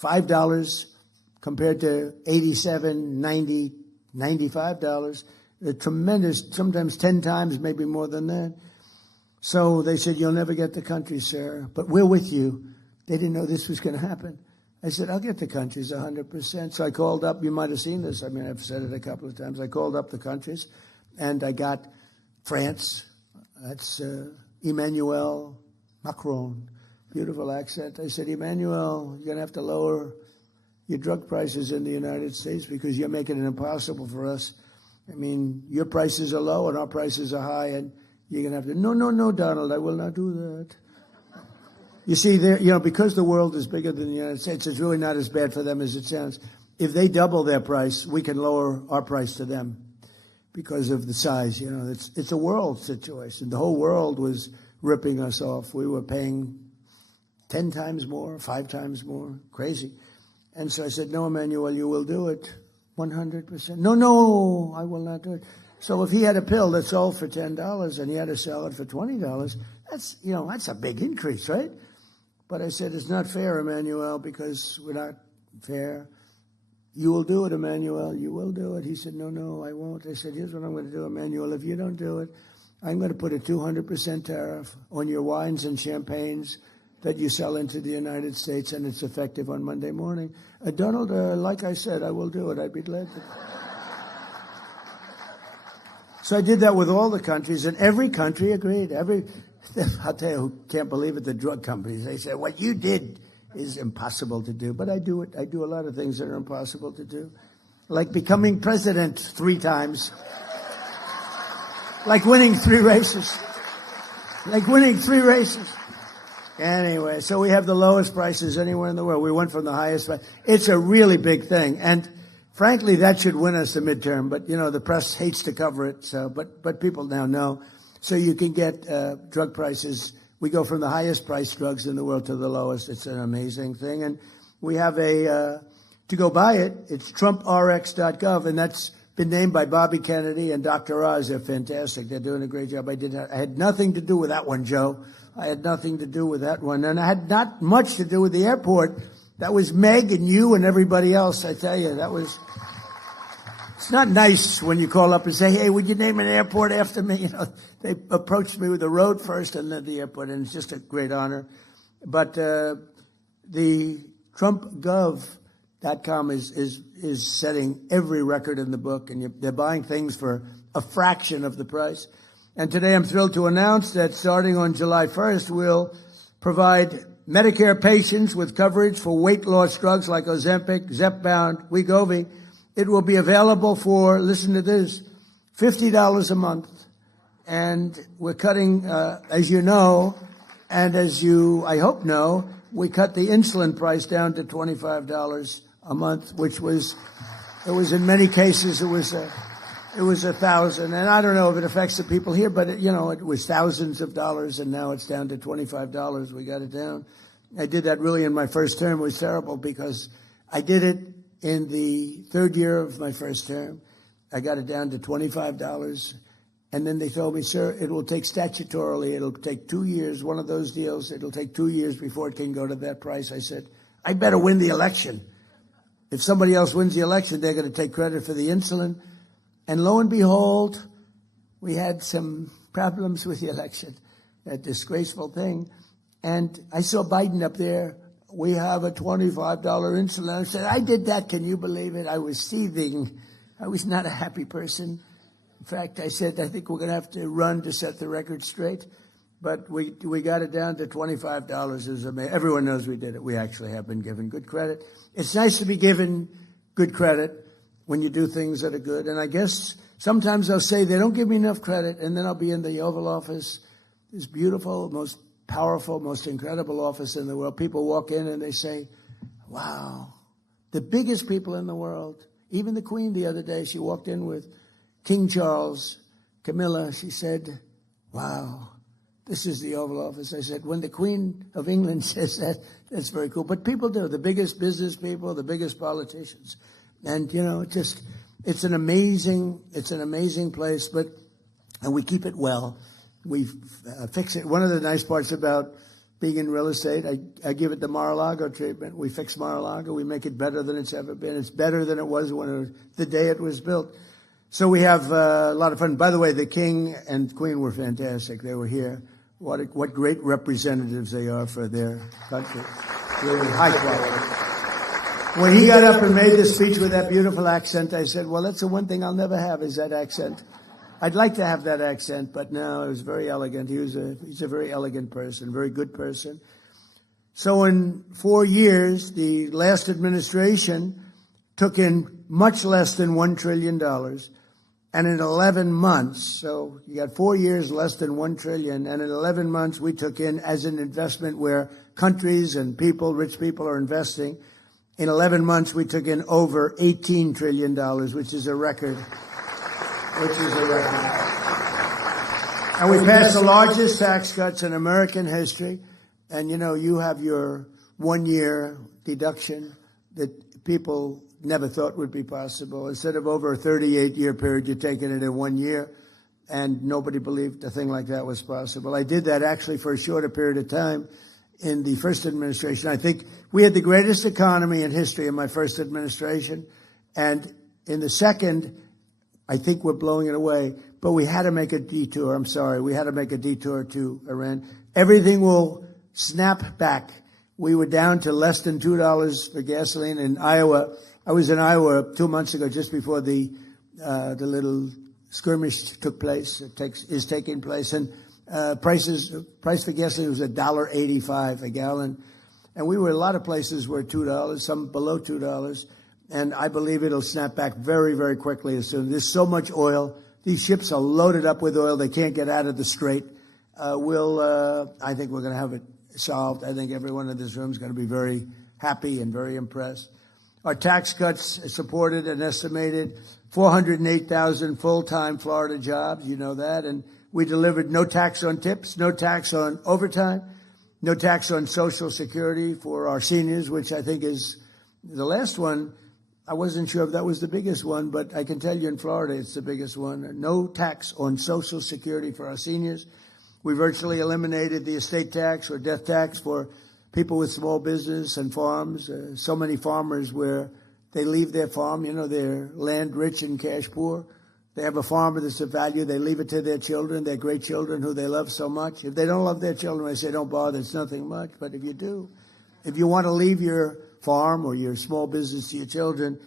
$5 compared to $87, $90, $95. A tremendous, sometimes 10 times, maybe more than that. So they said, you'll never get the country, sir, but we're with you. They didn't know this was going to happen. I said, I'll get the countries 100%. So I called up, you might have seen this. I mean, I've said it a couple of times. I called up the countries, and I got France. That's Emmanuel Macron. Beautiful accent. I said, Emmanuel, you're going to have to lower your drug prices in the United States because you're making it impossible for us. I mean, your prices are low and our prices are high, and you're going to have to, no, Donald, I will not do that. You see, because the world is bigger than the United States, it's really not as bad for them as it sounds. If they double their price, we can lower our price to them because of the size. It's a world situation. The whole world was ripping us off. We were paying 10 times more, 5 times more, crazy. And so I said, no, Emmanuel, you will do it 100%. No, I will not do it. So if he had a pill that sold for $10 and he had to sell it for $20, that's a big increase, right? But I said, it's not fair, Emmanuel, because we're not fair. You will do it, Emmanuel. You will do it. He said, no, I won't. I said, here's what I'm going to do, Emmanuel. If you don't do it, I'm going to put a 200% tariff on your wines and champagnes that you sell into the United States, and it's effective on Monday morning. Donald, like I said, I will do it. I'd be glad to. So I did that with all the countries, and every country agreed. I'll tell you who can't believe it, the drug companies. They said, what you did is impossible to do. But I do it. I do a lot of things that are impossible to do. Like becoming president 3 times. Like winning 3 races. Anyway, so we have the lowest prices anywhere in the world. We went from the highest price. It's a really big thing. And frankly, that should win us the midterm. But, the press hates to cover it. So, but people now know. So you can get drug prices. We go from the highest priced drugs in the world to the lowest. It's an amazing thing. And we have to go buy it, it's TrumpRx.gov, and that's been named by Bobby Kennedy and Dr. Oz. They're fantastic. They're doing a great job. I had nothing to do with that one, Joe. I had nothing to do with that one. And I had not much to do with the airport. That was Meg and you and everybody else, I tell you. It's not nice when you call up and say, hey, would you name an airport after me? They approached me with the road first and then the airport, and it's just a great honor. But the TrumpGov.com is setting every record in the book, and they're buying things for a fraction of the price. And today I'm thrilled to announce that starting on July 1st, we'll provide Medicare patients with coverage for weight loss drugs like Ozempic, Zepbound, Wegovy. It will be available for, listen to this, $50 a month. And we're cutting, as you know, and as you, I hope, know, we cut the insulin price down to $25 a month, which was, in many cases, it was $1,000. And I don't know if it affects the people here, but, it was thousands of dollars, and now it's down to $25. We got it down. I did that really in my first term. It was terrible because I did it in the 3rd year of my first term. I got it down to $25. And then they told me, sir, it will take statutorily, it'll take 2 years, one of those deals, it'll take 2 years before it can go to that price. I said, I better win the election. If somebody else wins the election, they're going to take credit for the insulin. And lo and behold, we had some problems with the election, a disgraceful thing. And I saw Biden up there. We have a $25 insulin. I said, I did that. Can you believe it? I was seething. I was not a happy person. In fact, I said, I think we're going to have to run to set the record straight. But we got it down to $25. It was amazing. Everyone knows we did it. We actually have been given good credit. It's nice to be given good credit when you do things that are good. And I guess sometimes they'll say they don't give me enough credit, and then I'll be in the Oval Office, this beautiful, most powerful, most incredible office in the world. People walk in and they say, wow, the biggest people in the world. Even the Queen the other day, she walked in with King Charles, Camilla. She said, wow, this is the Oval Office. I said, when the Queen of England says that, that's very cool. But people do, the biggest business people, the biggest politicians. And, it's an amazing place, and we keep it well. We fix it. One of the nice parts about being in real estate, I give it the Mar-a-Lago treatment. We fix Mar-a-Lago. We make it better than it's ever been. It's better than it was the day it was built. So we have a lot of fun. By the way, the King and Queen were fantastic. They were here. What great representatives they are for their country. Really high quality. When he got up and made the speech with that beautiful accent, I said, well, that's the one thing I'll never have is that accent. I'd like to have that accent, but no, it was very elegant. He's a very elegant person, very good person. So in 4 years, the last administration took in much less than $1 trillion. And in 11 months, so you got 4 years, less than $1 trillion. And in 11 months, we took in as an investment where countries and people, rich people are investing. In 11 months, we took in over $18 trillion, which is a record. And we passed the largest tax cuts in American history. And, you know, you have your 1 year deduction that people never thought would be possible. Instead of over a 38-year period, you're taking it in 1 year. And nobody believed a thing like that was possible. I did that actually for a shorter period of time in the first administration. I think we had the greatest economy in history in my first administration. And in the second, I think we're blowing it away. But we had to make a detour. I'm sorry. We had to make a detour to Iran. Everything will snap back. We were down to less than $2 for gasoline in Iowa. I was in Iowa 2 months ago, just before the little skirmish took place. Is taking place, and price for gasoline was $1.85 a gallon, and we were a lot of places were $2, some below $2, and I believe it'll snap back very, very quickly as soon. There's so much oil. These ships are loaded up with oil. They can't get out of the strait. I think we're going to have it solved. I think everyone in this room is going to be very happy and very impressed. Our tax cuts supported an estimated 408,000 full-time Florida jobs. You know that. And we delivered no tax on tips, no tax on overtime, no tax on Social Security for our seniors, which I think is the last one. I wasn't sure if that was the biggest one, but I can tell you in Florida it's the biggest one. No tax on Social Security for our seniors. We virtually eliminated the estate tax or death tax for people with small business and farms. So many farmers where they leave their farm, you know, they're land rich and cash poor. They have a farm that's of value. They leave it to their children, their great children who they love so much. If they don't love their children, I say don't bother. It's nothing much. But if you do, if you want to leave your farm or your small business to your children,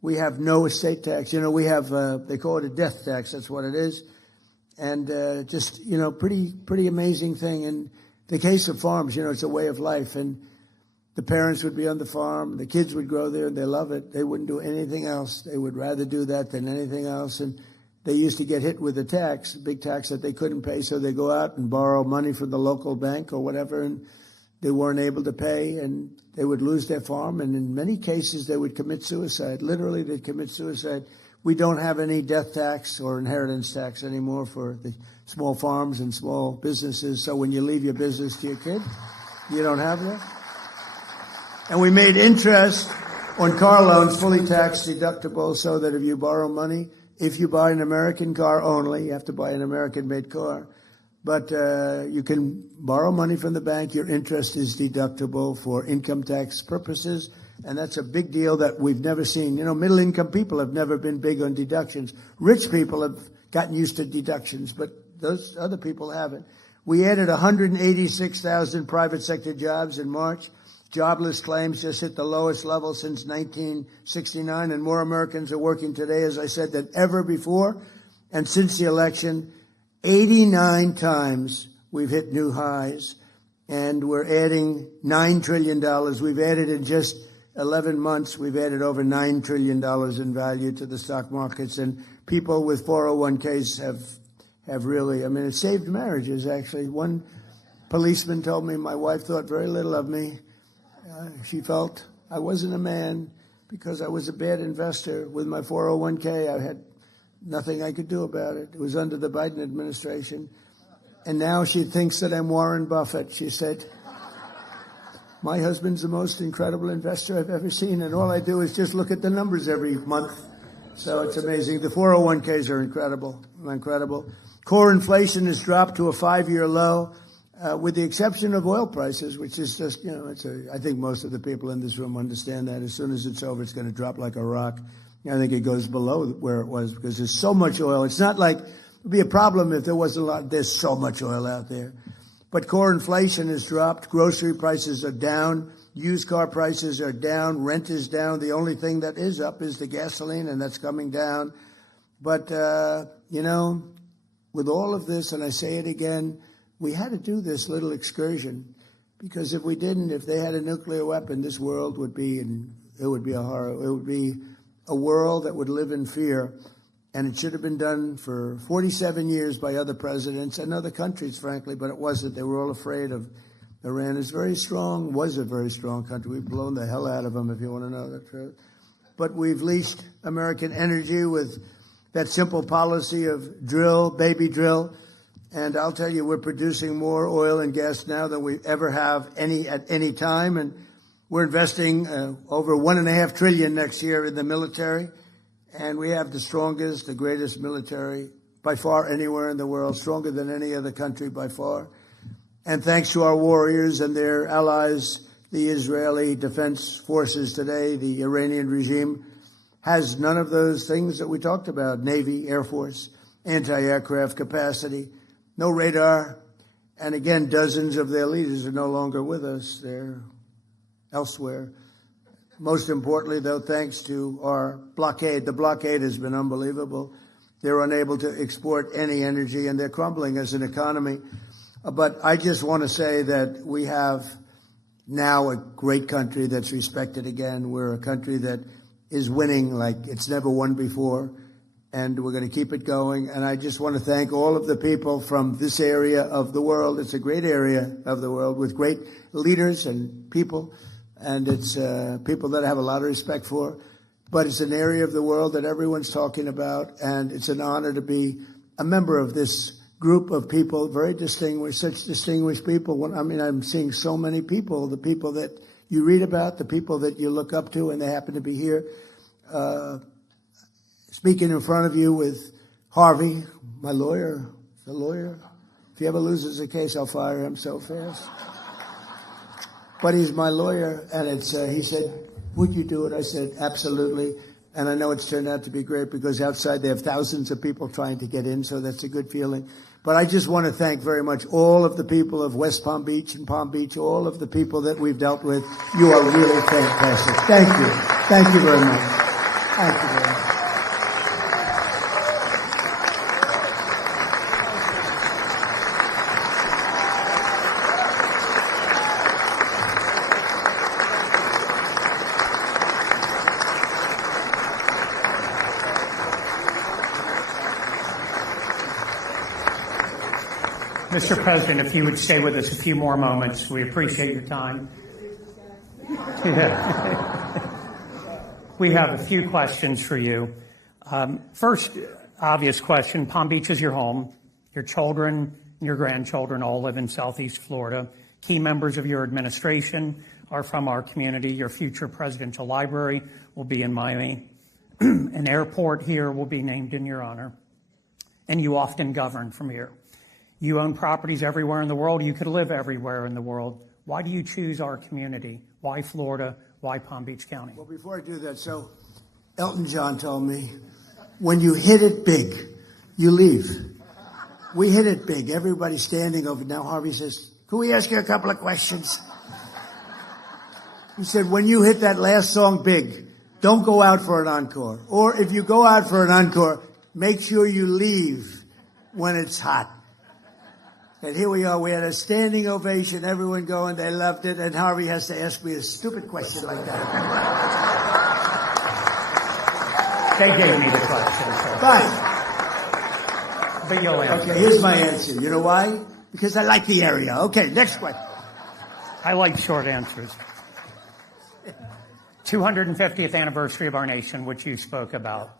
we have no estate tax. You know, we have, they call it a death tax. That's what it is. And just, you know, pretty amazing thing. In the case of farms, you know, it's a way of life. And the parents would be on the farm. The kids would grow there and they love it. They wouldn't do anything else. They would rather do that than anything else. And they used to get hit with a tax, a big tax that they couldn't pay. So they go out and borrow money from the local bank or whatever. And they weren't able to pay and they would lose their farm. And in many cases, they would commit suicide. Literally, they'd commit suicide. We don't have any death tax or inheritance tax anymore for the small farms and small businesses. So when you leave your business to your kid, you don't have that. And we made interest on car loans fully tax deductible so that if you borrow money, if you buy an American car only, you have to buy an American-made car. But you can borrow money from the bank. Your interest is deductible for income tax purposes. And that's a big deal that we've never seen. You know, middle-income people have never been big on deductions. Rich people have gotten used to deductions, but those other people haven't. We added 186,000 private sector jobs in March. Jobless claims just hit the lowest level since 1969, and more Americans are working today, as I said, than ever before. And since the election, 89 times we've hit new highs, and we're adding $9 trillion. We've added in just 11 months, we've added over $9 trillion in value to the stock markets, and people with 401ks have really, I mean, it saved marriages, actually. One policeman told me my wife thought very little of me. She felt I wasn't a man because I was a bad investor with my 401k. I had nothing I could do about it. It was under the Biden administration. And now she thinks that I'm Warren Buffett. She said, my husband's the most incredible investor I've ever seen, and all I do is just look at the numbers every month. So it's amazing. The 401ks are incredible. Core inflation has dropped to a 5-year low, with the exception of oil prices, which is just, you know, I think most of the people in this room understand that. As soon as it's over, it's going to drop like a rock. I think it goes below where it was because there's so much oil. It's not like it would be a problem if there wasn't a lot. There's so much oil out there. But core inflation has dropped. Grocery prices are down. Used car prices are down. Rent is down. The only thing that is up is the gasoline, and that's coming down. But, with all of this, and I say it again, we had to do this little excursion, because if we didn't, if they had a nuclear weapon, this world would be, it would be a horror. It would be a world that would live in fear. And it should have been done for 47 years by other presidents and other countries, frankly, but it wasn't. They were all afraid of Iran. It's very strong, was a very strong country. We've blown the hell out of them, if you want to know the truth. But we've leashed American energy with that simple policy of drill, baby drill. And I'll tell you, we're producing more oil and gas now than we ever have at any time. And we're investing over $1.5 trillion next year in the military. And we have the strongest, the greatest military by far anywhere in the world, stronger than any other country by far. And thanks to our warriors and their allies, the Israeli Defense Forces today, the Iranian regime has none of those things that we talked about: Navy, Air Force, anti-aircraft capacity, no radar. And again, dozens of their leaders are no longer with us. They're elsewhere. Most importantly, though, thanks to our blockade. The blockade has been unbelievable. They're unable to export any energy, and they're crumbling as an economy. But I just want to say that we have now a great country that's respected again. We're a country that is winning like it's never won before, and we're going to keep it going. And I just want to thank all of the people from this area of the world. It's a great area of the world with great leaders and people, and it's people that I have a lot of respect for. But it's an area of the world that everyone's talking about, and it's an honor to be a member of this group of people, very distinguished, such distinguished people. I mean, I'm seeing so many people, the people that you read about, the people that you look up to, and they happen to be here. Speaking in front of you with Harvey, my lawyer, the lawyer. If he ever loses a case, I'll fire him so fast. But he's my lawyer, and he said, would you do it? I said, absolutely. And I know it's turned out to be great because outside they have thousands of people trying to get in, so that's a good feeling. But I just want to thank very much all of the people of West Palm Beach and Palm Beach, all of the people that we've dealt with. You are really fantastic. Thank you. Thank you very much. Thank you very much. Mr. President, if you would stay with us a few more moments, we appreciate your time. We have a few questions for you. First, obvious question, Palm Beach is your home. Your children and your grandchildren all live in Southeast Florida. Key members of your administration are from our community. Your future presidential library will be in Miami. An airport here will be named in your honor. And you often govern from here. You own properties everywhere in the world. You could live everywhere in the world. Why do you choose our community? Why Florida? Why Palm Beach County? Well, before I do that, so Elton John told me, when you hit it big, you leave. We hit it big. Everybody's standing over. Now Harvey says, can we ask you a couple of questions? He said, when you hit that last song big, don't go out for an encore. Or if you go out for an encore, make sure you leave when it's hot. And here we are. We had a standing ovation. Everyone going. They loved it. And Harvey has to ask me a stupid question like that. They gave me the question. So. Fine. But you'll answer. Okay, here's my answer. You know why? Because I like the area. Okay, next question. I like short answers. 250th anniversary of our nation, which you spoke about.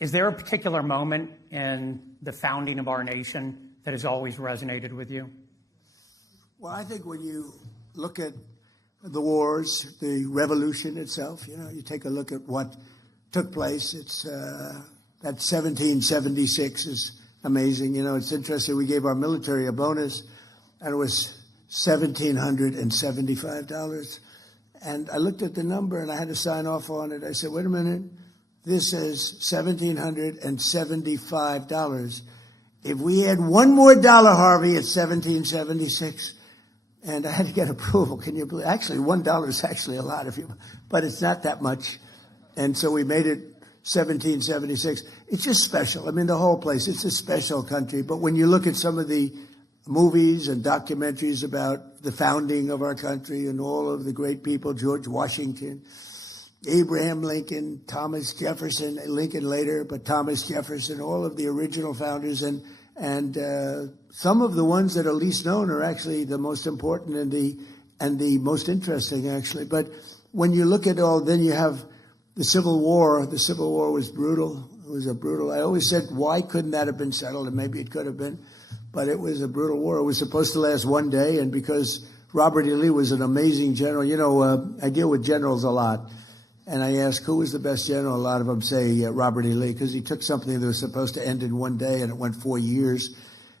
Is there a particular moment in the founding of our nation that has always resonated with you? Well, I think when you look at the wars, the revolution itself, you take a look at what took place. It's that 1776 is amazing. It's interesting. We gave our military a bonus, and it was $1,775. And I looked at the number, and I had to sign off on it. I said, wait a minute. This is $1,775. If we had one more dollar, Harvey, at 1776, And I had to get approval. Can you believe? Actually, $1 is actually a lot, but it's not that much. And so we made it 1776. It's just special. I mean, the whole place, it's a special country. But when you look at some of the movies and documentaries about the founding of our country and all of the great people, George Washington, Abraham Lincoln, Thomas Jefferson, Lincoln later, but Thomas Jefferson, all of the original founders, and some of the ones that are least known are actually the most important and the most interesting, actually. But when you look at all, then you have the Civil War. The Civil War was brutal. It was a brutal. I always said, why couldn't that have been settled? And maybe it could have been, but it was a brutal war. It was supposed to last one day, and because Robert E. Lee was an amazing general. You know, I deal with generals a lot. And I ask, who was the best general? A lot of them say Robert E. Lee, because he took something that was supposed to end in one day, and it went 4 years.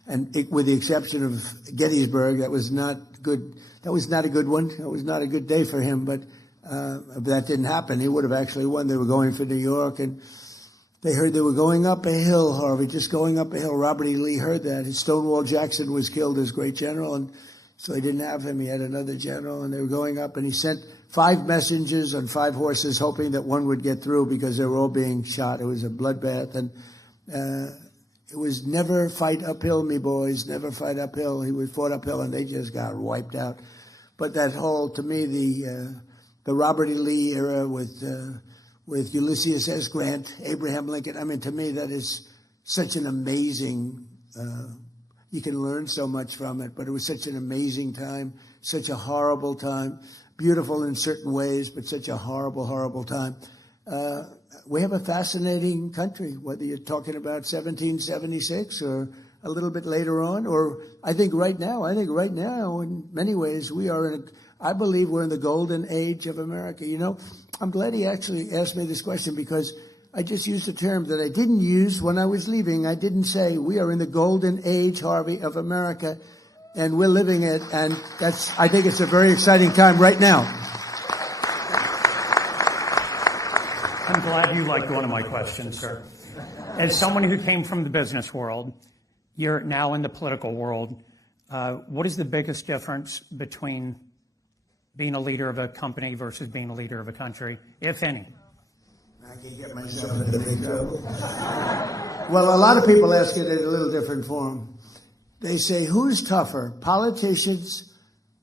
And with the exception of Gettysburg, that was not good. That was not a good one. That was not a good day for him. But that didn't happen. He would have actually won. They were going for New York, and they heard they were going up a hill, Harvey, just going up a hill. Robert E. Lee heard that. Stonewall Jackson was killed as great general, and so he didn't have him. He had another general, and they were going up, and he sent 5 messengers on 5 horses, hoping that one would get through because they were all being shot. It was a bloodbath, and it was never fight uphill, me boys, never fight uphill. He was fought uphill, and they just got wiped out. But that whole, to me, the Robert E. Lee era with Ulysses S. Grant, Abraham Lincoln. I mean, to me, that is such an amazing. You can learn so much from it, but it was such an amazing time, such a horrible time. Beautiful in certain ways, but such a horrible, horrible time. We have a fascinating country, whether you're talking about 1776 or a little bit later on, or I think right now, in many ways, I believe we're in the golden age of America. You know, I'm glad he actually asked me this question, because I just used a term that I didn't use when I was leaving. I didn't say we are in the golden age, Harvey, of America. And we're living it, and I think it's a very exciting time right now. I'm glad you liked one of my questions, sir. As someone who came from the business world, you're now in the political world. What is the biggest difference between being a leader of a company versus being a leader of a country, if any? I can get myself into big trouble. Well, a lot of people ask it in a little different form. They say, who's tougher, politicians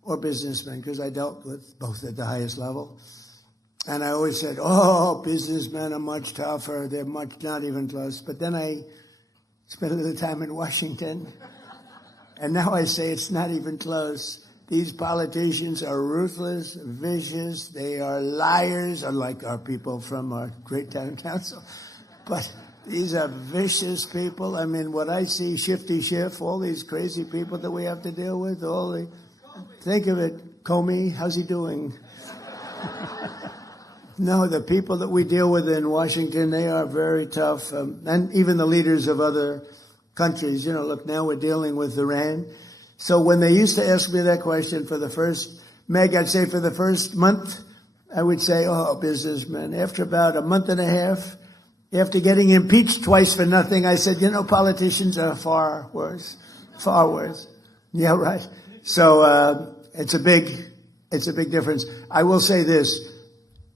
or businessmen? Because I dealt with both at the highest level. And I always said, oh, businessmen are much tougher. They're not even close. But then I spent a little time in Washington. And now I say it's not even close. These politicians are ruthless, vicious. They are liars, unlike our people from our great town council. But these are vicious people. I mean, what I see, Shifty Schiff, all these crazy people that we have to deal with, think of it, Comey, how's he doing? No, the people that we deal with in Washington, they are very tough. And even the leaders of other countries, you know, look, now we're dealing with Iran. So when they used to ask me that question for the first, Meg, I'd say for the first month, I would say, oh, businessmen. After about a month and a half, after getting impeached twice for nothing, I said, you know, politicians are far worse, far worse. Yeah, right. So it's a big difference. I will say this.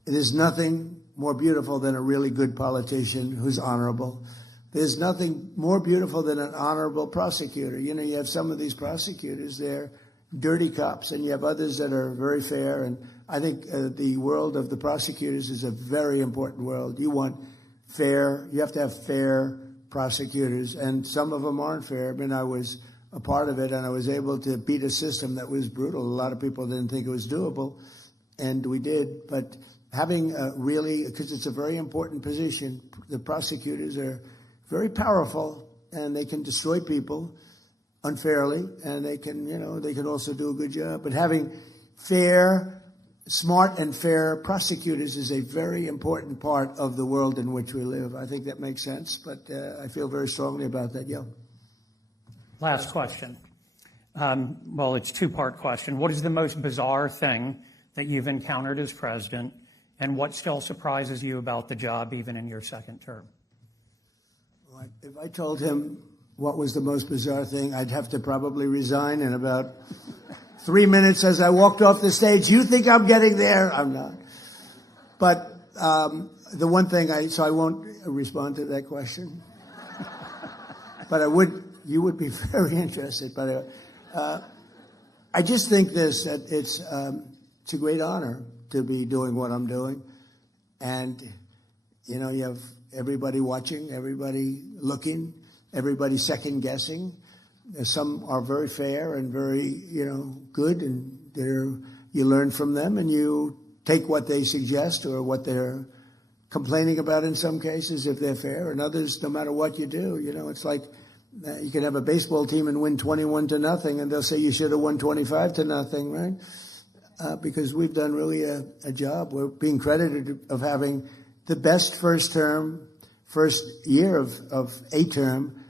It is nothing more beautiful than a really good politician who's honorable. There's nothing more beautiful than an honorable prosecutor. You know, you have some of these prosecutors, they're dirty cops, and you have others that are very fair. And I think the world of the prosecutors is a very important world. You have to have fair prosecutors, and some of them aren't fair. I mean, I was a part of it, and I was able to beat a system that was brutal. A lot of people didn't think it was doable, and we did. But having because it's a very important position, the prosecutors are very powerful, and they can destroy people unfairly, and they can also do a good job. But having smart and fair prosecutors is a very important part of the world in which we live. I think that makes sense, but I feel very strongly about that, yeah. Last question. Well, it's a two-part question. What is the most bizarre thing that you've encountered as president, and what still surprises you about the job even in your second term? If I told him what was the most bizarre thing, I'd have to probably resign in about 3 minutes as I walked off the stage. You think I'm getting there? I'm not. But the one thing so I won't respond to that question. But you would be very interested. But I just think that it's a great honor to be doing what I'm doing. And, you know, you have everybody watching, everybody looking, everybody second guessing. Some are very fair and very, you know, good, and you learn from them and you take what they suggest or what they're complaining about in some cases if they're fair, and others, no matter what you do, you know, it's like you can have a baseball team and win 21-0, and they'll say you should have won 25-0, right? Because we've done really a job. We're being credited of having the best first year of a term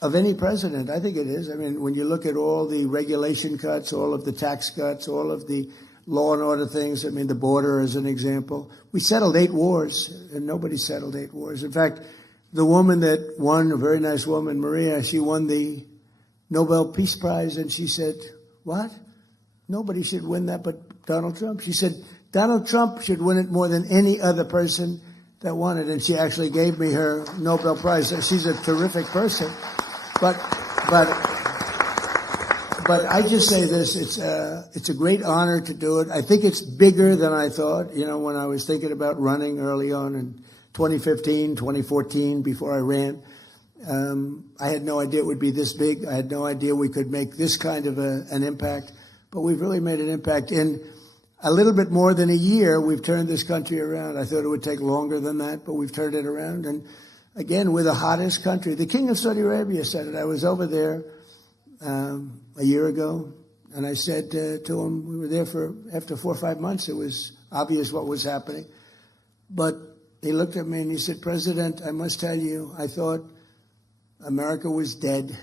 of any president. I think it is. I mean, when you look at all the regulation cuts, all of the tax cuts, all of the law and order things, I mean, the border as an example. We settled 8 wars, and nobody settled 8 wars. In fact, the woman that won, a very nice woman, Maria, she won the Nobel Peace Prize, and she said, what? Nobody should win that but Donald Trump. She said, Donald Trump should win it more than any other person that won it. And she actually gave me her Nobel Prize. She's a terrific person. But I just say this, it's a great honor to do it. I think it's bigger than I thought. You know, when I was thinking about running early on in 2015, 2014, before I ran, I had no idea it would be this big. I had no idea we could make this kind of an impact. But we've really made an impact. In a little bit more than a year, we've turned this country around. I thought it would take longer than that, but we've turned it around. And again, we're the hottest country. The King of Saudi Arabia said it. I was over there a year ago, and I said to him, we were there after 4 or 5 months, it was obvious what was happening. But he looked at me and he said, President, I must tell you, I thought America was dead.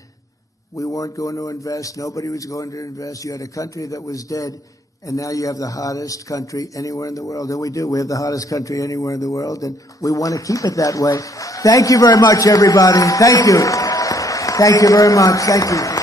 We weren't going to invest. Nobody was going to invest. You had a country that was dead, and now you have the hottest country anywhere in the world. And we do. We have the hottest country anywhere in the world, and we want to keep it that way. Thank you very much, everybody. Thank you. Thank you very much. Thank you.